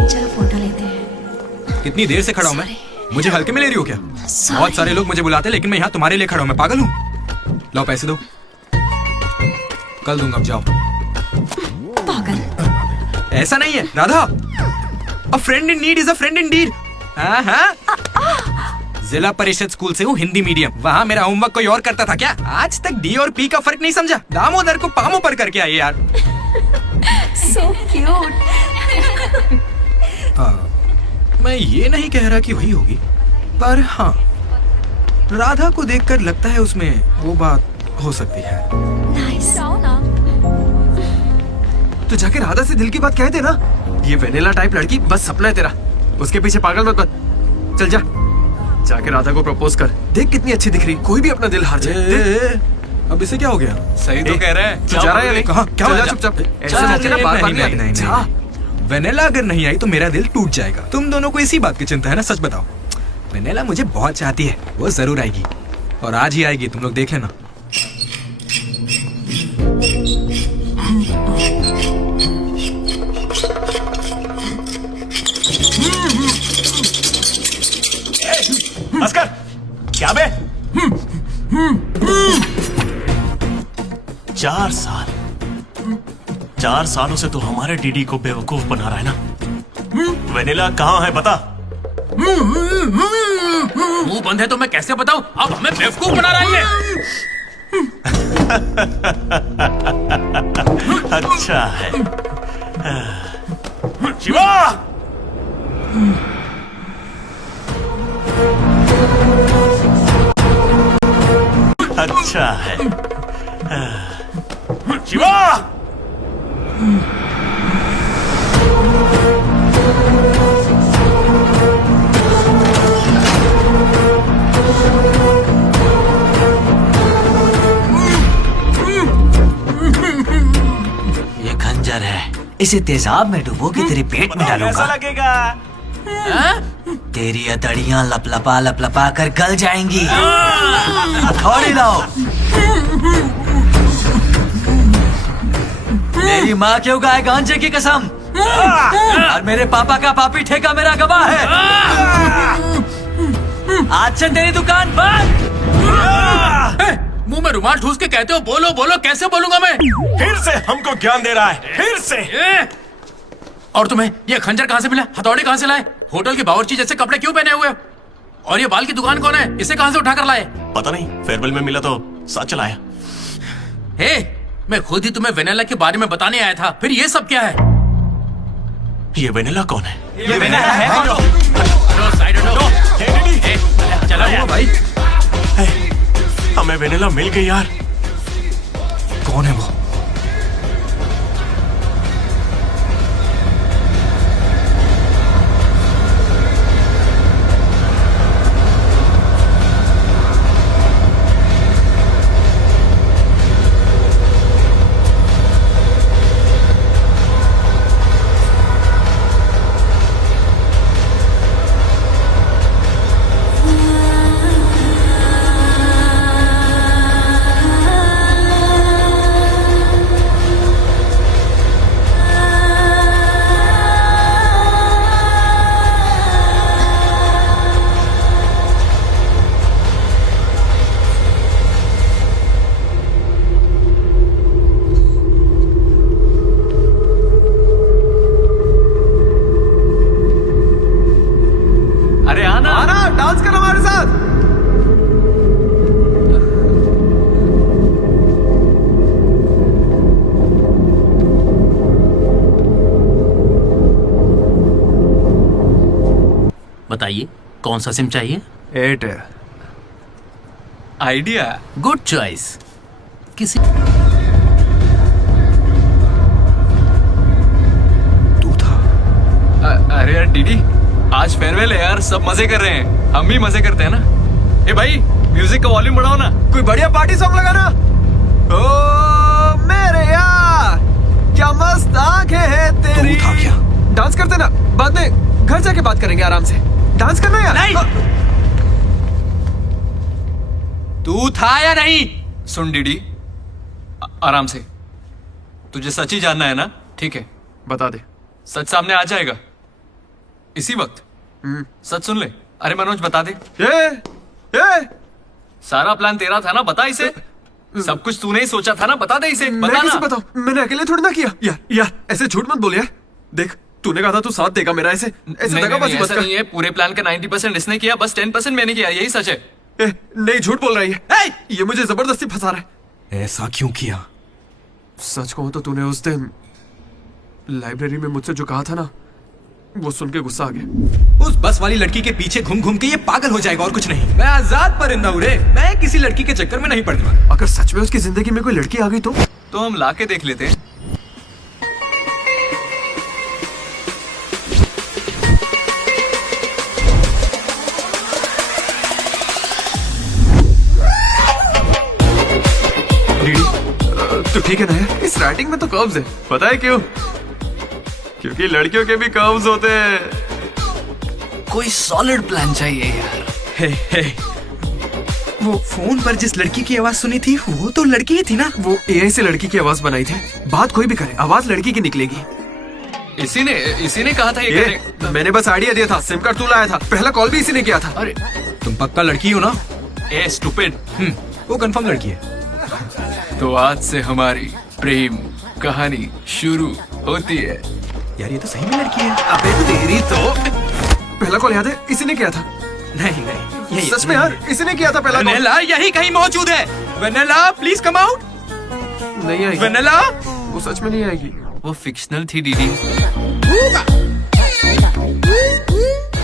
चलो फोटो लेते हैं। कितनी देर से खड़ा हूँ मैं? मुझे हल्के में ले रही हो क्या? बहुत सारे लोग मुझे बुलाते हैं, लेकिन मैं यहाँ तुम्हारे लिए खड़ा हूँ। मैं पागल हूँ? लाओ पैसे दो, कल दूंगा, अब जाओ। पागल। ऐसा नहीं है Radha, a friend in need is a friend in deed. Zila Parishad school से हूँ, हिंदी मीडियम। वहाँ मेरा होमवर्क कोई और करता था क्या? आज तक डी और पी का फर्क नहीं समझा। दामोदर को पामो पर करके आई यार। So cute. मैं ये नहीं कह रहा कि वही होगी, पर हाँ, राधा को देखकर लगता है उसमें वो बात हो सकती है। तो जाके राधा से दिल की बात कह दे ना। ये वेनिला टाइप लड़की बस सपना है तेरा, उसके पीछे पागल मत बन। चल जा, जाके राधा को प्रपोज कर। देख कितनी अच्छी दिख रही, कोई भी अपना दिल हार जाए। अब इसे क्या हो गया? सही तो कह रहा है। तू जा रहा है या नहीं? कहाँ? क्या चल हो जा गया? चुपचाप। ऐसे नहीं, मौके ना बार-बार नहीं आएंगे। जा। वेनिला अगर नहीं आई तो मेरा दिल टूट जाएगा। तुम दोनों को इसी बात की चिंता है ना? सच बताओ। वेनिला मुझे बहुत चाहती है, वो जरूर आएगी, और आज ही आएगी, तुम लोग देख लेना। अस्कर, क्या बे? 4 सालों से तो हमारे डीडी को बेवकूफ बना रहा है ना। वेनिला कहाँ है बता। मुंह बंद है तो मैं कैसे बताऊं? अब हमें बेवकूफ बना रही है। अच्छा है। शिवा! अच्छा है। शिवा! ये खंजर है, इसे तेजाब में डुबो के तेरे पेट में डालूंगा। कैसा लगेगा? तेरी अतड़ियां लपलपा लपलपा कर गल जाएंगी। हथौड़ी लाओ। मेरी माँ क्यों गाय गांजे की कसम, और मेरे पापा का पापी ठेका मेरा गवाह है। आज से तेरी दुकान बंद। मुंह में रुमाल ठूस के कहते हो बोलो बोलो, कैसे बोलूंगा मैं? फिर से हमको ज्ञान दे रहा है, फिर से। और तुम्हें ये खंजर कहाँ से मिला? हथौड़े कहाँ से लाए? होटल के बावर्ची जैसे कपड़े क्यों पहने हुए हो? और ये बाल की दुकान कौन है? इसे कहाँ से उठा कर लाए? पता नहीं, फेयरवेल में मिला तो साथ चलाया। हे, मैं खुद ही तुम्हें वेनिला के बारे में बताने आया था, फिर ये सब क्या है? ये वेनिला कौन है? ये वेनिला है कौन? साइड हटो। चलो भाई। हमें वेनिला मिल गई यार। कौन है वो? बताइए कौन सा सिम चाहिए? एयरटेल। आइडिया। Good choice. किसी अरे यार डीडी, आज फेयरवेल है यार, सब मजे कर रहे हैं, हम भी मजे करते हैं ना। ए भाई, म्यूजिक का वॉल्यूम बढ़ाओ ना, कोई बढ़िया पार्टी सॉन्ग लगाना। ओ मेरे यार, क्या मस्त आंखें हैं तेरी। तू था क्या? डांस करते ना, बाद में घर जाके बात करेंगे आराम से। डांस करना यार। नहीं। तू था या नहीं? सुन डीडी, आराम से, तुझे सच ही जानना है ना? ठीक है, बता दे, सच सामने आ जाएगा इसी वक्त। सच सुन ले। अरे मनोज बता दे। ये सारा प्लान तेरा था ना, बता इसे। सब कुछ तूने ही सोचा था ना, बता दे इसे। बता ना। बताओ, मैंने अकेले थोड़ी ना किया। यार ऐसे झूठ मत बोल यार। देख, तूने कहा था तू साथ देगा मेरा, ऐसे दगाबाजी मत कर। नहीं है, पूरे प्लान का 90% इसने किया, बस 10% मैंने किया, यही सच है। नहीं, झूठ बोल रही है। ये मुझे जबरदस्ती फंसा रहा है। ऐसा क्यों किया? सच कहूं तो तूने उस दिन लाइब्रेरी में मुझसे जो कहा था ना, वो सुन के गुस्सा आ गया। उस बस वाली लड़की के पीछे घूम घूम के ये पागल हो जाएगा और कुछ नहीं। मैं आजाद परिंदा हूं रे, मैं किसी लड़की के चक्कर में नहीं पड़ने वाला। अगर सच में उसकी जिंदगी में कोई लड़की आ गई तो हम लाके देख लेते हैं। तो ठीक है ना यार, इस राइटिंग में तो कर्व्स है। पता है क्यों? क्योंकि लड़कियों के भी कर्व्स होते हैं। कोई सॉलिड प्लान चाहिए यार। हे, वो फोन पर जिस लड़की की आवाज सुनी थी, वो तो लड़की ही थी ना। वो एआई से लड़की की आवाज बनाई थी। बात कोई भी करे, आवाज लड़की की निकलेगी। इसी ने कहा था ये करने। मैंने बस आइडिया दिया था, सिम कार्ड तू लाया था, पहला कॉल भी इसी ने किया था। अरे तुम पक्का लड़की हो ना? ए स्टूपिड। वो कंफर्म लड़की है। तो आज से हमारी प्रेम कहानी शुरू होती है। यार ये तो सही में लड़की है। अबे तेरी तो। पहला कॉल याद है, इसी ने किया था। नहीं, सच में यार, इसी ने किया था पहला कॉल। वेनिला यही कहीं मौजूद है। Vanilla please come out. नहीं आएगी वेनिला। वो सच में नहीं आएगी। वो फिक्शनल थी डीडी।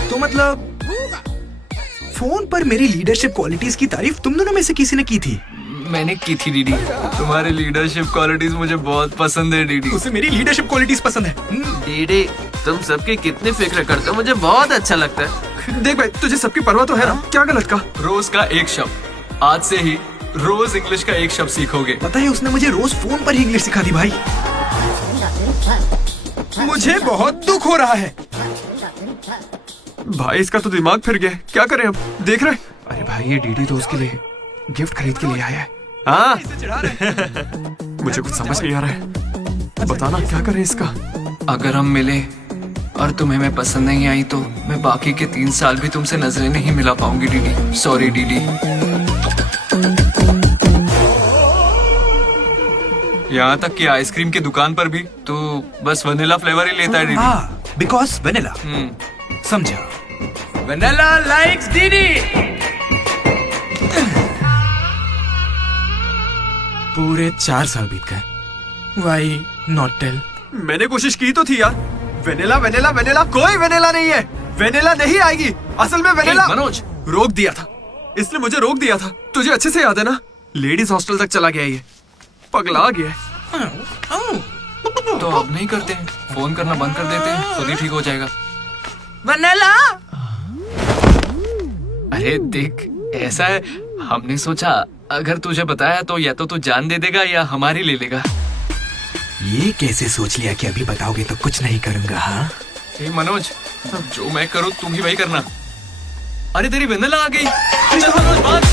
तो मतलब फोन पर मेरी लीडरशिप क्वालिटीज की तारीफ तुम दोनों में से किसी ने की थी? मैंने की थी डीडी। तुम्हारी लीडरशिप क्वालिटीज मुझे बहुत पसंद है डीडी। उसे मेरी लीडरशिप क्वालिटीज पसंद है। डीडी, तुम सबकी कितनी फिक्र करते हो, मुझे बहुत अच्छा लगता है। देख भाई, तुझे सबकी परवाह तो है ना, क्या गलत का? रोज का एक शब्द, आज से ही रोज इंग्लिश का एक शब्द सीखोगे। पता है उसने मुझे रोज फोन पर ही इंग्लिश सिखा दी भाई। मुझे बहुत दुख हो रहा है भाई। इसका तो दिमाग फिर गया, क्या करें अब? देख रहे? अरे भाई, ये डीडी तो उसके लिए गिफ्ट खरीद के लिए आया है। हाँ मुझे कुछ समझ नहीं आ रहा है, बताना क्या करें इसका। अगर हम मिले और तुम्हें मैं पसंद नहीं आई तो मैं बाकी के 3 साल भी तुमसे नजरें नहीं मिला पाऊंगी डीडी। Sorry DD. यहाँ तक कि आइसक्रीम की दुकान पर भी तू बस वनीला फ्लेवर ही लेता है दीदी। हाँ, बिकॉज वेनिला। समझा। Vanilla likes DD. पूरे 4 साल बीत गए। Why not tell? मैंने कोशिश की तो थी यार। वेनिला वेनिला वेनिला, कोई वेनिला नहीं है। वेनिला नहीं आएगी। असल में वेनिला मनोज रोक दिया था, इसने मुझे रोक दिया था। तुझे अच्छे से याद है ना? लेडीज हॉस्टल तक चला गया ये, पगला गया। तो अब नहीं करते हैं, फोन करना बंद कर देते हैं, खुद ही ठीक हो जाएगा। वेनिला। अरे देख, ऐसा है, हमने सोचा अगर तुझे बताया तो या तो तू जान दे देगा या हमारी ले लेगा। ये कैसे सोच लिया कि अभी बताओगे तो कुछ नहीं करूंगा? हाँ मनोज, जो मैं करूँ तुम ही वही करना। अरे तेरी वेनिला आ गई। चल मनोज, बात।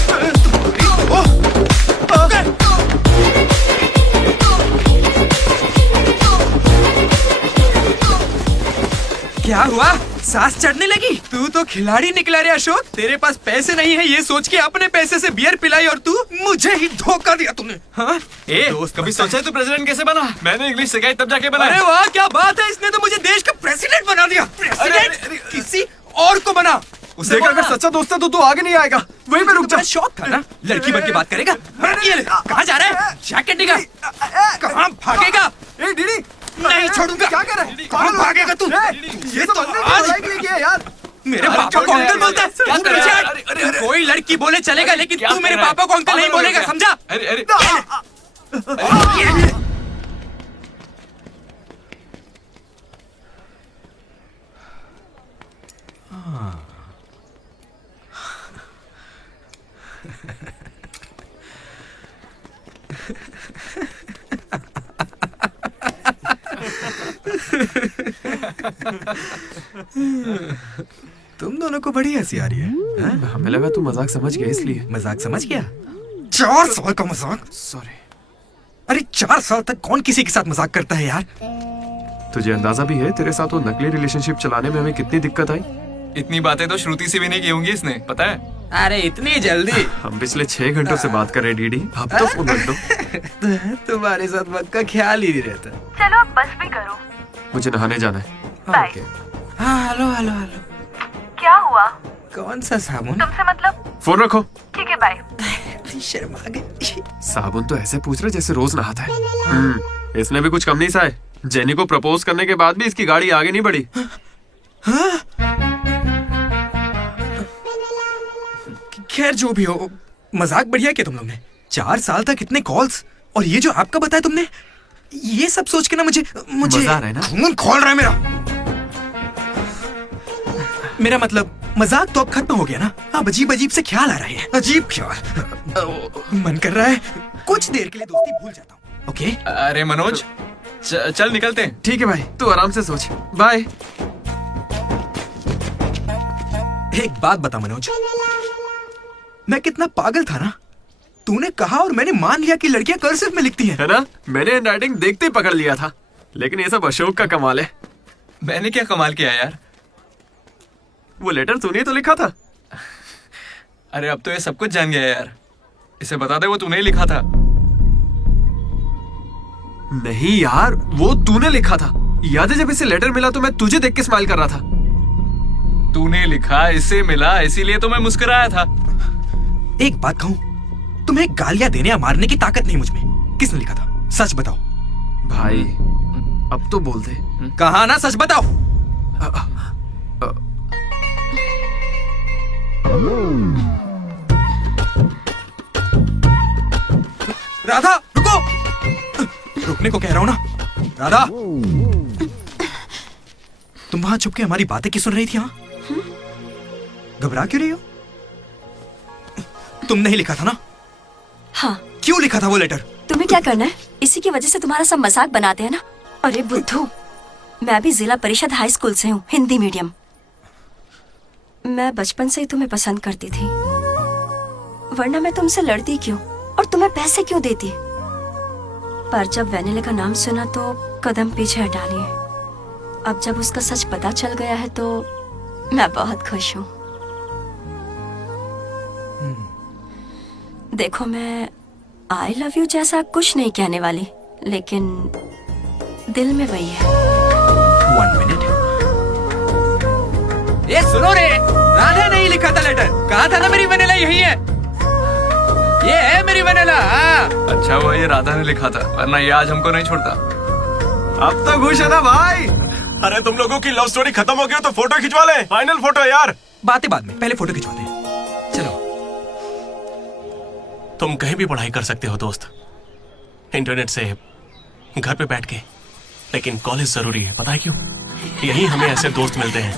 क्या हुआ? सांस चढ़ने लगी? तू तो खिलाड़ी निकला रे अशोक। तेरे पास पैसे नहीं है ये सोच के अपने पैसे से बियर पिलाई और तू मुझे ही धोखा दिया तूने। हाँ? दोस्त, कभी सोचा है तू प्रेसिडेंट कैसे बना? मैंने इंग्लिश सिखाई तब जाके बना। अरे वाह, क्या बात है, इसने तो मुझे देश का प्रेसिडेंट बना दिया। प्रेसिडेंट किसी और को बना। उसे अगर सच्चा दोस्त है तो तू आगे नहीं आएगा। वहीं पे रुक जा। शौक था ना, लड़की बन के बात करेगा। कहाँ जा रहा है? जैकेट निकाल। कहाँ भागेगा? दीदी नहीं छोड़ूंगा। क्या कर रहा है? कहाँ भागेगा तू? ये तो आज यार मेरे पापा को अंकल बोलता है। क्या कर रहा है? कोई लड़की बोले चलेगा, लेकिन तू मेरे पापा को अंकल नहीं बोलेगा, समझा? अरे अरे तुम दोनों को बड़ी हंसी आ रही है। हमें लगा तू मजाक समझ गया इसलिए। मजाक समझ गया? 4 साल का मजाक? सॉरी। अरे 4 साल तक कौन किसी के साथ मजाक करता है यार? तुझे अंदाजा भी है तेरे साथ वो नकली रिलेशनशिप चलाने में हमें कितनी दिक्कत आई? इतनी बातें तो श्रुति से भी नहीं की होंगी इसने, पता है? अरे इतनी जल्दी? हम पिछले 6 घंटों से बात कर रहे हैं डीडी, अब तो फोन रख दो। तुम्हारे साथ वक्त का ख्याल ही नहीं रहता। चलो अब बस भी करो। मुझे नहाने जाना है। बाय। हाँ हेलो हेलो हेलो। क्या हुआ? कौन सा साबुन? तुमसे मतलब? फोन रखो। ठीक है, बाय। शर्मा गई। साबुन तो ऐसे पूछ रहे जैसे रोज नहाता है। इसने भी कुछ कम नहीं सा है। जेनी को प्रपोज करने के बाद भी इसकी गाड़ी आगे नहीं बढ़ी। खैर जो भी हो, मजाक बढ़िया किया तुम लोग ने। 4 साल तक इतने कॉल्स, और ये जो आपका बताया तुमने, ये सब सोच के ना मुझे मजा आ रहा है ना? खून खोल रहा है मेरा मतलब मजाक तो अब खत्म हो गया ना। अब अजीब अजीब से ख्याल आ रहे हैं। अजीब ख्याल। मन कर रहा है कुछ देर के लिए दोस्ती भूल जाता हूँ। ओके? अरे मनोज, चल निकलते हैं। ठीक है भाई, तू आराम से सोच। बाय। एक बात बता मनोज, मैं कितना पागल था ना। तूने कहा और मैंने मान लिया कि लड़कियां कर्सिव में लिखती हैं। है ना? मैंने हैंडराइटिंग देखते ही पकड़ लिया था। लेकिन ये सब अशोक का कमाल है। मैंने क्या कमाल किया यार? वो लेटर तूने तो लिखा था। अरे अब तो ये सब कुछ जान गया यार। इसे बता दे वो तूने ही लिखा था। नहीं यार, वो तूने लिखा था। याद है जब इसे लेटर मिला तो मैं तुझे देख के स्माइल कर रहा था। तूने लिखा, इसे मिला, इसीलिए तो मैं मुस्कुराया था। एक बात कहूं, तुम्हें गालियां देने या मारने की ताकत नहीं मुझमें। किसने लिखा था? सच बताओ भाई। अब तो बोल दे। कहा ना, सच बताओ। राधा रुको। रुकने को कह रहा हूं ना। राधा, तुम वहां छुप के हमारी बातें क्यों सुन रही थी? हाँ, घबरा क्यों रही हो? तुमने ही लिखा था ना? हाँ। क्यों लिखा था वो लेटर? तुम्हें क्या करना है? इसी की वजह से तुम्हारा सब मजाक बनाते हैं ना। अरे बुद्धू, मैं भी जिला परिषद हाई स्कूल से हूँ, हिंदी मीडियम। मैं बचपन से ही तुम्हें पसंद करती थी, वरना मैं तुमसे लड़ती क्यों और तुम्हें पैसे क्यों देती? पर जब वेनिला का नाम सुना तो कदम पीछे हटा लिए। अब जब उसका सच पता चल गया है तो मैं बहुत खुश हूँ। देखो, मैं आई लव यू जैसा कुछ नहीं कहने वाली, लेकिन दिल में वही है। 1 मिनट। ये सुनो रे, राधा नहीं लिखा था लेटर, कहा था ना मेरी वनीला यही है। ये है मेरी वनीला। अच्छा वो ये राधा ने लिखा था, वरना ये आज हमको नहीं छोड़ता। अब तो खुश है ना भाई? अरे तुम लोगों की लव स्टोरी खत्म हो गई तो फोटो खिंचवा ले, फाइनल फोटो यार। बातें बाद में, पहले फोटो खिंचवाते हैं। चलो। तुम कहीं भी पढ़ाई कर सकते हो दोस्त, इंटरनेट से, घर पे बैठ के, लेकिन कॉलेज जरूरी है। पता है क्यों? यही हमें ऐसे दोस्त मिलते हैं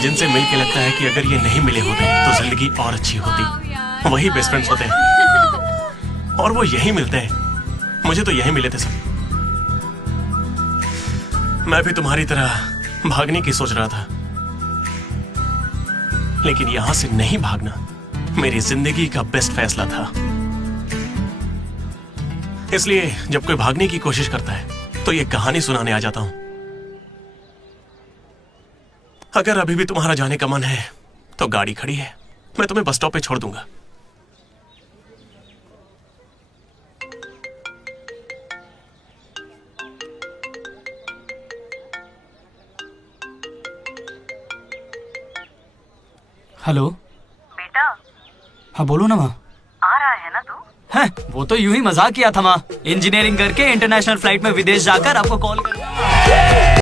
जिनसे मिलके लगता है कि अगर ये नहीं मिले होते तो जिंदगी और अच्छी होती। वही बेस्ट फ्रेंड्स होते हैं और वो यही मिलते हैं। मुझे तो यही मिले थे सब। मैं भी तुम्हारी तरह भागने की सोच रहा था, लेकिन यहां से नहीं भागना मेरी जिंदगी का बेस्ट फैसला था। इसलिए जब कोई भागने की कोशिश करता है तो ये कहानी सुनाने आ जाता हूं। अगर अभी भी तुम्हारा जाने का मन है तो गाड़ी खड़ी है, मैं तुम्हें बस स्टॉप पे छोड़ दूंगा। हेलो बेटा, हाँ बोलो ना माँ। आ रहा है ना तू? है वो तो यूं ही मजाक किया था माँ। इंजीनियरिंग करके इंटरनेशनल फ्लाइट में विदेश जाकर आपको कॉल कर